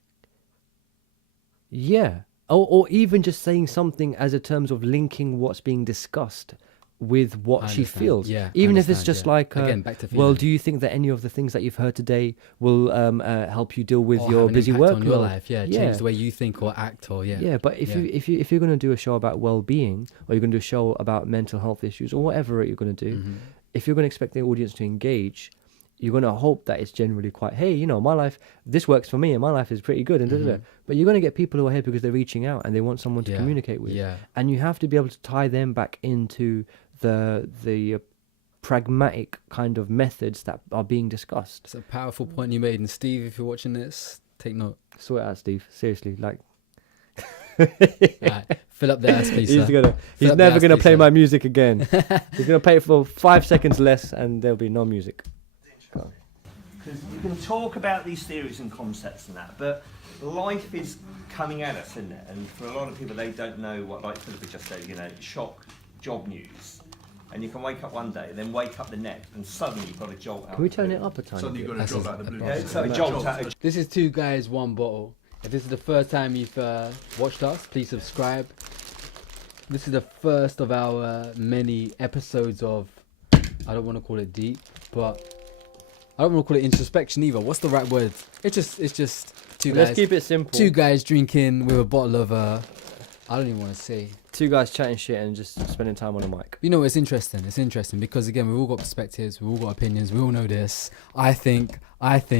Yeah. Or even just saying something as a terms of linking what's being discussed with what she feels. Yeah, even if it's just like, again, back to well, do you think that any of the things that you've heard today will help you deal with your busy work on your life? Change the way you think or act, or but if you're going to do a show about well-being, or you're going to do a show about mental health issues, or whatever you're going to do, if you're going to expect the audience to engage, you're going to hope that it's generally quite, hey, my life, this works for me and my life is pretty good. And But you're going to get people who are here because they're reaching out and they want someone to communicate with. Yeah. And you have to be able to tie them back into the pragmatic kind of methods that are being discussed. It's a powerful point you made. And Steve, if you're watching this, take note. Sort it out, Steve. Seriously, like... Right, fill up the ass, please. He's never going to play my music again. He's going to play it for 5 seconds less and there'll be no music. Because you can talk about these theories and concepts and that, but life is coming at us, isn't it? And for a lot of people, they don't know what, like Philippa just said, shock job news. And you can wake up one day, then wake up the next, and suddenly you've got a jolt out. Can we turn it up a tiny Suddenly bit? you've got a jolt out of the blue. Yeah, it's like a jolt out. This is 2 Guys, 1 Bottle. If this is the first time you've watched us, please subscribe. This is the first of our many episodes of, I don't want to call it deep, but I don't want to call it introspection either. What's the right word? It's just 2 guys. Let's keep it simple. 2 guys drinking with a bottle of I don't even want to say. Two guys chatting shit and just spending time on the mic. You know, it's interesting. It's interesting because, again, we've all got perspectives. We've all got opinions. We all know this. I think. But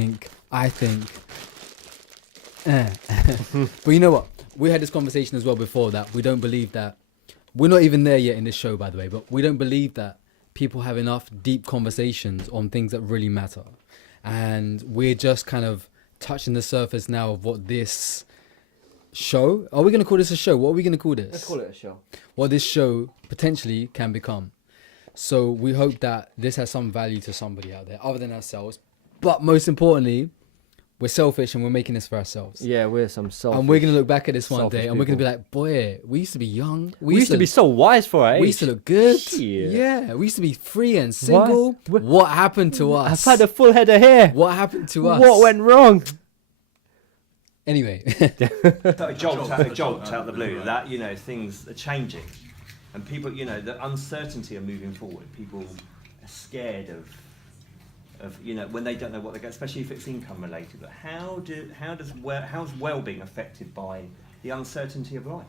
you know what? We had this conversation as well before that we don't believe that. We're not even there yet in this show, by the way, but we don't believe that people have enough deep conversations on things that really matter. And we're just kind of touching the surface now of what this show, are we going to call this a show? What are we going to call this? Let's call it a show. What this show potentially can become. So we hope that this has some value to somebody out there other than ourselves. But most importantly, we're selfish and we're making this for ourselves. Yeah, we're some selfish. And we're going to look back at this one day and we're going to people. be like, boy, we used to be young. We used to be so wise for our age. We used to look good. Shit. Yeah, we used to be free and single. What happened to us? I've had a full head of hair. What happened to us? What went wrong? Anyway. a jolt out the blue. That, you know, things are changing. And people, you know, the uncertainty of moving forward. People are scared of you know, when they don't know what they're going, especially if it's income related. But how's well-being affected by the uncertainty of life?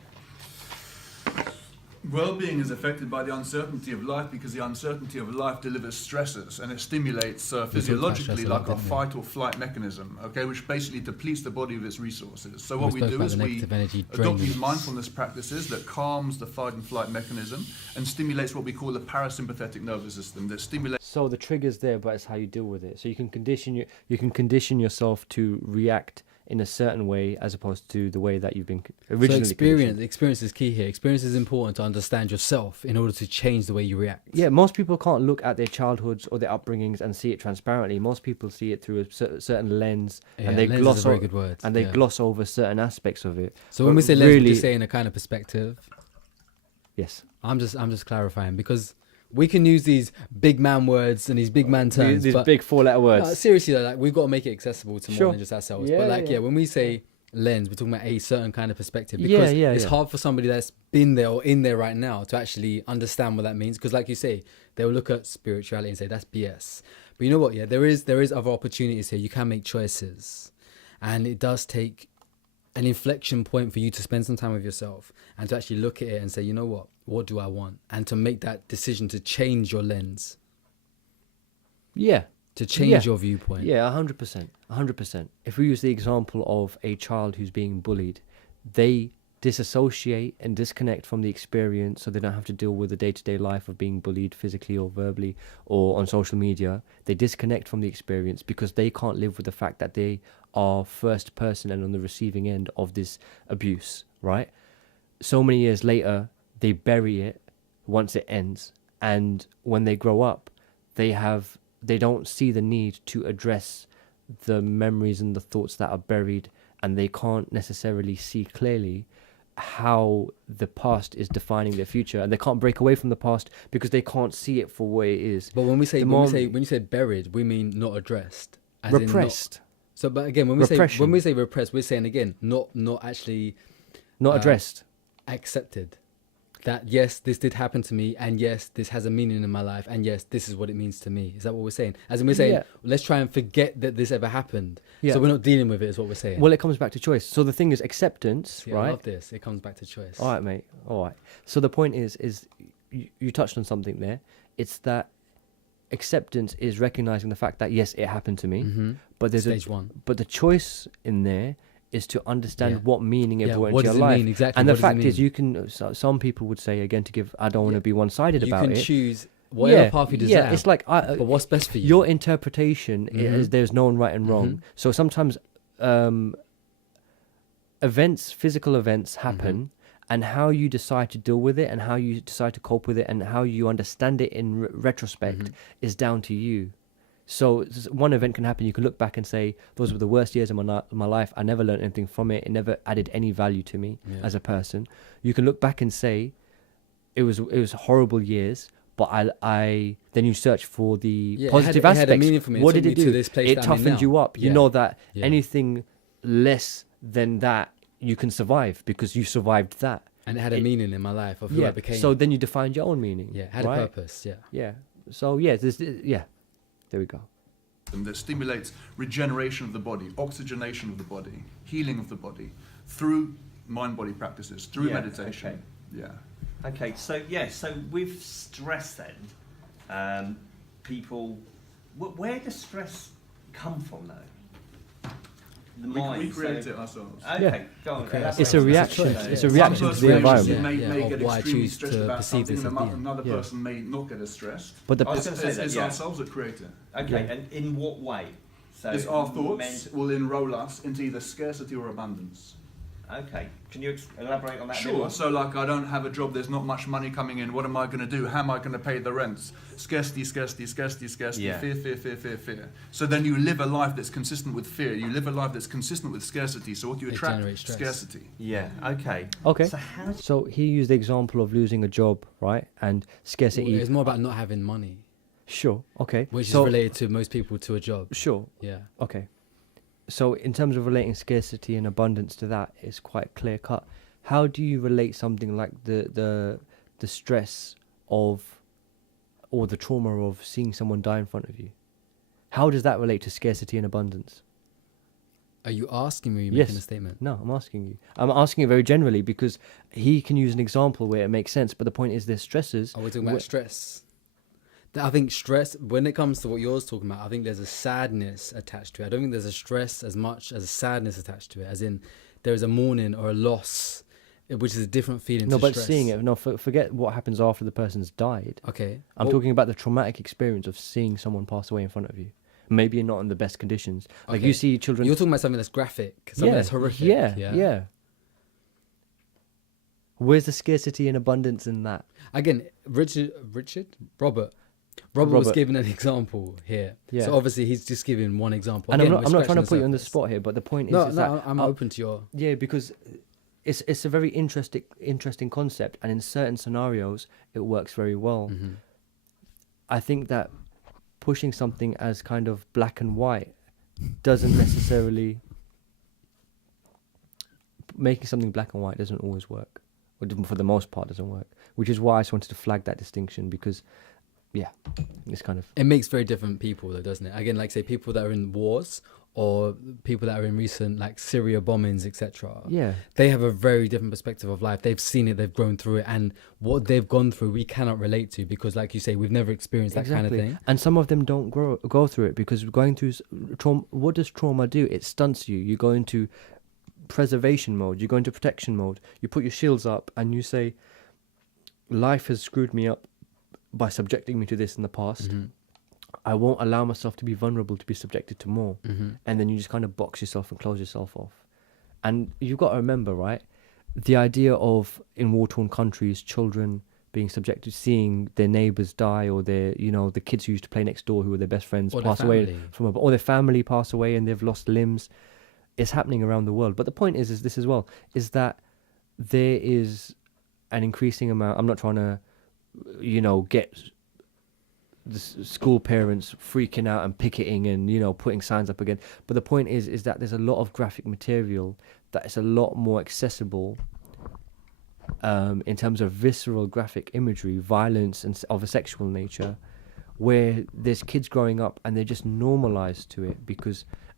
Well-being is affected by the uncertainty of life because the uncertainty of life delivers stresses and it stimulates physiologically like a fight or flight mechanism, okay, which basically depletes the body of its resources. So what we do is we adopt these mindfulness practices that calms the fight and flight mechanism and stimulates what we call the parasympathetic nervous system that stimulates. So the trigger's there, but it's how you deal with it. So you can condition yourself to react in a certain way as opposed to the way that you've been originally experience is key here. Experience is important to understand yourself in order to change the way you react. Yeah, most people can't look at their childhoods or their upbringings and see it transparently. Most people see it through a certain lens, and they gloss over gloss over certain aspects of it. So when we say lens, we're just saying a kind of perspective. Yes, I'm just clarifying because we can use these big man words and these big man terms. These big 4-letter words. Seriously, though, like, we've got to make it accessible to more than just ourselves. Yeah, but when we say lens, we're talking about a certain kind of perspective. Because it's hard for somebody that's been there or in there right now to actually understand what that means. Because like you say, they'll look at spirituality and say, that's BS. But you know what? Yeah, there is other opportunities here. You can make choices. And it does take an inflection point for you to spend some time with yourself and to actually look at it and say, you know what do I want? And to make that decision to change your lens. Yeah. To change your viewpoint. Yeah, 100%. If we use the example of a child who's being bullied, they disassociate and disconnect from the experience so they don't have to deal with the day-to-day life of being bullied physically or verbally or on social media. They disconnect from the experience because they can't live with the fact that they are first person and on the receiving end of this abuse, right? So many years later, they bury it once it ends, and when they grow up, they don't see the need to address the memories and the thoughts that are buried, and they can't necessarily see clearly how the past is defining their future, and they can't break away from the past because they can't see it for what it is. But when you say buried, we mean not addressed, as repressed. But again, when we say repressed, we're saying again not actually not addressed, accepted. That yes, this did happen to me, and yes, this has a meaning in my life, and yes, this is what it means to me. Is that what we're saying? As in, we're saying, let's try and forget that this ever happened. Yeah. So we're not dealing with it, is what we're saying. Well, it comes back to choice. So the thing is acceptance, right? I love this. It comes back to choice. All right, mate. All right. So the point is you touched on something there. It's that acceptance is recognizing the fact that yes, it happened to me, but there's stage one. But the choice in there is to understand what meaning it brought into your life. What does it mean exactly? And the fact is, you can. Some people would say again to give. I don't want to be one-sided about it. You can choose whatever path you desire. Yeah, it's like. But what's best for you? Your interpretation is there's no right and wrong. So sometimes, physical events happen, and how you decide to deal with it, and how you decide to cope with it, and how you understand it in retrospect is down to you. So one event can happen. You can look back and say, those were the worst years of my life. I never learned anything from it. It never added any value to me as a person. You can look back and say, it was horrible years, but I then you search for the positive aspects. It had a meaning for me. What did it do? To this place it toughened you up. You know that anything less than that, you can survive because you survived that. And it had a meaning in my life of who I became. So then you defined your own meaning. Yeah, it had a purpose. Yeah. So there we go. And that stimulates regeneration of the body, oxygenation of the body, healing of the body through mind-body practices through meditation. Okay. Yeah. Okay, so with stress then, people, where does stress come from though? The mind. We create it ourselves. Okay, go on. It's a reaction. It's a reaction to the environment. May get why I extremely choose stressed to about perceive something, this and as being. another person may not get as stressed. But it's ourselves that create it. Okay, and in what way? So it's our thoughts will enroll us into either scarcity or abundance. Okay, can you elaborate on that? Sure. So, like, I don't have a job. There's not much money coming in. What am I going to do? How am I going to pay the rents? Scarcity, scarcity, scarcity, scarcity. Yeah. Fear, fear, fear, fear, fear. So then you live a life that's consistent with fear. You live a life that's consistent with scarcity. So what do you attract? Scarcity. Yeah. Okay. Okay. So how? So he used the example of losing a job, right? And scarcity. It's more about not having money. Sure. Okay. Which is related to most people to a job. Sure. Yeah. Okay. So in terms of relating scarcity and abundance to that, it's quite clear cut. How do you relate something like the stress of or the trauma of seeing someone die in front of you? How does that relate to scarcity and abundance? Are you asking me or are you Yes. making a statement? No, I'm asking you. I'm asking it very generally because he can use an example where it makes sense, but the point is there's stresses. Are we talking about stress? I think stress, when it comes to what you're talking about, I think there's a sadness attached to it. I don't think there's a stress as much as a sadness attached to it, as in there is a mourning or a loss, which is a different feeling to stress. No, but seeing it, forget what happens after the person's died. Okay. I'm talking about the traumatic experience of seeing someone pass away in front of you. Maybe not in the best conditions. Like you see children... You're talking about something that's graphic, something that's horrific. Yeah. Where's the scarcity and abundance in that? Again, Robert was giving an example here. Yeah. So obviously he's just giving one example. And again, I'm not trying to put you on the spot here, but the point is that... I'm open to your... Yeah, because it's a very interesting concept, and in certain scenarios, it works very well. Mm-hmm. I think that pushing something as kind of black and white doesn't necessarily... Making something black and white doesn't always work. Or for the most part doesn't work. Which is why I just wanted to flag that distinction, because... Yeah, it's kind of... It makes very different people, though, doesn't it? Again, like, say, people that are in wars or people that are in recent, like, Syria bombings, etc. Yeah. They have a very different perspective of life. They've seen it, they've grown through it, and what they've gone through, we cannot relate to because, like you say, we've never experienced that kind of thing. And some of them don't go through it because going through trauma... What does trauma do? It stunts you. You go into preservation mode. You go into protection mode. You put your shields up and you say, life has screwed me up by subjecting me to this in the past. Mm-hmm. I won't allow myself to be vulnerable to be subjected to more. Mm-hmm. And then you just kind of box yourself and close yourself off. And you've got to remember, right, the idea of in war-torn countries, children being subjected to seeing their neighbours die, or their, the kids who used to play next door who were their best friends or pass away or their family pass away and they've lost limbs. It's happening around the world. But the point is this as well, is that there is an increasing amount... I'm not trying to get the school parents freaking out and picketing and, putting signs up again. But the point is that there's a lot of graphic material that is a lot more accessible in terms of visceral graphic imagery, violence and of a sexual nature, where there's kids growing up and they're just normalized to it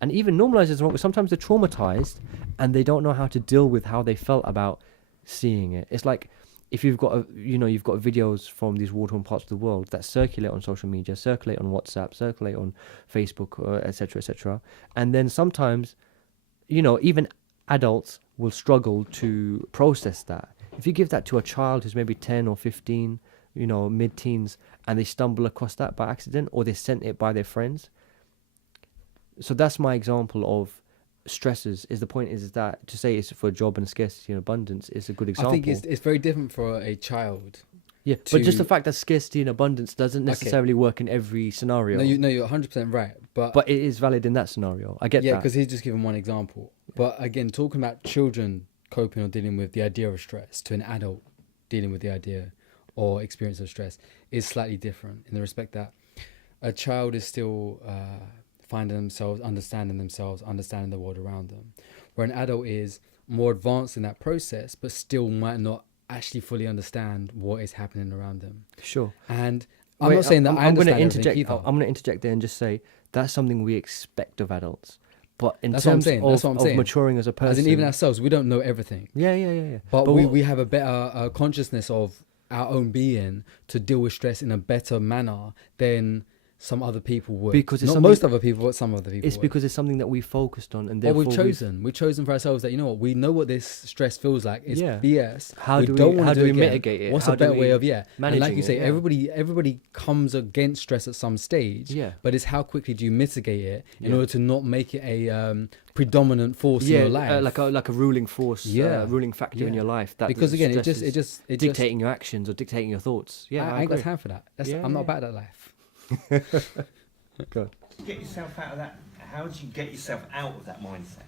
and even normalized is wrong, sometimes they're traumatized and they don't know how to deal with how they felt about seeing it. It's like, if you've got you've got videos from these war-torn parts of the world that circulate on social media, circulate on WhatsApp, circulate on Facebook, etc., and then sometimes, even adults will struggle to process that. If you give that to a child who's maybe 10 or 15, mid-teens, and they stumble across that by accident, or they're sent it by their friends. So that's my example of stresses. The point is that to say it's for a job and scarcity and abundance is a good example. I think it's very different for a child. Yeah, but just the fact that scarcity and abundance doesn't necessarily work in every scenario. No, you're 100% right. But it is valid in that scenario. I get that. Yeah, because he's just given one example. But again, talking about children coping or dealing with the idea of stress to an adult dealing with the idea or experience of stress is slightly different in the respect that a child is still finding themselves, understanding the world around them. Where an adult is more advanced in that process, but still might not actually fully understand what is happening around them. Sure. And I'm not saying that I understand everything either. I'm going to interject there and just say that's something we expect of adults. But in That's what I'm terms saying. of, That's what I'm of saying. maturing as a person, As in, even ourselves, we don't know everything. Yeah. But what- we have a better consciousness of our own being to deal with stress in a better manner than some other people would. Because it's not something- most other people, but some other people. it's would. because it's something that we focused on, and Well, therefore we've chosen for ourselves that, you know what, we know what this stress feels like. It's Yeah. BS. How do we- don't wanna how do it we again. mitigate it? What's How a do better we way of and like managing you say, it? Yeah. everybody comes against stress at some stage. Yeah. But it's how quickly do you mitigate it in Yeah. order to not make it a predominant force in your life. like a ruling force, ruling factor in your life. That Because again, stress is it dictating your actions or dictating your thoughts. Yeah, I ain't got agree. time for that. Yeah, I'm not yeah. about that life. Go on. Get yourself out of that. How do you get yourself out of that mindset?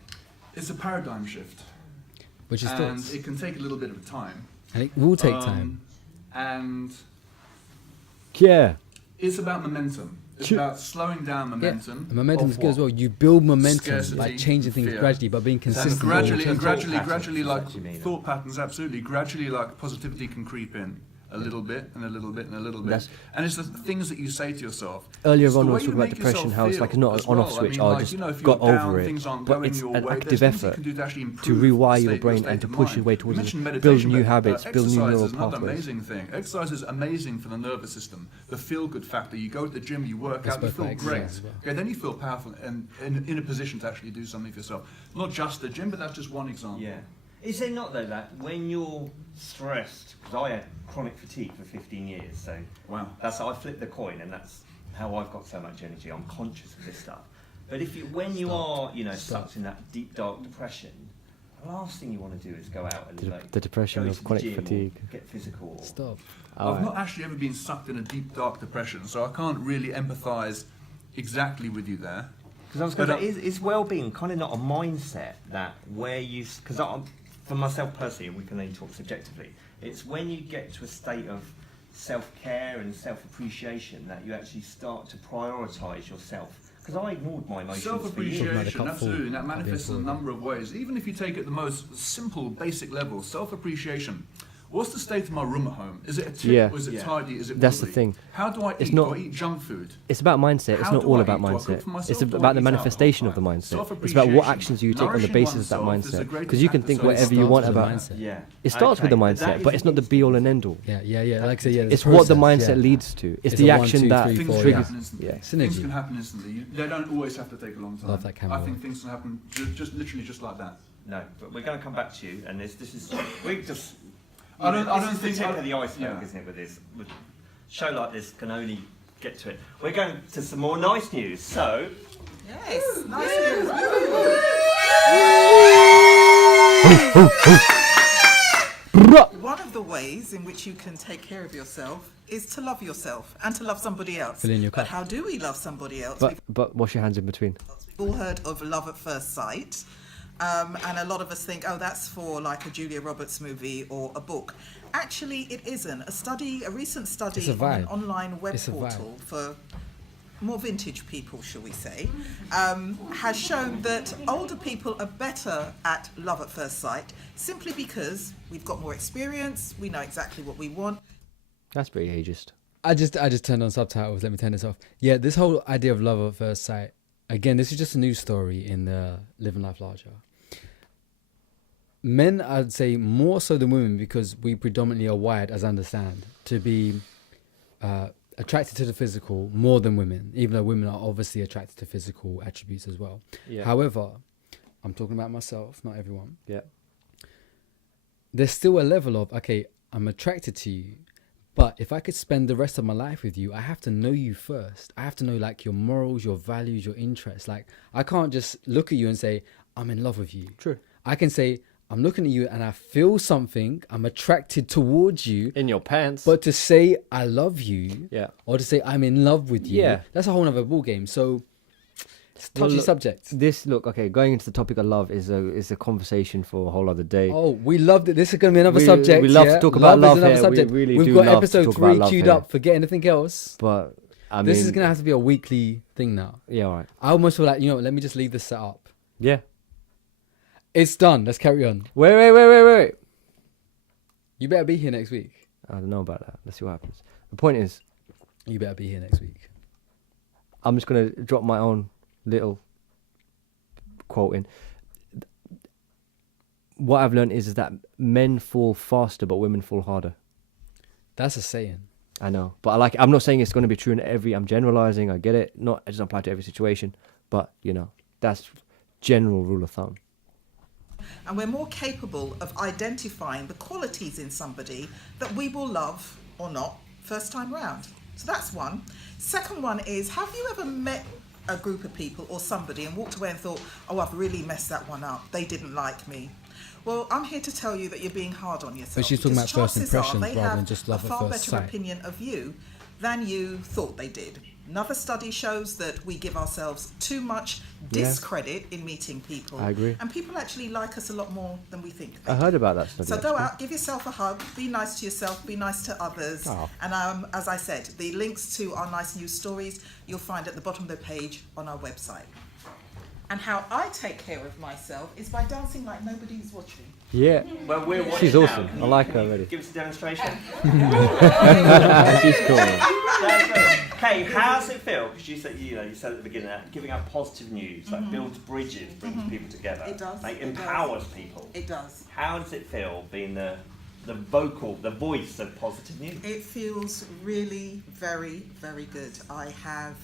It's a paradigm shift. Which is and thoughts. it can take a little bit of time. And it will take time. And Yeah. it's about momentum. It's about slowing down momentum. And momentum of is good as what? well. You build momentum, Scarcity, like changing things fear. gradually by being consistent. And gradually, Thought gradually, patterns, like is that what you mean? thought patterns, absolutely. Gradually, like positivity can creep in a little bit and a little bit and a little bit. That's- and it's the things that you say to yourself. Earlier It's on, the I way was you talking about make depression, yourself how it's like feel not an as on-off well. I switch. mean, I like, just you know, if got you're down, over things it. aren't But going it's your an way, active there's things you effort can do to actually to improve rewire the your state- brain state and to of push your mind. way You towards mentioned build meditation, new but, habits, build new exercise neural is another pathways. amazing thing. Exercise is amazing for the nervous system. The feel-good factor. You go to the gym, you work It's out, you both feel like great. exercise as well. Okay, then you feel powerful and in a position to actually do something for yourself. Not just the gym, but that's just one example. Yeah. Is there not though that when you're stressed? Because I had chronic fatigue for 15 years, so Wow. that's how I flipped the coin, and that's how I've got so much energy. I'm conscious of this stuff. But when you are, such in that deep dark depression, the last thing you want to do is go out and The depression go of to the chronic gym or fatigue. get physical. Or Stop. I've not actually ever been sucked in a deep dark depression, so I can't really empathise exactly with you there. Because I was going to But, say, is well-being kind of not a mindset that where you... Because for myself personally, and we can only talk subjectively, it's when you get to a state of self-care and self-appreciation that you actually start to prioritise yourself. Because I ignored my emotions for years. Self-appreciation, absolutely, and that manifests in a number of ways. Even if you take it at the most simple, basic level, self-appreciation. What's the state of my room at home? Is it a tip? Yeah. Or is it tidy? Is it That's the wobbly? thing. How do I It's eat? not- Do I eat junk food? It's about mindset. It's How not do all I about eat? Do I cook mindset. for myself? It's Do I about the eat out manifestation the of the whole time? mindset. It's about what Self-appreciation. actions you take on the Nourishing basis of that oneself is a mindset. great Because you can factor. think So it whatever you starts want with the about. mindset. Yeah. It starts with the Okay, but that mindset, but is it's not the be-all and end-all. Yeah. Like I say, yeah. It's what the process, mindset yeah. leads to. It's It's the a 1, action 2, that 3, Things 4, can triggers. happen instantly. Yeah. Things Synergy. can happen instantly. They don't always have to take a long time. Love that camera I think work. things can happen just literally just like that. No, but we're going to come back to you, and this is... We just... I don't this is think the tip I- of the iceberg, yeah. isn't it, with this? With a show like this can only get to it. We're going to some more nice news, so... Yes, nice news. One of the ways in which you can take care of yourself is to love yourself and to love somebody else. Fill in your But cup. how do we love somebody else? But wash your hands in between. We've all heard of love at first sight. And a lot of us think, oh, that's for like a Julia Roberts movie or a book. Actually, it isn't. A recent It's study a on an vibe. online web It's a vibe. portal for more vintage people, shall we say, has shown that older people are better at love at first sight simply because we've got more experience, we know exactly what we want. That's pretty ageist. I just turned on subtitles. Let me turn this off. Yeah, this whole idea of love at first sight. Again, this is just a news story in the Living Life Larger. Men, I'd say more so than women, because we predominantly are wired, as I understand, to be attracted to the physical more than women, even though women are obviously attracted to physical attributes as well. Yeah. However, I'm talking about myself, not everyone. Yeah. There's still a level of, okay, I'm attracted to you, but if I could spend the rest of my life with you, I have to know you first. I have to know like your morals, your values, your interests. Like I can't just look at you and say, I'm in love with you. True. I can say, I'm looking at you and I feel something. I'm attracted towards you. In your pants. But to say I love you, Yeah. or to say I'm in love with you, Yeah. that's a whole other ball game. So it's a Well, touchy look, subject. Okay, going into the topic of love is a conversation for a whole other day. Oh, we loved it. This is going to be another We- subject. we love yeah? to talk about is love another here. subject. We really We've do got love to episode talk 3 about love queued here. up. Forget anything else. But I mean, This is going to have to be a weekly thing now. Yeah, all right. I almost feel like, you know, let me just leave this set up. Yeah. It's done. Let's carry on. Wait. You better be here next week. I don't know about that. Let's see what happens. The point is, You better be here next week. I'm just gonna drop my own little quoting. What I've learned is that men fall faster, but women fall harder. That's a saying. I know, but I'm not saying it's going to be true in every. I'm generalizing. I get it. It doesn't apply to every situation, but that's general rule of thumb. And we're more capable of identifying the qualities in somebody that we will love or not first time round. So that's one. Second one is, have you ever met a group of people or somebody and walked away and thought, oh, I've really messed that one up. They didn't like me. Well, I'm here to tell you that you're being hard on yourself. But she's talking about first impressions rather than just love at at first first sight. They have a far better sight. opinion of you than you thought they did. Another study shows that we give ourselves too much discredit in meeting people. I agree. And people actually like us a lot more than we think. I heard about that study. So go out, give yourself a hug, be nice to yourself, be nice to others. Oh. And as I said, the links to our nice news stories you'll find at the bottom of the page on our website. And how I take care of myself is by dancing like nobody's watching. Yeah. Well, we're watching She's awesome. now. I like her already. Give us a demonstration. She's cool. Okay, how does it feel? Because you said at the beginning that giving out positive news, like builds bridges, brings people together. It does. Like It empowers does. people. It does. How does it feel being the voice of positive news? It feels really very, very good. I have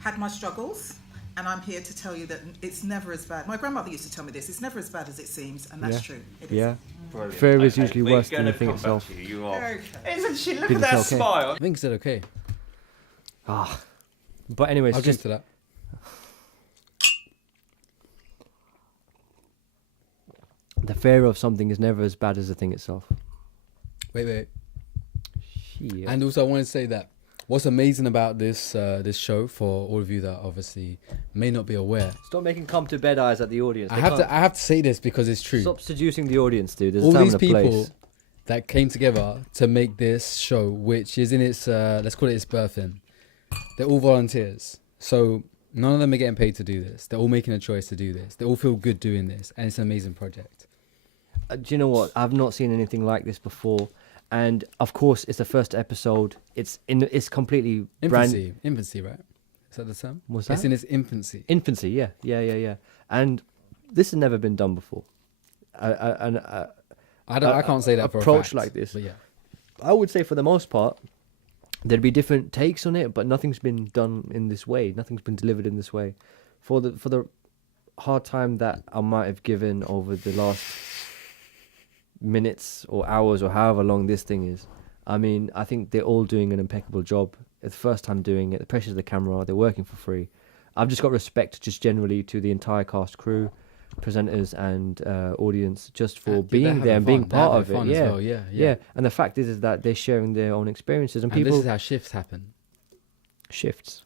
had my struggles, and I'm here to tell you that it's never as bad. My grandmother used to tell me this, it's never as bad as it seems, and that's true. It Yeah. Brilliant. Fear is Okay, usually we're worse than gonna the thing come back itself. to you. You are. Okay. Isn't she? Look Think at that it's okay. smile. I think he said okay. But anyways, I'll drink to that. the fear of something is never as bad as the thing itself. Wait. Shit. And also, I want to say that what's amazing about this this show, for all of you that obviously may not be aware, Stop making come to bed eyes at the audience. I have to say this because it's true. Stop seducing the audience, dude. There's All a time these and a people place. that came together to make this show, which is in its let's call it its birthing, they're all volunteers. So none of them are getting paid to do this. They're all making a choice to do this. They all feel good doing this, and it's an amazing project. Do you know what? I've not seen anything like this before, and of course, it's the first episode. It's completely Infancy, right? Is that the term? What's It's that? in its infancy. Infancy, yeah. And this has never been done before. I can't say that for a approach fact, like this. but yeah. I would say for the most part, there'd be different takes on it, but nothing's been done in this way. Nothing's been delivered in this way. For the hard time that I might have given over the last minutes or hours or however long this thing is, I mean, I think they're all doing an impeccable job. It's the first time doing it. The pressures of the camera, they're working for free. I've just got respect just generally to the entire cast, crew, presenters and audience just for being there and being part of it. Yeah. And the fact is that they're sharing their own experiences, and people. This is how shifts happen. Shifts.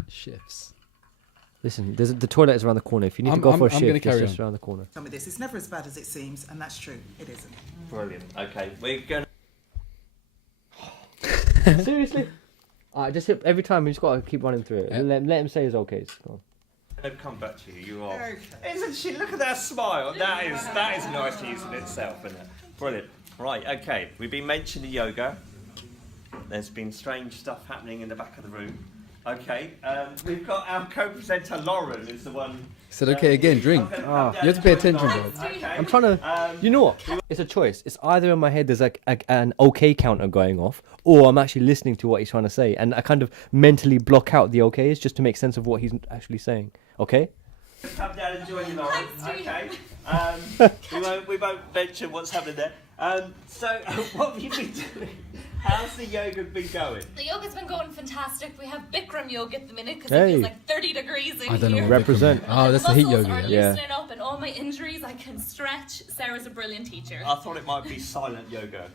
Listen, the toilet is around the corner. If you need to go for a shift, it's just around the corner. Tell me this, it's never as bad as it seems, and that's true. It isn't. Brilliant. Okay, we're going Seriously? Just every time we just got to keep running through it. Let him say his okays. Go on. to come back to you. You are. Isn't she? Look at that smile. That is nice news in itself, isn't it? Brilliant. Right. Okay. We've been mentioning yoga. There's been strange stuff happening in the back of the room. Okay. We've got our co-presenter Lauren is the one. Said okay again. Drink. You have to pay attention, bro. Okay. I'm trying to. You know what? It's a choice. It's either in my head there's like an okay counter going off, or I'm actually listening to what he's trying to say, and I kind of mentally block out the okays just to make sense of what he's actually saying. Okay. Come down and join you, Lauren. Okay. We won't mention what's happening there. So, what have you been doing? How's the yoga been going? The yoga's been going fantastic. We have Bikram yoga at the minute because Hey. it feels like 30 degrees in I don't know here. what Represent. Oh, that's the heat Muscles yoga. are Yeah. loosening up, and all my injuries I can stretch. Sarah's a brilliant teacher. I thought it might be silent yoga.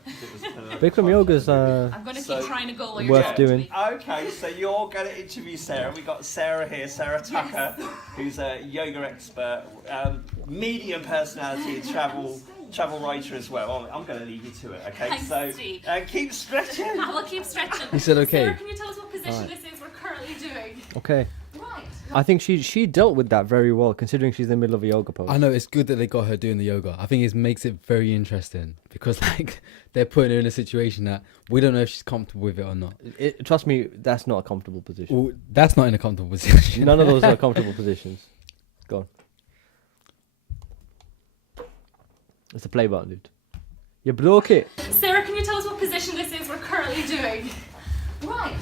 Bikram yoga's I'm going to keep trying to go while you're worth chatting to doing. me. Okay, so you're going to interview Sarah. We've got Sarah here, Sarah Tucker, who's a yoga expert, media personality, travel writer as well. I'm going to leave you to it, okay? Thanks, so Steve. keep stretching. I will keep stretching. He said okay. Sarah, can you tell us what position this is we're currently doing? Okay. Right. I think she dealt with that very well, considering she's in the middle of a yoga pose. I know it's good that they got her doing the yoga. I think it makes it very interesting because like they're putting her in a situation that we don't know if she's comfortable with it or not. Trust me, that's not a comfortable position. Well, that's not in a comfortable position. None of those are comfortable positions. Go on. It's the play button, dude. You broke it. Sarah, can you tell us what position this is we're currently doing? Right.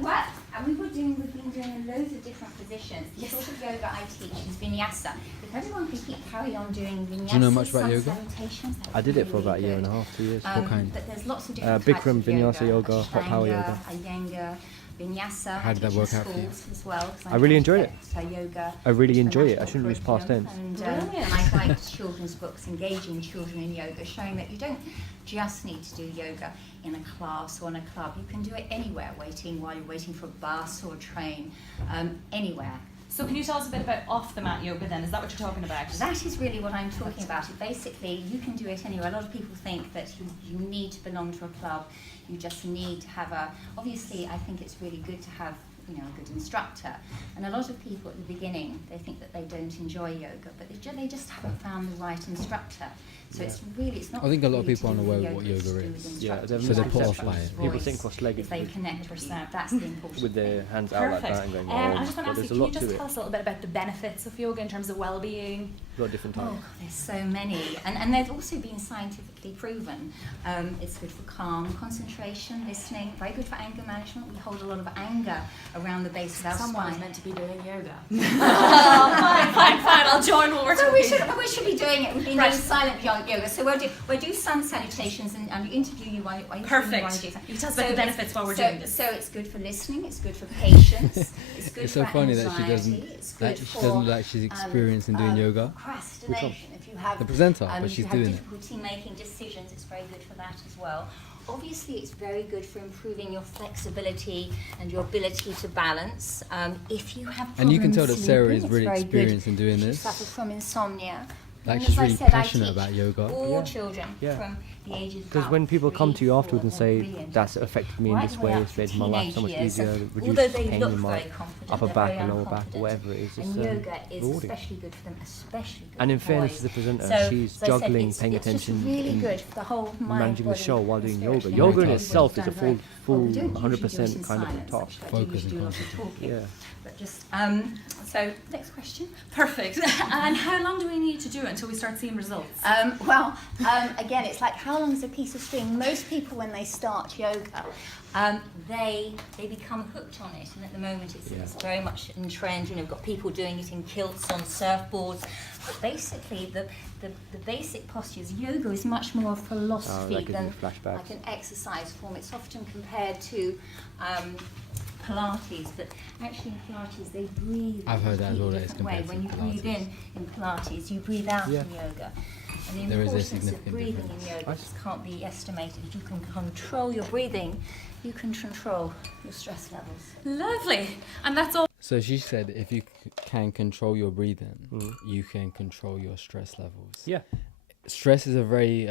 What? And we've been doing loads of different positions. The sort of yoga I teach is vinyasa. If everyone could carry on doing vinyasa, Do you know much about yoga? salutations, I did it for about a year and a half, 2 years. What kind? But there's lots of different Bikram, types of vinyasa yoga, hot power yoga. Iyengar, vinyasa. How did that work out for you? As well, I really enjoyed it. Yoga. I really enjoy it. I shouldn't use past tense. And I write children's books engaging children in yoga, showing that you don't just need to do yoga in a class or in a club. You can do it anywhere, while you're waiting for a bus or a train, anywhere. So can you tell us a bit about off the mat yoga then? Is that what you're talking about? That is really what I'm talking about. Basically, you can do it anywhere. A lot of people think that you need to belong to a club. You just need to have obviously, I think it's really good to have a good instructor. And a lot of people at the beginning, they think that they don't enjoy yoga, but they just haven't found the right instructor. So it's not. I think a lot of people aren't aware of what yoga is. Yeah, so they're put off by it. People think cross-legged. If they connect with that, that's the important with their hands out like that and going, I just want to ask you, there's a can lot you just to tell us a little bit about the benefits of yoga in terms of well-being? A lot of different types. Oh, there's so many. And they've also been scientifically proven. It's good for calm, concentration, listening, very good for anger management. We hold a lot of anger around the base of our Someone's spine. meant to be doing yoga. Fine, I'll join what we're so talking. we should be doing it. We've been Right. doing silent yoga. So we'll do sun salutations and interview you while you Perfect. do that. You tell us about the benefits while we're doing this. So it's good for listening, it's good for patience, it's good It's so for funny anxiety, that she it's doesn't good she for, doesn't look like she's experienced in doing yoga. procrastination. If you have The presenter, but if she's you have doing it. difficulty making decisions, it's very good for that as well. Obviously, it's very good for improving your flexibility and your ability to balance. If you have problems And you can tell that Sarah sleeping, is it's really very experienced good in doing if you this. suffer from insomnia. Like And she's as I really said, I passionate teach about yoga. all children from the ages of Because about when people come to you 3, afterwards and 4, say, brilliant. that's affected me in Right this the way, up it's to made my life so much teenage years, easier, although reduced they pain look in my very confident, upper they're back very and lower back, unconfident. or whatever it is. And It's yoga is rewarding. especially good for them, especially good And in for fairness boys. to the presenter, So, she's as I said, juggling, it's paying just attention, really in good for the whole mind, managing the body, show while and doing spirit. yoga. And Yoga in everybody's itself is done a very- full we don't usually do it 100% in kind of silence, task. actually. I do usually do a lot of talking. Yeah. But just so next question. Perfect. And how long do we need to do it until we start seeing results? Again, it's like how long is a piece of string? Most people, when they start yoga, they become hooked on it, and at the moment it's very much in trend. We've got people doing it in kilts on surfboards. But basically, the basic postures. Yoga is much more a philosophy than like an exercise form. It's often compared to Pilates, but actually in Pilates they breathe. I've heard that as well, in a that it's different way. compared When you to breathe in Pilates, you breathe out in yoga. And the There is a importance of significant breathing difference. in yoga just can't be estimated. If you can control your breathing, you can control your stress levels. Lovely. And that's all. So she said if you can control your breathing, you can control your stress levels. Yeah. Stress is a very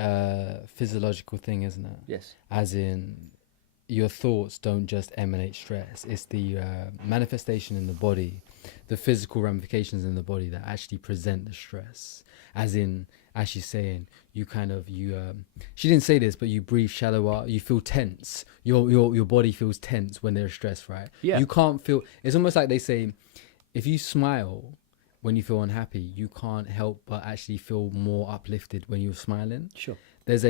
physiological thing, isn't it? Yes. As in, your thoughts don't just emanate stress. It's the manifestation in the body, the physical ramifications in the body that actually present the stress. As in, as she's saying, you she didn't say this, but you breathe shallower, you feel tense. Your body feels tense when there's stress, right? Yeah. You can't feel, it's almost like they say, if you smile when you feel unhappy, you can't help but actually feel more uplifted when you're smiling. Sure. There's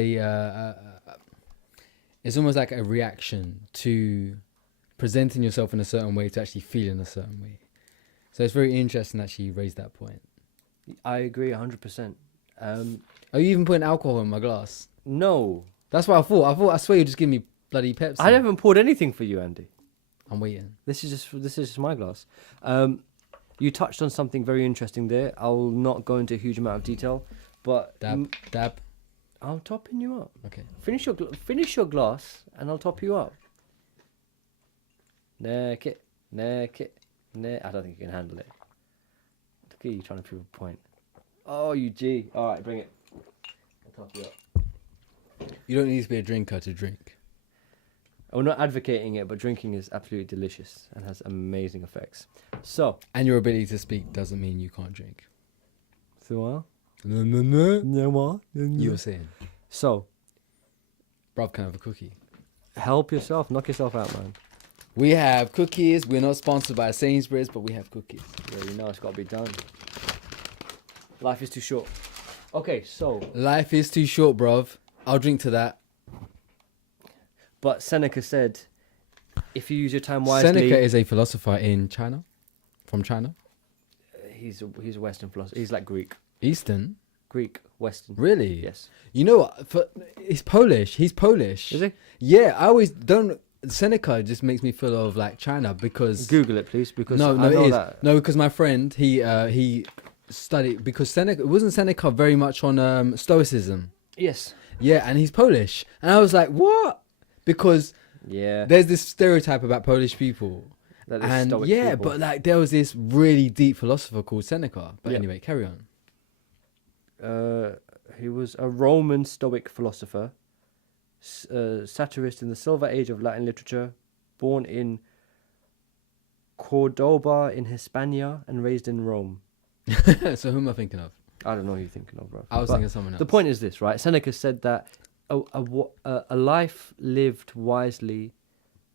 it's almost like a reaction to presenting yourself in a certain way to actually feel in a certain way. So it's very interesting that she raised that point. I agree 100%. Are you even putting alcohol in my glass? No. That's what I thought. I swear you just give me bloody Pepsi. I haven't poured anything for you, Andy. I'm waiting. This is just my glass. You touched on something very interesting there. I'll not go into a huge amount of detail, but dab. I'm topping you up. Okay. Finish your glass, and I'll top you up. Neck it. I don't think you can handle it. Look at you trying to prove a point. Oh, you G. All right, bring it. I'll top you up. You don't need to be a drinker to drink. I'm not advocating it, but drinking is absolutely delicious and has amazing effects. So. And your ability to speak doesn't mean you can't drink. So No. You were saying. So. Bruv, can I have a cookie? Help yourself. Knock yourself out, man. We have cookies. We're not sponsored by Sainsbury's, but we have cookies. Yeah, you know it's got to be done. Life is too short. Okay, so Life is too short, bruv. I'll drink to that. but Seneca said, if you use your time wisely. Seneca is a philosopher in China, from China. He's a Western philosopher. He's like Greek, Greek, Western. really? Yes. You know what? He's Polish. He's Polish. Is he? Yeah, I always don't. Seneca just makes me feel of like China because. Google it, please, because No, I know it is. that. No, because my friend he studied because Seneca wasn't Seneca very much on Stoicism. Yes. Yeah, and he's Polish, and I was like, what? Because there's this stereotype about Polish people. That they're And stoic yeah, people. but like there was this really deep philosopher called Seneca. But Yeah. anyway, carry on. He was a Roman Stoic philosopher, satirist in the Silver Age of Latin literature, born in Cordoba in Hispania and raised in Rome. So who am I thinking of? I don't know who you're thinking of, bro. I was thinking of someone else. The point is this, right? Seneca said that a life lived wisely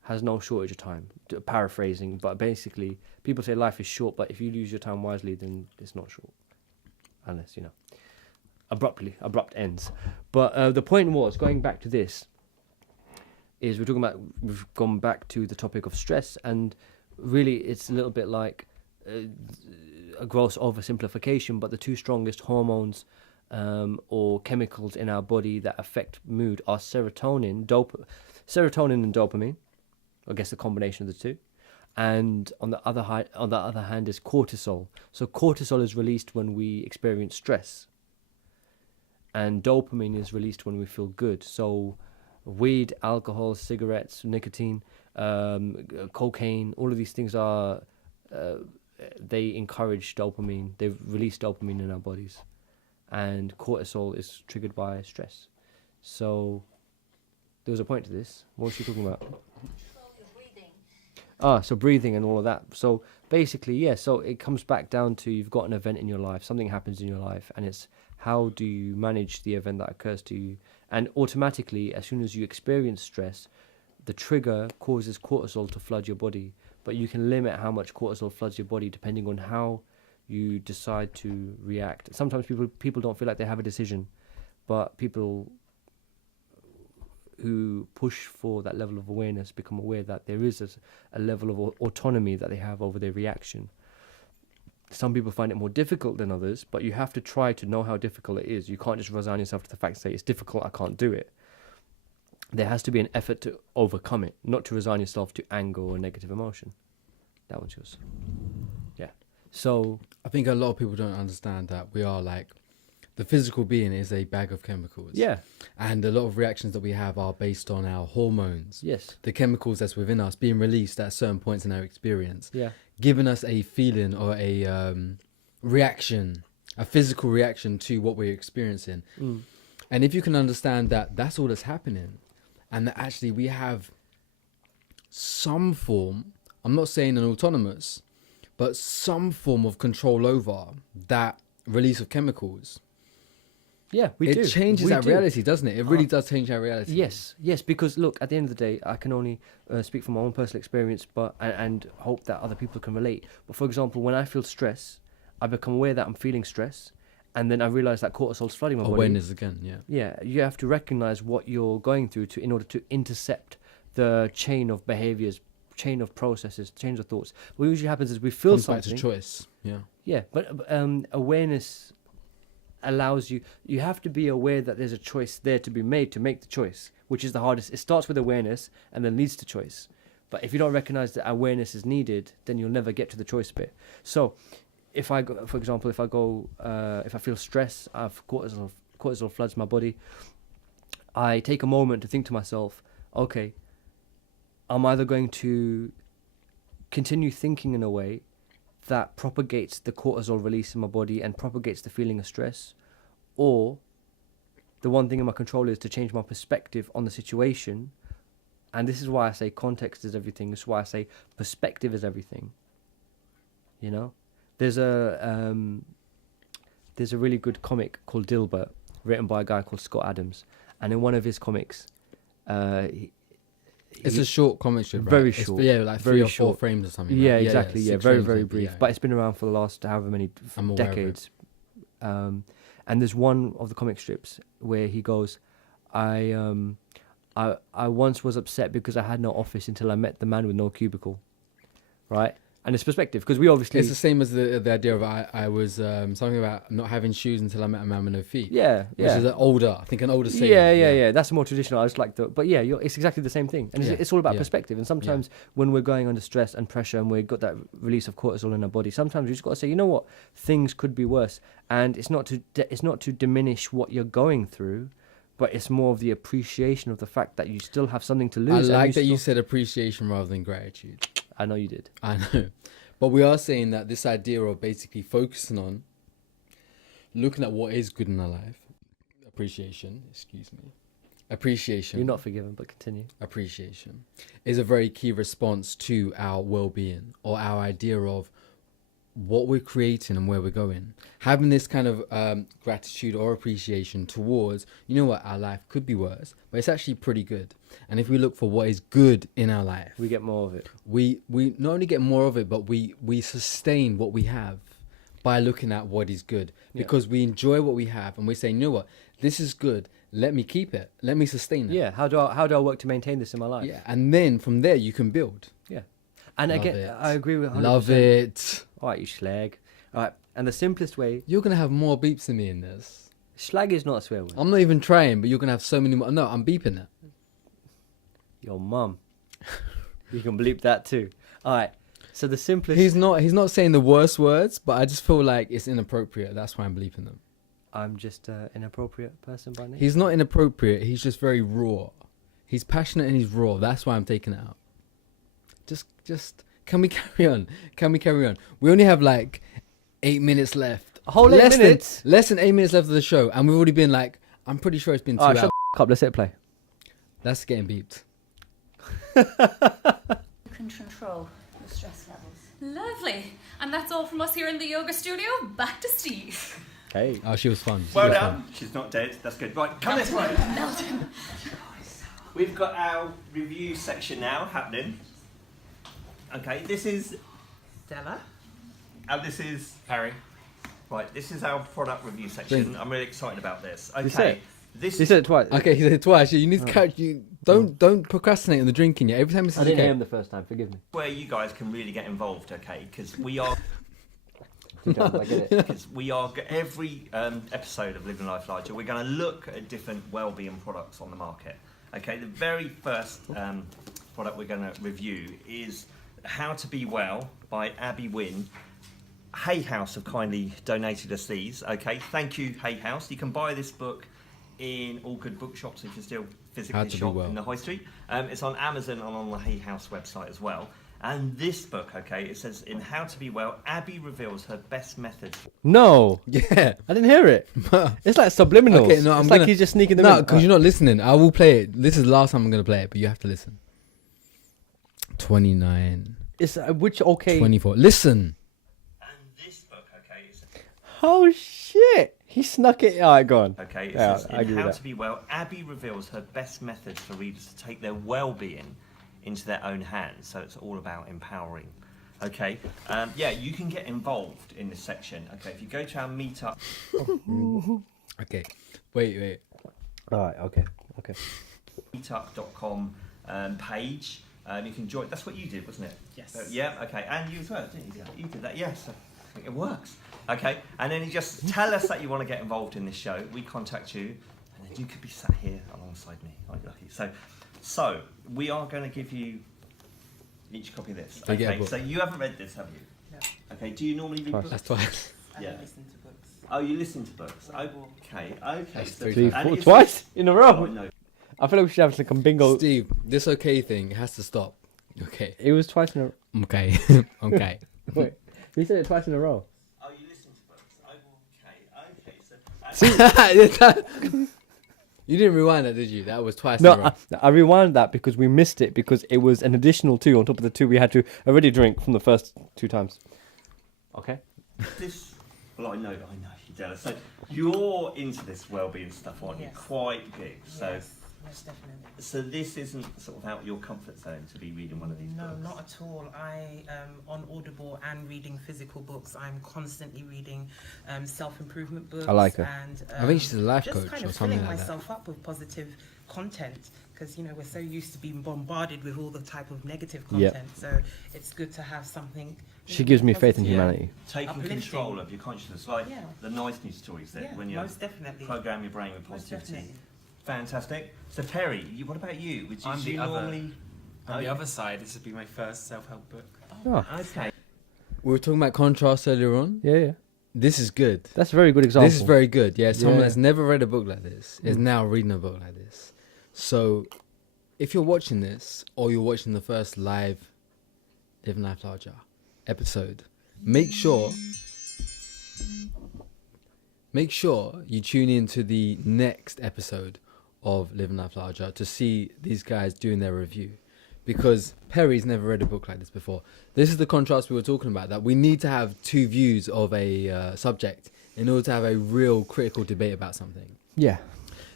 has no shortage of time. Paraphrasing, but basically, people say life is short, but if you use your time wisely, then it's not short. Unless, abrupt ends. But the point was, going back to this, is we've gone back to the topic of stress, and really it's a little bit like a gross oversimplification, but the two strongest hormones or chemicals in our body that affect mood are serotonin and dopamine. I guess a combination of the two. And on the other hand is cortisol. So cortisol is released when we experience stress, and dopamine is released when we feel good. So weed, alcohol, cigarettes, nicotine, cocaine, all of these things are they encourage dopamine. They release dopamine in our bodies, and cortisol is triggered by stress. So there was a point to this. What was she talking about? So breathing and all of that. So basically, so it comes back down to you've got an event in your life, something happens in your life, and it's how do you manage the event that occurs to you. And automatically, as soon as you experience stress, the trigger causes cortisol to flood your body. But you can limit how much cortisol floods your body depending on how you decide to react. Sometimes people don't feel like they have a decision, but people who push for that level of awareness become aware that there is a level of autonomy that they have over their reaction. Some people find it more difficult than others, but you have to try to know how difficult it is. You can't just resign yourself to the fact and say, it's difficult, I can't do it. There has to be an effort to overcome it, not to resign yourself to anger or negative emotion. That one's yours. Yeah. So I think a lot of people don't understand that we are like, the physical being is a bag of chemicals. Yeah. And a lot of reactions that we have are based on our hormones. Yes. The chemicals that's within us being released at certain points in our experience. Yeah. Giving us a feeling or a reaction, a physical reaction to what we're experiencing. Mm. And if you can understand that that's all that's happening, and that actually we have some form, I'm not saying an autonomous, but some form of control over that release of chemicals. Yeah, it changes our reality, doesn't it? It really does change our reality. Yes, because look, at the end of the day, I can only speak from my own personal experience, but and hope that other people can relate. But for example, when I feel stress, I become aware that I'm feeling stress, and then I realize that cortisol's flooding my body. Awareness again, yeah. Yeah, you have to recognize what you're going through in order to intercept the chain of behaviors, chain of processes, chain of thoughts. What usually happens is we feel Comes something. back to choice, yeah. Yeah, but awareness allows you have to be aware that there's a choice there to be made to make the choice, which is the hardest. It starts with awareness and then leads to choice. But if you don't recognize that awareness is needed, then you'll never get to the choice bit. So if I go, for example, if I feel stress, cortisol floods my body, I take a moment to think to myself, okay, I'm either going to continue thinking in a way that propagates the cortisol release in my body and propagates the feeling of stress, or the one thing in my control is to change my perspective on the situation. And this is why I say context is everything. This is why I say perspective is everything. You know, there's a really good comic called Dilbert, written by a guy called Scott Adams, and in one of his comics, it's a short comic strip, right? Very short. Yeah, like very 3 or 4 short frames or something. Yeah, right? exactly. Yeah, Six very, frames very maybe, brief. yeah. But it's been around for the last however many I'm aware of decades. And there's one of the comic strips where he goes, I once was upset because I had no office until I met the man with no cubicle, right? And it's perspective, because we obviously... It's the same as the idea of I was something about not having shoes until I met a man with no feet. Yeah, Which is an older saying. Yeah. That's more traditional. I just like but yeah, it's exactly the same thing. And it's all about perspective. And sometimes when we're going under stress and pressure and we've got that release of cortisol in our body, sometimes we just got to say, you know what, things could be worse. And it's not to diminish what you're going through, but it's more of the appreciation of the fact that you still have something to lose. I like that you said appreciation rather than gratitude. I know you did. I know. But we are saying that this idea of basically focusing on looking at what is good in our life, appreciation, You're not forgiven, but continue. Appreciation is a very key response to our well-being, or our idea of what we're creating and where we're going. Having this kind of gratitude or appreciation towards, you know what, our life could be worse, but it's actually pretty good. And if we look for what is good in our life, we get more of it. We not only get more of it, but we sustain what we have by looking at what is good, because we enjoy what we have and we're saying, you know what, this is good. Let me keep it. Let me sustain it. Yeah. How do I work to maintain this in my life? Yeah. And then from there you can build. Yeah. And Love again, it. I agree with 100%. Love it. All right, you slag. All right. And the simplest way... You're going to have more beeps than me in this. Slag is not a swear word. I'm not even trying, but you're going to have so many more. No, I'm beeping it. Your mum. You can bleep that too. All right. So the simplest... He's not saying the worst words, but I just feel like it's inappropriate. That's why I'm bleeping them. I'm just an inappropriate person by name. He's not inappropriate. He's just very raw. He's passionate and he's raw. That's why I'm taking it out. Just can we carry on? Can we carry on? We only have like 8 minutes left. A whole 8 minutes? Less than 8 minutes left of the show. And we've already been like, I'm pretty sure it's been 2 hours. Shut the up. Let's hit play. That's getting beeped. You can control your stress levels. Lovely. And that's all from us here in the yoga studio. Back to Steve. Hey. Oh, she was fun. Well done. She's not dead. That's good. Right, come this way. Melton. We've got our review section now happening. Okay, this is Stella. And this is Harry. Right, this is our product review section. I'm really excited about this. You said Okay, this he is said it twice. Okay, he said it twice. You need to catch. You don't procrastinate on the drinking. Yeah, every time he says I didn't okay. hear him the first time. Forgive me. where you guys can really get involved. Okay, because we are. I get it. Because we are every episode of Living Life Larger, we're going to look at different well-being products on the market. Okay, the very first product we're going to review is How to Be Well by Abby Wynn. Hay House have kindly donated us these. Okay, thank you, Hay House. You can buy this book in all good bookshops if you still physically shop in the high street. It's on Amazon and on the Hay House website as well. And this book, okay, it says in How to Be Well, Abby reveals her best methods. No. Yeah. I didn't hear it. It's like subliminal. Okay, no, it's like he's just sneaking them in. No, because you're not listening. I will play it. This is the last time I'm going to play it, but you have to listen. 29. It's which okay. 24. Listen. And this book, okay, is... Oh shit! He snuck it. All right, go on. Okay, it Yeah, says I in agree How with to Be Well, Abby reveals her best methods for readers to take their well-being into their own hands. So it's all about empowering. Okay, yeah, you can get involved in this section. Okay, if you go to our meetup. Okay, wait. All right, okay. Meetup.com page. You can join. That's what you did, wasn't it? Yes. Yeah. Okay, and you as well, didn't you? You did that. Yes. I think it works. Okay, and then you just tell us that you want to get involved in this show. We contact you, and then you could be sat here alongside me. Aren't you lucky? So we are going to give you each copy of this. Okay, so you haven't read this, have you? No. Okay, do you normally read books? That's twice. Yeah. I listen to books. Oh, you listen to books. Okay. That's So, 3, and 4, it's- twice in a row. Oh, no. I feel like we should have like a bingo. Steve, this okay thing has to stop. Okay. It was twice in a row. Okay. Okay. Wait, he said it twice in a row. Oh, you listen to books. Okay. You didn't rewind that, did you? That was twice in a row. No, I rewound that because we missed it because it was an additional 2 on top of the 2 we had to already drink from the first 2 times. Okay. This, well, I know, you're jealous. So you're into this well-being stuff, aren't you? Yes. Quite big. So Yes. Most definitely. So this isn't sort of out your comfort zone to be reading one of these No, books? not at all. I on Audible and reading physical books. I'm constantly reading self-improvement books. I like her. And I think she's a life just coach kind or of something filling like that. myself up with positive content, because we're so used to being bombarded with all the type of negative Yep. content. So it's good to have something. She gives me faith in positive. humanity. Taking Uplifting. control of your consciousness, like Yeah. the nice news stories that Yeah, when you most definitely. program your brain with Most positivity. definitely. Fantastic. So Perry, what about you? Would you, I'm do you the other. normally? On the other side, this would be my first self-help book. Oh. Okay. We were talking about contrast earlier on. Yeah. This is good. That's a very good example. This is very good. Yeah, someone Yeah. that's never read a book like this is Mm. now reading a book like this. So, if you're watching this or you're watching the first live Living Life Larger episode, make sure you tune in to the next episode of Living Life Larger to see these guys doing their review, because Perry's never read a book like this before. This is the contrast we were talking about, that we need to have two views of a subject in order to have a real critical debate about something. Yeah.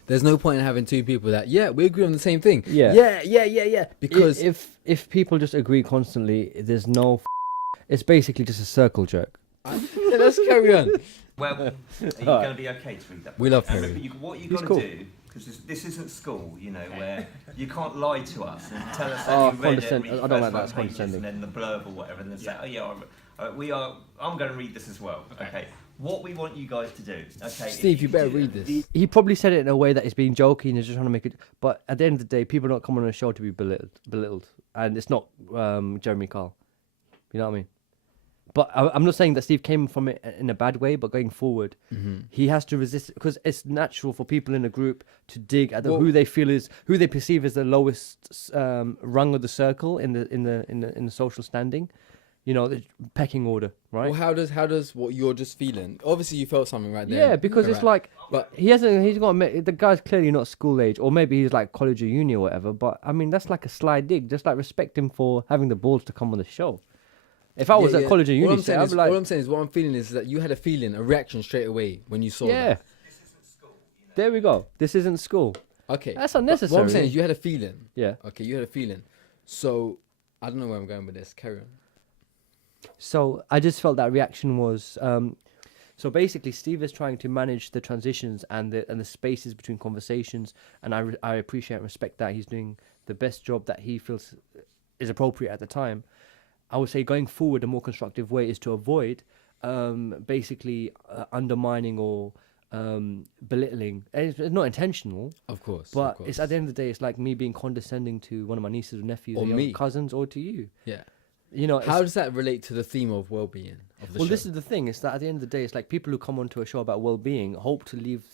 There's no point in having two people that, we agree on the same thing. Yeah. Yeah. Because if people just agree constantly, there's no. It's basically just a circle jerk. Let's carry on. Well, are you going to be okay to read that? We love And Perry. remember, what you've He's got cool. to do, because this isn't school, where you can't lie to us and tell us that Oh, you read it and condescend- read I the don't first like that, 5 it's pages condescending. and then the blurb or whatever, and then say, I'm going to read this as well. Okay. What we want you guys to do, okay? Steve, you better do read this. He probably said it in a way that he's being joking and just trying to make it. But at the end of the day, people don't come on a show to be belittled, and it's not Jeremy Carl. You know what I mean? But I'm not saying that Steve came from it in a bad way, but going forward, he has to resist it, because it's natural for people in a group to dig at who they perceive as the lowest rung of the circle in the social standing. The pecking order, right? Well, how does what you're just feeling? Obviously, you felt something right there. Yeah, because it's like, but he's got the guy's clearly not school age, or maybe he's like college or uni or whatever. But I mean, that's like a sly dig. Just like respect him for having the balls to come on the show. If I was at college or uni, all I'm saying I'd is, be like, what I'm saying is, what I'm feeling is that you had a reaction straight away when you saw yeah. that. There we go. This isn't school. Okay, That's but unnecessary. what I'm saying is, you had a feeling. Yeah. Okay, you had a feeling. So I don't know where I'm going with this. Carry on. So I just felt that reaction was. So basically, Steve is trying to manage the transitions and the spaces between conversations, and I appreciate and respect that. He's doing the best job that he feels is appropriate at the time. I would say going forward, a more constructive way is to avoid basically undermining or belittling. And it's not intentional, Of course. but it's at the end of the day, it's like me being condescending to one of my nieces or nephews Or or me. your cousins or to you. Yeah. How How does that relate to the theme of well-being of the well, show? this is the thing. It's that at the end of the day, it's like people who come onto a show about well-being hope to leave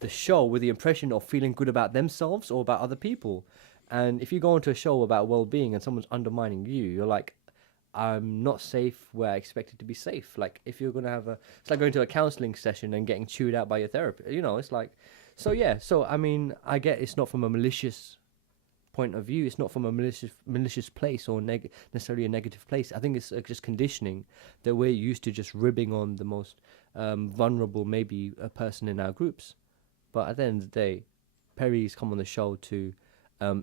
the show with the impression of feeling good about themselves or about other people. And if you go into a show about well-being and someone's undermining you, you're like, I'm not safe where I expected to be safe. Like if you're gonna it's like going to a counselling session and getting chewed out by your therapist. It's like, so yeah. So I mean, I get it's not from a malicious point of view. It's not from a malicious place or necessarily a negative place. I think it's just conditioning that we're used to just ribbing on the most vulnerable, maybe a person in our groups. But at the end of the day, Perry's come on the show to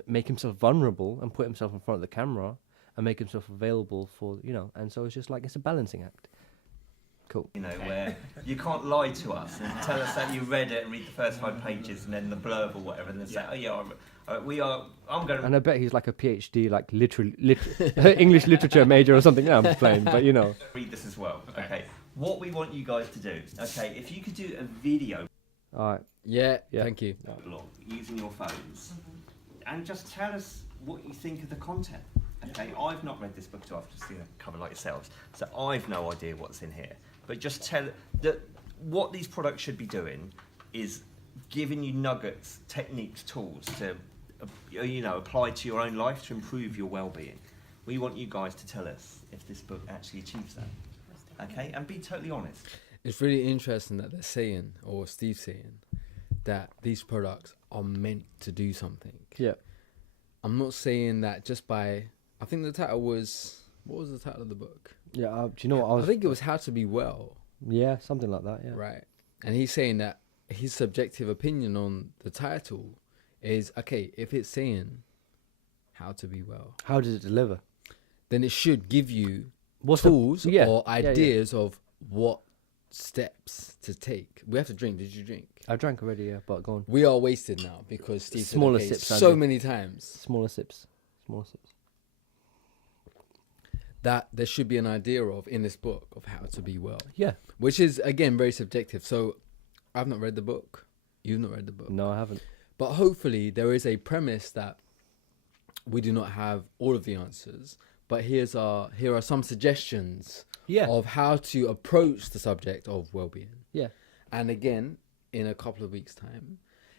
make himself vulnerable and put himself in front of the camera and make himself available for, and so it's just like, it's a balancing act. Cool. Where you can't lie to us and tell us that you read it and read the first 5 pages and then the blurb or whatever, and then say, I'm going to... And I bet he's like a PhD, like English literature major or something. No, I'm just playing, but Read this as well, okay? What we want you guys to do, okay, if you could do a video... All right. Yeah, thank you. Using your phones, and just tell us what you think of the content. Okay, I've not read this book, so I've just seen a cover like yourselves, so I've no idea what's in here. But just tell that what these products should be doing is giving you nuggets, techniques, tools to, apply to your own life to improve your well-being. We want you guys to tell us if this book actually achieves that. Okay, and be totally honest. It's really interesting that they're saying, or Steve's saying, that these products are meant to do something. Yeah. I'm not saying that just by... I think the title was... What was the title of the book? Yeah, do you know what I think it was How to Be Well. Yeah, something like that, yeah. Right. And he's saying that his subjective opinion on the title is, okay, if it's saying how to be well, How does it deliver? then it should give you What's tools yeah, or yeah, yeah. ideas of what steps to take. We have to drink. Did you drink? I drank already, yeah, but go on. We are wasted now because Steve said, Smaller okay, sips, so Andy. many times Smaller sips. Smaller sips. that there should be an idea of in this book of how to be well. Yeah. Which is, again, very subjective. So I've not read the book. You've not read the book. No, I haven't. But hopefully there is a premise that we do not have all of the answers. But here are some suggestions of how to approach the subject of well-being. Yeah. And again, in a couple of weeks' time,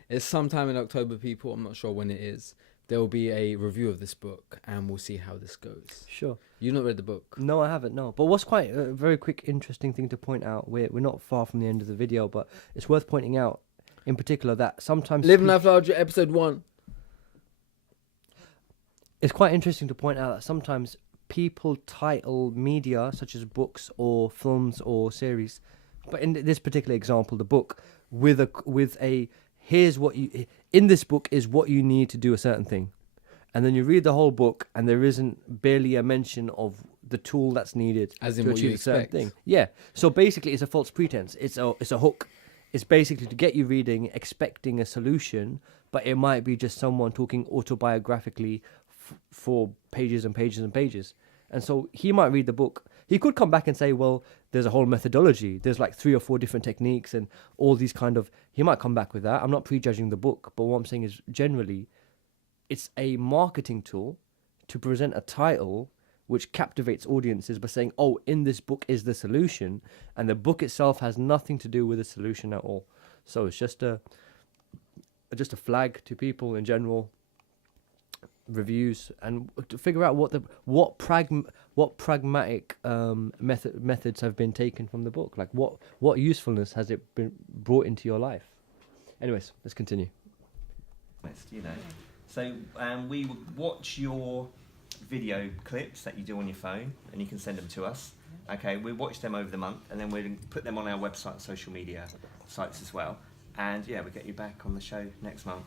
it's sometime in October, people, I'm not sure when it is, there will be a review of this book and we'll see how this goes. Sure. You've not read the book? No, I haven't, no. But what's quite a very quick, interesting thing to point out, we're not far from the end of the video, but it's worth pointing out, in particular, that sometimes... Live Life Larger, episode 1. It's quite interesting to point out that sometimes people title media, such as books or films or series, but in this particular example, the book, with a here's what you... In this book is what you need to do a certain thing. And then you read the whole book and there isn't barely a mention of the tool that's needed As in to what you achieve a certain expect. thing. Yeah. So basically it's a false pretense. It's a hook. It's basically to get you reading, expecting a solution, but it might be just someone talking autobiographically for pages and pages and pages. And so he might read the book. He could come back and say, well, there's a whole methodology. There's like 3 or 4 different techniques and all these kind of... He might come back with that. I'm not prejudging the book, but what I'm saying is generally, it's a marketing tool to present a title which captivates audiences by saying, oh, in this book is the solution. And the book itself has nothing to do with the solution at all. So it's just a flag to people in general, reviews, and to figure out what pragmatic methods have been taken from the book. Like what usefulness has it been brought into your life? Anyways, let's continue. You know, so we would watch your video clips that you do on your phone, and you can send them to us. Okay, we watch them over the month, and then we'll put them on our website, social media sites as well. And yeah, we'll get you back on the show next month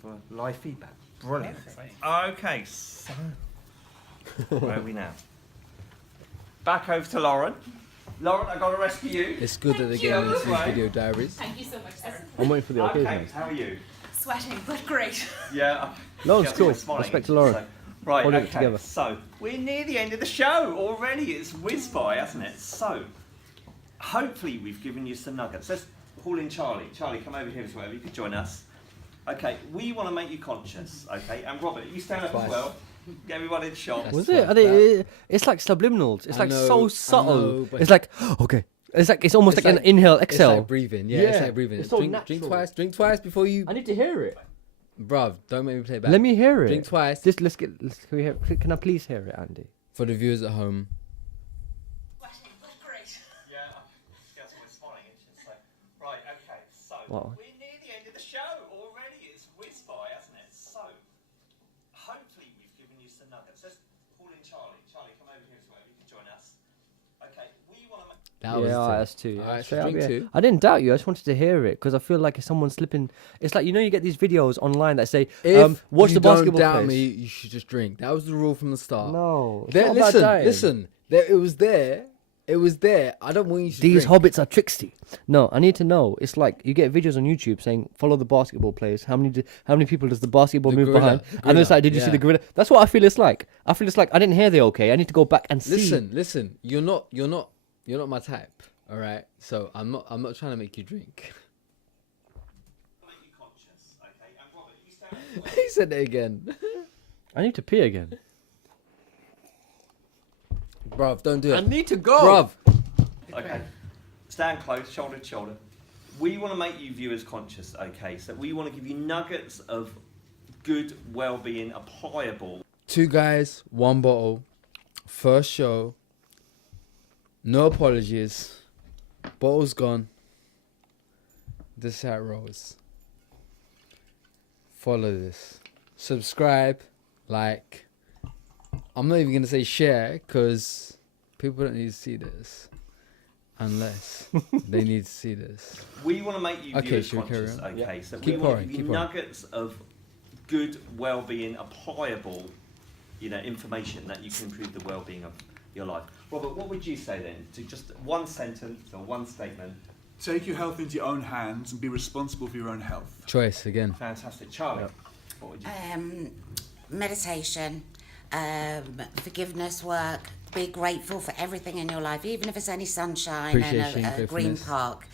for live feedback. Brilliant. Okay, so where are we now? Back over to Lauren. Lauren, I got to rescue you. It's good that they're getting into these video diaries. Thank you so much, sir. I'm waiting for the occasion. Okay, how are you? Sweating, but great. Yeah. Lauren's cool. Smiling. Respect to Lauren. So, right, Holding it okay, together. so we're near the end of the show already. It's whizzed by, hasn't it? So, hopefully we've given you some nuggets. Let's pull in Charlie. Charlie, come over here as well. You could join us. Okay, we want to make you conscious, okay? And Robert, you stand up as well. Get everyone in shot. Was it? It's like subliminals. It's like so subtle. It's like, okay. It's almost like an inhale, exhale. It's like breathing. Yeah, it's like breathing. It's so drink natural. Drink twice before you... I need to hear it. Bruv, don't make me play back. Let me hear it. Drink twice. Can I please hear it, Andy? For the viewers at home. Right, okay, so Wow. we're near the end of the show already. It's whizzed by, hasn't it? So, hopefully we've given you some nuggets. Let's pull in Charlie. Charlie, come over here as well. You can join us. Okay, we want to make... That's two. Alright, Straight up, drink yeah. two. I didn't doubt you. I just wanted to hear it because I feel like if someone's slipping, it's like, you know, you get these videos online that say, If watch you the basketball don't doubt players. me, you should just drink. That was the rule from the start. No, it's There, not about dying. listen. It was there. It was there. I don't want you to These drink. hobbits are tricksy. No, I need to know. It's like you get videos on YouTube saying follow the basketball players. How many people does the basketball The move gorilla, behind? And it's like, did you see yeah. the gorilla? That's what I feel it's like. I feel it's like I didn't hear the okay. I need to go back and see. Listen. You're not my type. All right. So I'm not trying to make you drink. He said it again. I need to pee again. Bruv, don't do it. I need to go. Bruv. Okay, stand close, shoulder to shoulder. We want to make you viewers conscious, okay? So we want to give you nuggets of good well-being, applicable. 2 guys, 1 bottle. First show. No apologies. Bottle's gone. This is how it rolls. Follow this. Subscribe. Like. I'm not even going to say share because people don't need to see this. Unless they need to see this. We want to make you Okay, viewers should we carry conscious, on? okay? So Keep we want to pouring, give you keep pouring. nuggets of good well-being, applicable, information that you can improve the well-being of your life. Robert, what would you say then to just one sentence or one statement? Take your health into your own hands and be responsible for your own health. Choice again. Fantastic. Charlie, what would you Meditation, forgiveness work, be grateful for everything in your life, even if it's only sunshine Appreciation, and a green gratefulness. park.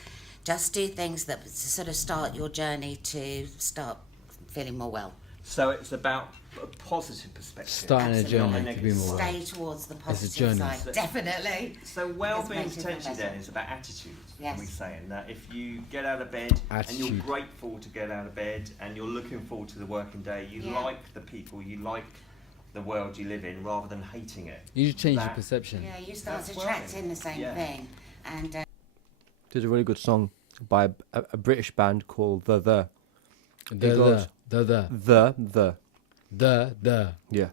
Just do things that sort of start your journey to start feeling more well. So it's about a positive perspective. Starting a Absolutely. journey Not a to be negative more one. Stay towards the It's a positive journey. side, definitely. So well-being It's making potentially it then better. is about attitude. Yes. We saying that if you get out of bed and you're Attitude. grateful to get out of bed and you're looking forward to the working day, you Yeah. like the people, you like the world you live in rather than hating it. You should change your That- perception. Yeah, you start That's attracting the same Yeah. thing. And There's a really good song by a British band called The. The. Yeah.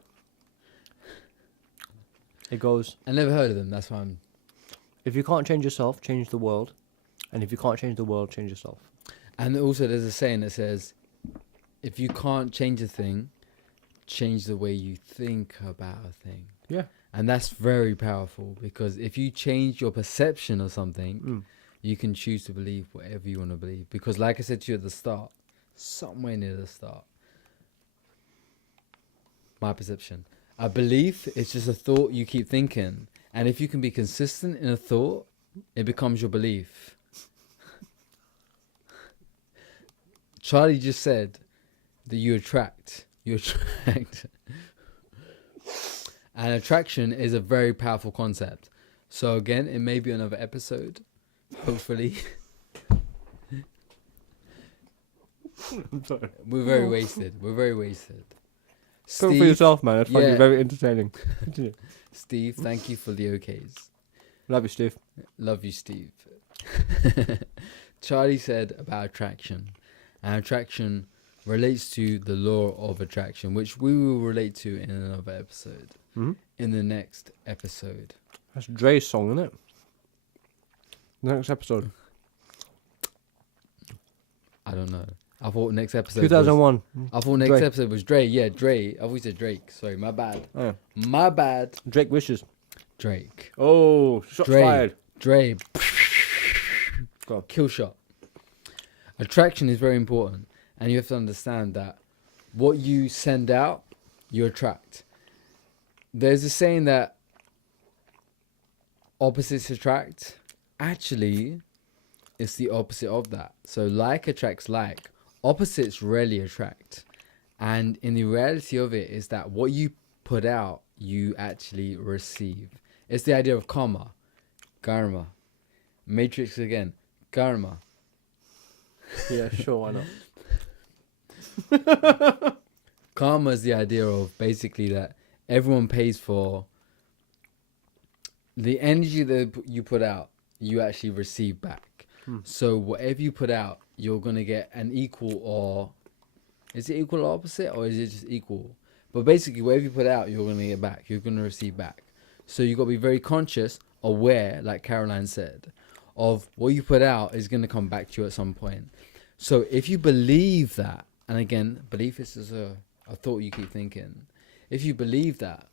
It goes, I never heard of them. That's why I'm. if you can't change yourself, change the world. And if you can't change the world, change yourself. And also, there's a saying that says, if you can't change a thing, change the way you think about a thing. Yeah. And that's very powerful because if you change your perception of something, you can choose to believe whatever you want to believe. Because, like I said to you at the start, somewhere near the start, my perception. A belief is just a thought you keep thinking. And if you can be consistent in a thought, it becomes your belief. Charlie just said that you attract. You attract. And attraction is a very powerful concept. So again, it may be another episode. Hopefully. I'm sorry. We're very wasted. We're very wasted. Talk for yourself, man. I find you very entertaining. Steve, thank you for the okays. Love you, Steve. Love you, Steve. Charlie said about attraction. And attraction relates to the law of attraction, which we will relate to in another episode. Mm-hmm. In the next episode. That's Dre's song, isn't it? Next episode. I don't know. I thought next episode 2001. I thought next Dre. episode was Dre. Yeah, Dre. I always said Drake. Sorry, my bad. Oh. My bad. Drake wishes. Drake. Oh, shots Dre. fired. Dre. Go on. Kill shot. Attraction is very important. And you have to understand that what you send out, you attract. There's a saying that opposites attract. Actually, it's the opposite of that. So like attracts like. Opposites rarely attract. And in the reality of it is that what you put out, you actually receive. It's the idea of karma. Karma. Matrix again. Karma. Yeah, sure, why not? Karma is the idea of basically that everyone pays for the energy that you put out, you actually receive back. So whatever you put out, you're going to get an equal, or is it equal or opposite, or is it just equal? But basically, whatever you put out, you're going to get back. You're going to receive back. So you've got to be very conscious, aware, like Caroline said, of what you put out is going to come back to you at some point. So if you believe that, and again, belief is just a thought you keep thinking. If you believe that,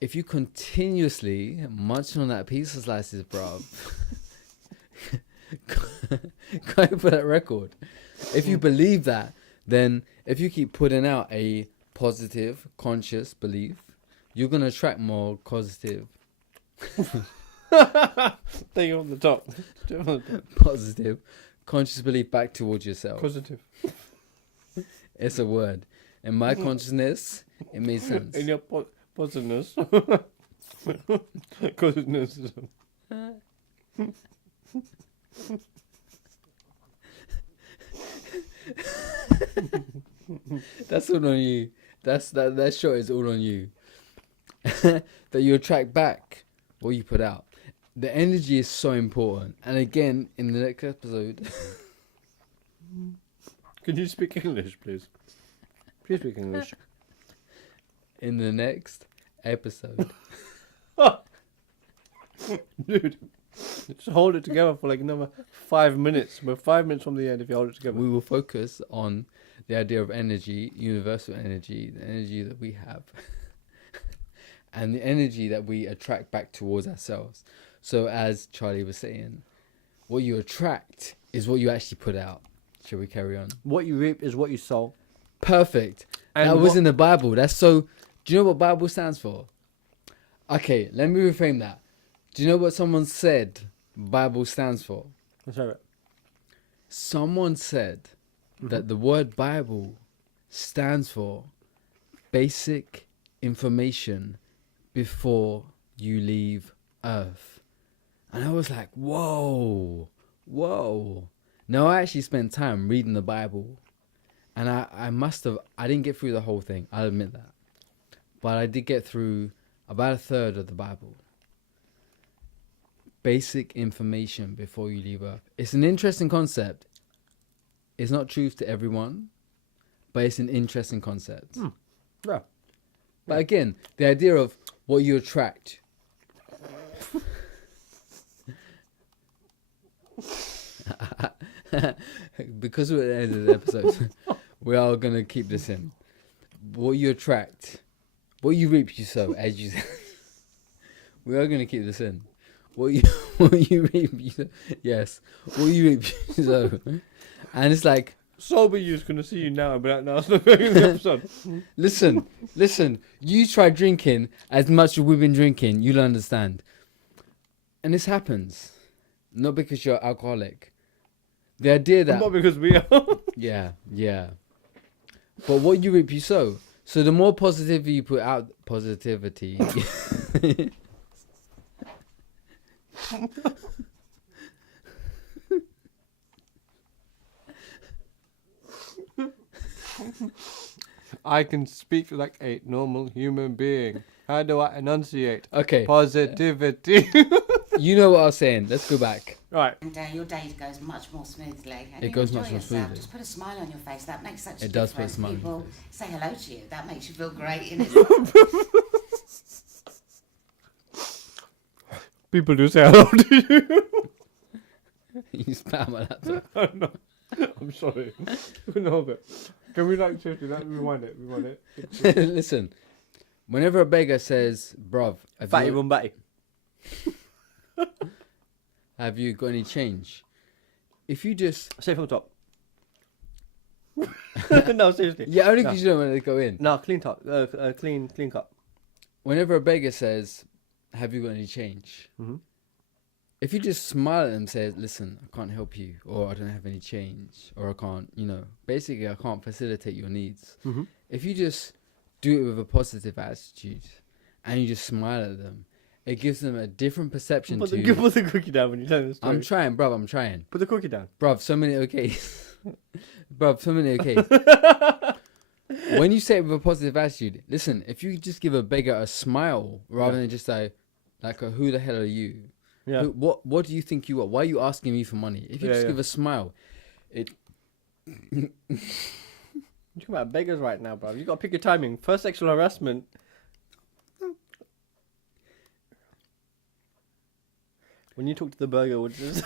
if you continuously munch on that pizza slices, bruv, go for that record. If you believe that, then if you keep putting out a positive, conscious belief, you're going to attract more positive. There you on the top. Positive, conscious belief back towards yourself. Positive. It's a word. In my consciousness, it made sense. In your positiveness. Consciousness. That's all on you. That shot is all on you. That you attract back what you put out. The energy is so important. And again, in the next episode. Can you speak English, please? Please speak English. In the next episode. Dude, Just hold it together for like another 5 minutes. We're 5 minutes from the end if you hold it together. We will focus on the idea of energy, universal energy, the energy that we have, and the energy that we attract back towards ourselves. So as Charlie was saying, what you attract is what you actually put out. Shall we carry on? What you reap is what you sow. Perfect. And that was in the Bible. That's so... Do you know what Bible stands for? Okay, let me reframe that. Do you know what someone said Bible stands for? Let's have it. Someone said that the word Bible stands for basic information before you leave Earth. And I was like, whoa. Now, I actually spent time reading the Bible. And I didn't get through the whole thing. I'll admit that. But I did get through about a third of the Bible. Basic information before you leave Earth. It's an interesting concept. It's not truth to everyone, but it's an interesting concept. Yeah. But again, the idea of what you attract. Because we're at the end of the episode, we are going to keep this in. What you attract, what you reap, you sow, as you said. We are going to keep this in. What you reap, you sow. Yes. What you reap, you sow. And it's like... Sober you's going to see you now, but now it's not going in the episode. Listen. You try drinking as much as we've been drinking, you'll understand. And this happens. Not because you're alcoholic. The idea that... Not because we are. Yeah. But what you reap, you sow. So the more positivity you put out... Positivity... I can speak like a normal human being. How do I enunciate? Okay. Positivity. You know what I was saying. Let's go back. Right. And your day goes much more smoothly. And it you goes enjoy much more yourself. smoothly. Just put a smile on your face. That makes such a It difference. does put a smile on your People face. say hello to you. That makes you feel great in itself. People do say hello to you. You spam my laptop. Oh, no. I'm sorry. No, but can we seriously, rewind it. Listen, whenever a beggar says, bruv, have you got any change? If you just... Say from the top. No, seriously. Yeah, only because you don't want to go in. No, clean top. Clean cup. Whenever a beggar says, have you got any change? Mm-hmm. If you just smile at them and say, listen, I can't help you, or I don't have any change, or I can't, basically I can't facilitate your needs. Mm-hmm. If you just do it with a positive attitude and you just smile at them, it gives them a different perception Put the cookie down when you tell the story. I'm trying, bruv, I'm trying. Put the cookie down. Bruv, so many okays. Bruv, so many okays. When you say it with a positive attitude, listen, if you just give a beggar a smile rather than just who the hell are you? Yeah. What do you think you are? Why are you asking me for money? If you just give a smile, it... You're talking about beggars right now, bro. You got to pick your timing. First sexual harassment. When you talk to the burger, which is...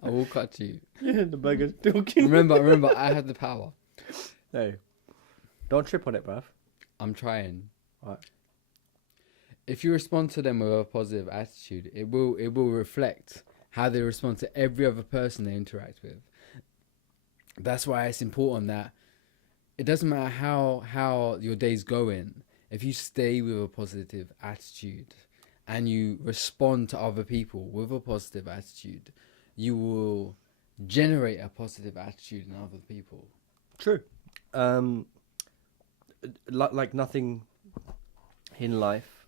I will cut you. Yeah, the burger's talking. Remember, I have the power. Hey, don't trip on it, bruv. I'm trying. Right. If you respond to them with a positive attitude, it will reflect how they respond to every other person they interact with. That's why it's important that it doesn't matter how your day's going. If you stay with a positive attitude and you respond to other people with a positive attitude, you will generate a positive attitude in other people. True. Like nothing in life,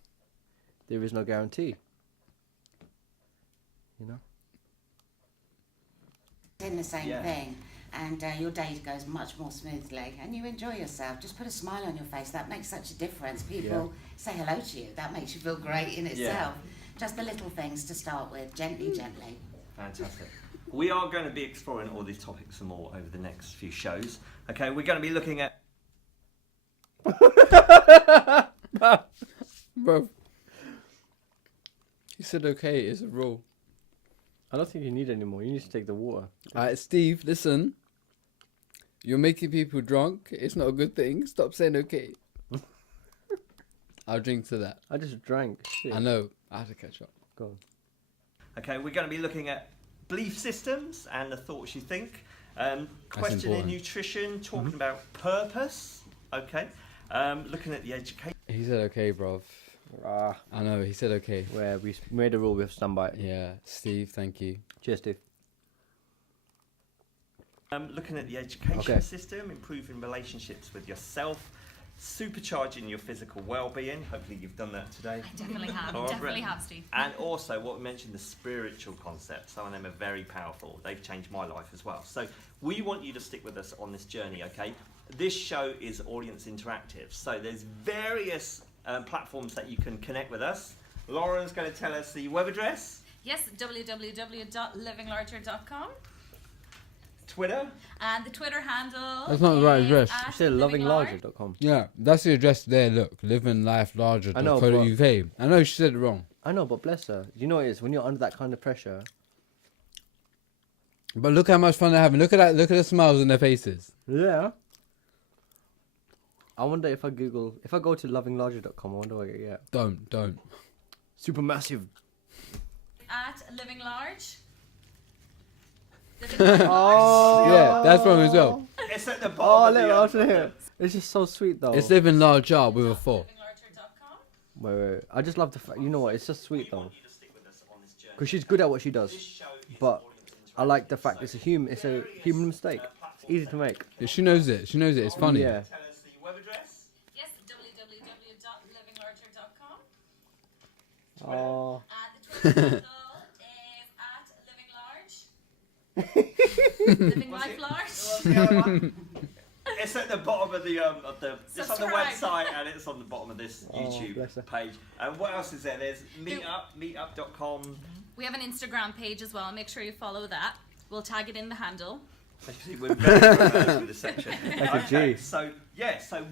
there is no guarantee. In the same thing, and your day goes much more smoothly, and you enjoy yourself. Just put a smile on your face. That makes such a difference. People say hello to you. That makes you feel great in itself. Just the little things to start with, gently. Fantastic. We are going to be exploring all these topics some more over the next few shows. Okay, we're going to be looking at... Bro. You said okay. It's a rule. I don't think you need any more. You need to take the water. Alright, Steve, listen. You're making people drunk. It's not a good thing. Stop saying okay. I'll drink to that. I just drank. Shit. I know. I have to catch up. Go on. Okay, we're going to be looking at belief systems and the thoughts you think. Questioning important. nutrition, talking about purpose. Okay. Looking at the education. He said okay, bruv. I know. He said okay. Where we made a rule, we have to stand by it. Yeah. Steve, thank you. Cheers, Steve. Looking at the education system, improving relationships with yourself, supercharging your physical well-being. Hopefully you've done that today. I definitely have. All right, Definitely Brett. have, Steve. And also what we mentioned, the spiritual concepts. Some of them are very powerful. They've changed my life as well. So we want you to stick with us on this journey, okay? This show is audience interactive. So there's various platforms that you can connect with us. Lauren's going to tell us the web address. Yes, www.livinglarger.com. Twitter. And the Twitter handle. That's not the right address. You said lovinglarger.com. Yeah, that's the address there. Look, livinglifelarger.co.uk. I know, I know she said it wrong. I know, but bless her. You know what it is? When you're under that kind of pressure. But look how much fun they're having. Look at that. Look at the smiles on their faces. Yeah. I wonder if I go to lovinglarger.com, I wonder what I get. Don't. Supermassive. At Living Large. Oh, yeah, that's from as well. It's at the bottom of the It's just so sweet though. It's living large up with a 4. Wait. I just love the fact. You know what? It's just sweet though. Because she's good at what she does. But I like the fact it's a human mistake. It's easy to make. Yeah, she knows it. It's funny. Yeah. Yes, www.livinglarger.com. Oh. And the Twitter handle is at Living Life Large. It's at the bottom of the it's on the Subscribe. website and it's on the bottom of this YouTube bless her. page. And what else is there? There's meetup.com. We have an Instagram page as well. Make sure you follow that. We'll tag it in the handle. Actually, we're very familiar with this section. Like a G. So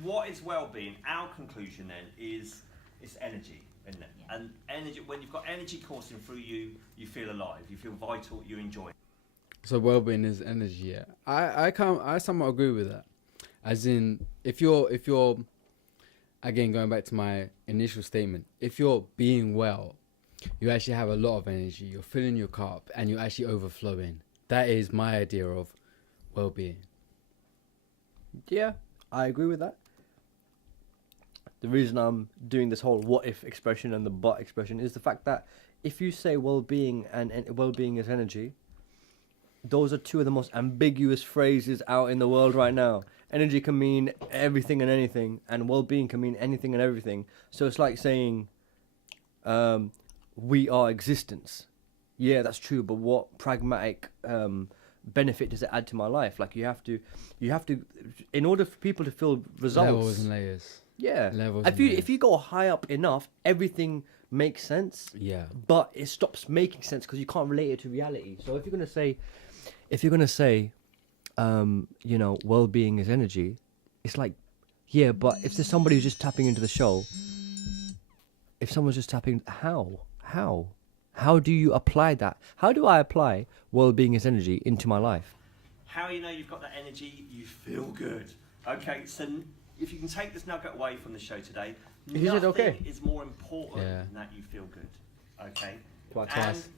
what is well-being? Our conclusion then is it's energy, isn't it? Yeah. And energy, when you've got energy coursing through you, you feel alive, you feel vital, you enjoy. So well-being is energy. Yeah, I somewhat agree with that. As in, if you're again going back to my initial statement, if you're being well, you actually have a lot of energy. You're filling your cup and you're actually overflowing. That is my idea of well-being. Yeah, I agree with that. The reason I'm doing this whole what if expression and the but expression is the fact that if you say well-being and well-being is energy, those are two of the most ambiguous phrases out in the world right now. Energy can mean everything and anything, and well-being can mean anything and everything. So it's like saying, we are existence. Yeah, that's true, but what pragmatic benefit does it add to my life? Like you have to, in order for people to feel results. Levels and layers. Yeah. Levels. If you go high up enough, everything makes sense. Yeah. But it stops making sense because you can't relate it to reality. So if you're gonna say, well-being is energy, it's like, yeah, but if there's somebody who's just tapping into the show, if someone's just tapping, how do you apply that? How do I apply well-being is energy into my life? How you know you've got that energy? You feel good. Okay, so if you can take this nugget away from the show today, nothing is more important than that you feel good. Okay? Twice.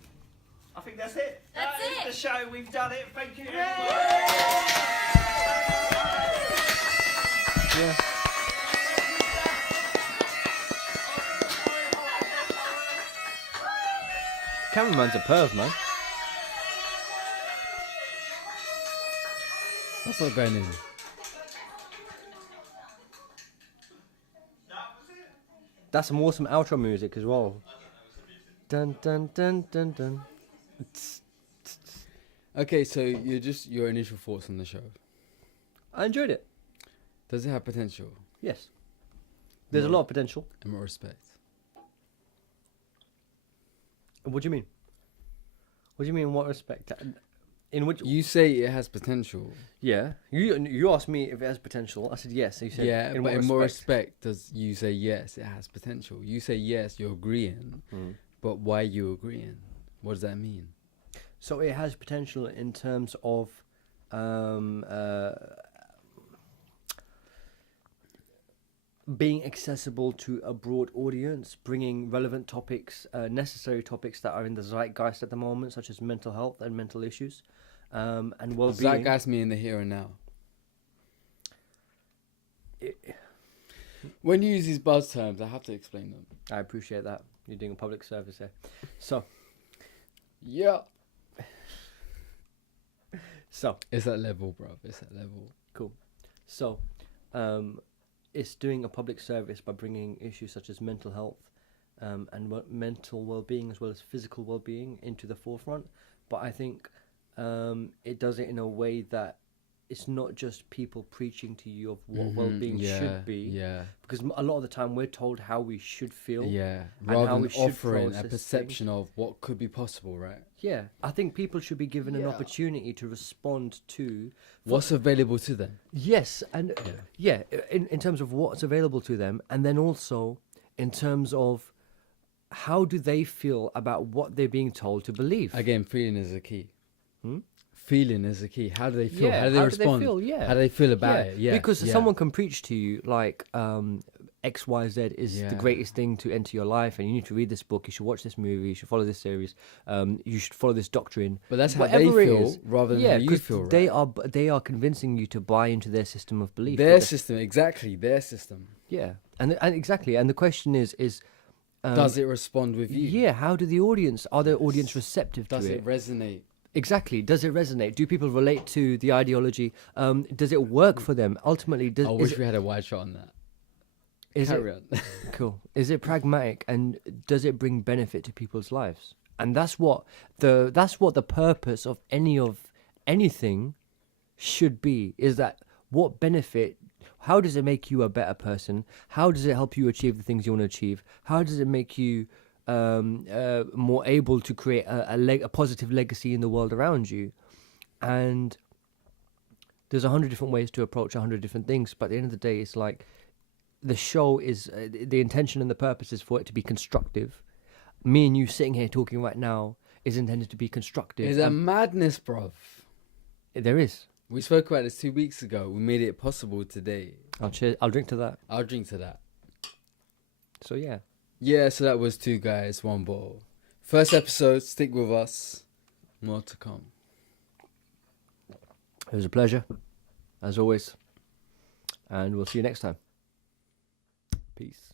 I think that's it. That's that it. is the show. We've done it. Thank you, everyone. Yeah. Cameraman's a perv, man. That's not going in. That's some awesome outro music as well. Dun dun dun dun dun. Okay, so your initial thoughts on the show. I enjoyed it. Does it have potential? Yes. There's a lot of potential. In what respect? What do you mean? What do you mean in what respect? In which you say it has potential? Yeah. You asked me if it has potential. I said yes. You said yeah, in but what in what respect does you say yes it has potential? You say yes, you're agreeing, But why are you agreeing? What does that mean? So it has potential in terms of being accessible to a broad audience, bringing relevant topics, necessary topics that are in the zeitgeist at the moment, such as mental health and mental issues, and well-being. Zeitgeist me in the here and now. When you use these buzz terms, I have to explain them. I appreciate that. You're doing a public service here. So, yeah. So it's that level, bro. It's that level. Cool. So, it's doing a public service by bringing issues such as mental health and mental well-being as well as physical well-being into the forefront. But I think it does it in a way that it's not just people preaching to you of what well-being should be. Yeah. Because a lot of the time we're told how we should feel. Yeah. And Rather how than we should offering a process perception things. of what could be possible, right? Yeah. I think people should be given an opportunity to respond to what's available to them. Yes. And in terms of what's available to them, and then also in terms of how do they feel about what they're being told to believe. Again, feeling is the key. Feeling is the key. How do they feel? Yeah, how do they respond? Yeah. How do they feel about it? Yeah. Because someone can preach to you like XYZ is the greatest thing to enter your life, and you need to read this book, you should watch this movie, you should follow this series, you should follow this doctrine. But that's how whatever they it feel is, rather than how you feel, right? They are convincing you to buy into their system of belief. Their system, exactly. Their system. Yeah, and exactly. And the question is does it respond with you? Yeah. How do the audience? Are the audience receptive to it? Does it resonate? Exactly. Does it resonate? Do people relate to the ideology? Does it work for them? Ultimately, I wish we had a wide shot on that. Carry on. Cool. Is it pragmatic, and does it bring benefit to people's lives? And that's what the purpose of anything should be. Is that what benefit? How does it make you a better person? How does it help you achieve the things you want to achieve? How does it make you more able to create a positive legacy in the world around you? And there's 100 different ways to approach 100 different things, but at the end of the day, it's like the show is the intention and the purpose is for it to be constructive. Me and you sitting here talking right now is intended to be constructive. It's a madness, bruv. There is. We spoke about this 2 weeks ago. We made it possible today. I'll drink to that. I'll drink to that. So yeah. Yeah, so that was 2 Guys, 1 Bottle. First episode, stick with us. More to come. It was a pleasure, as always. And we'll see you next time. Peace.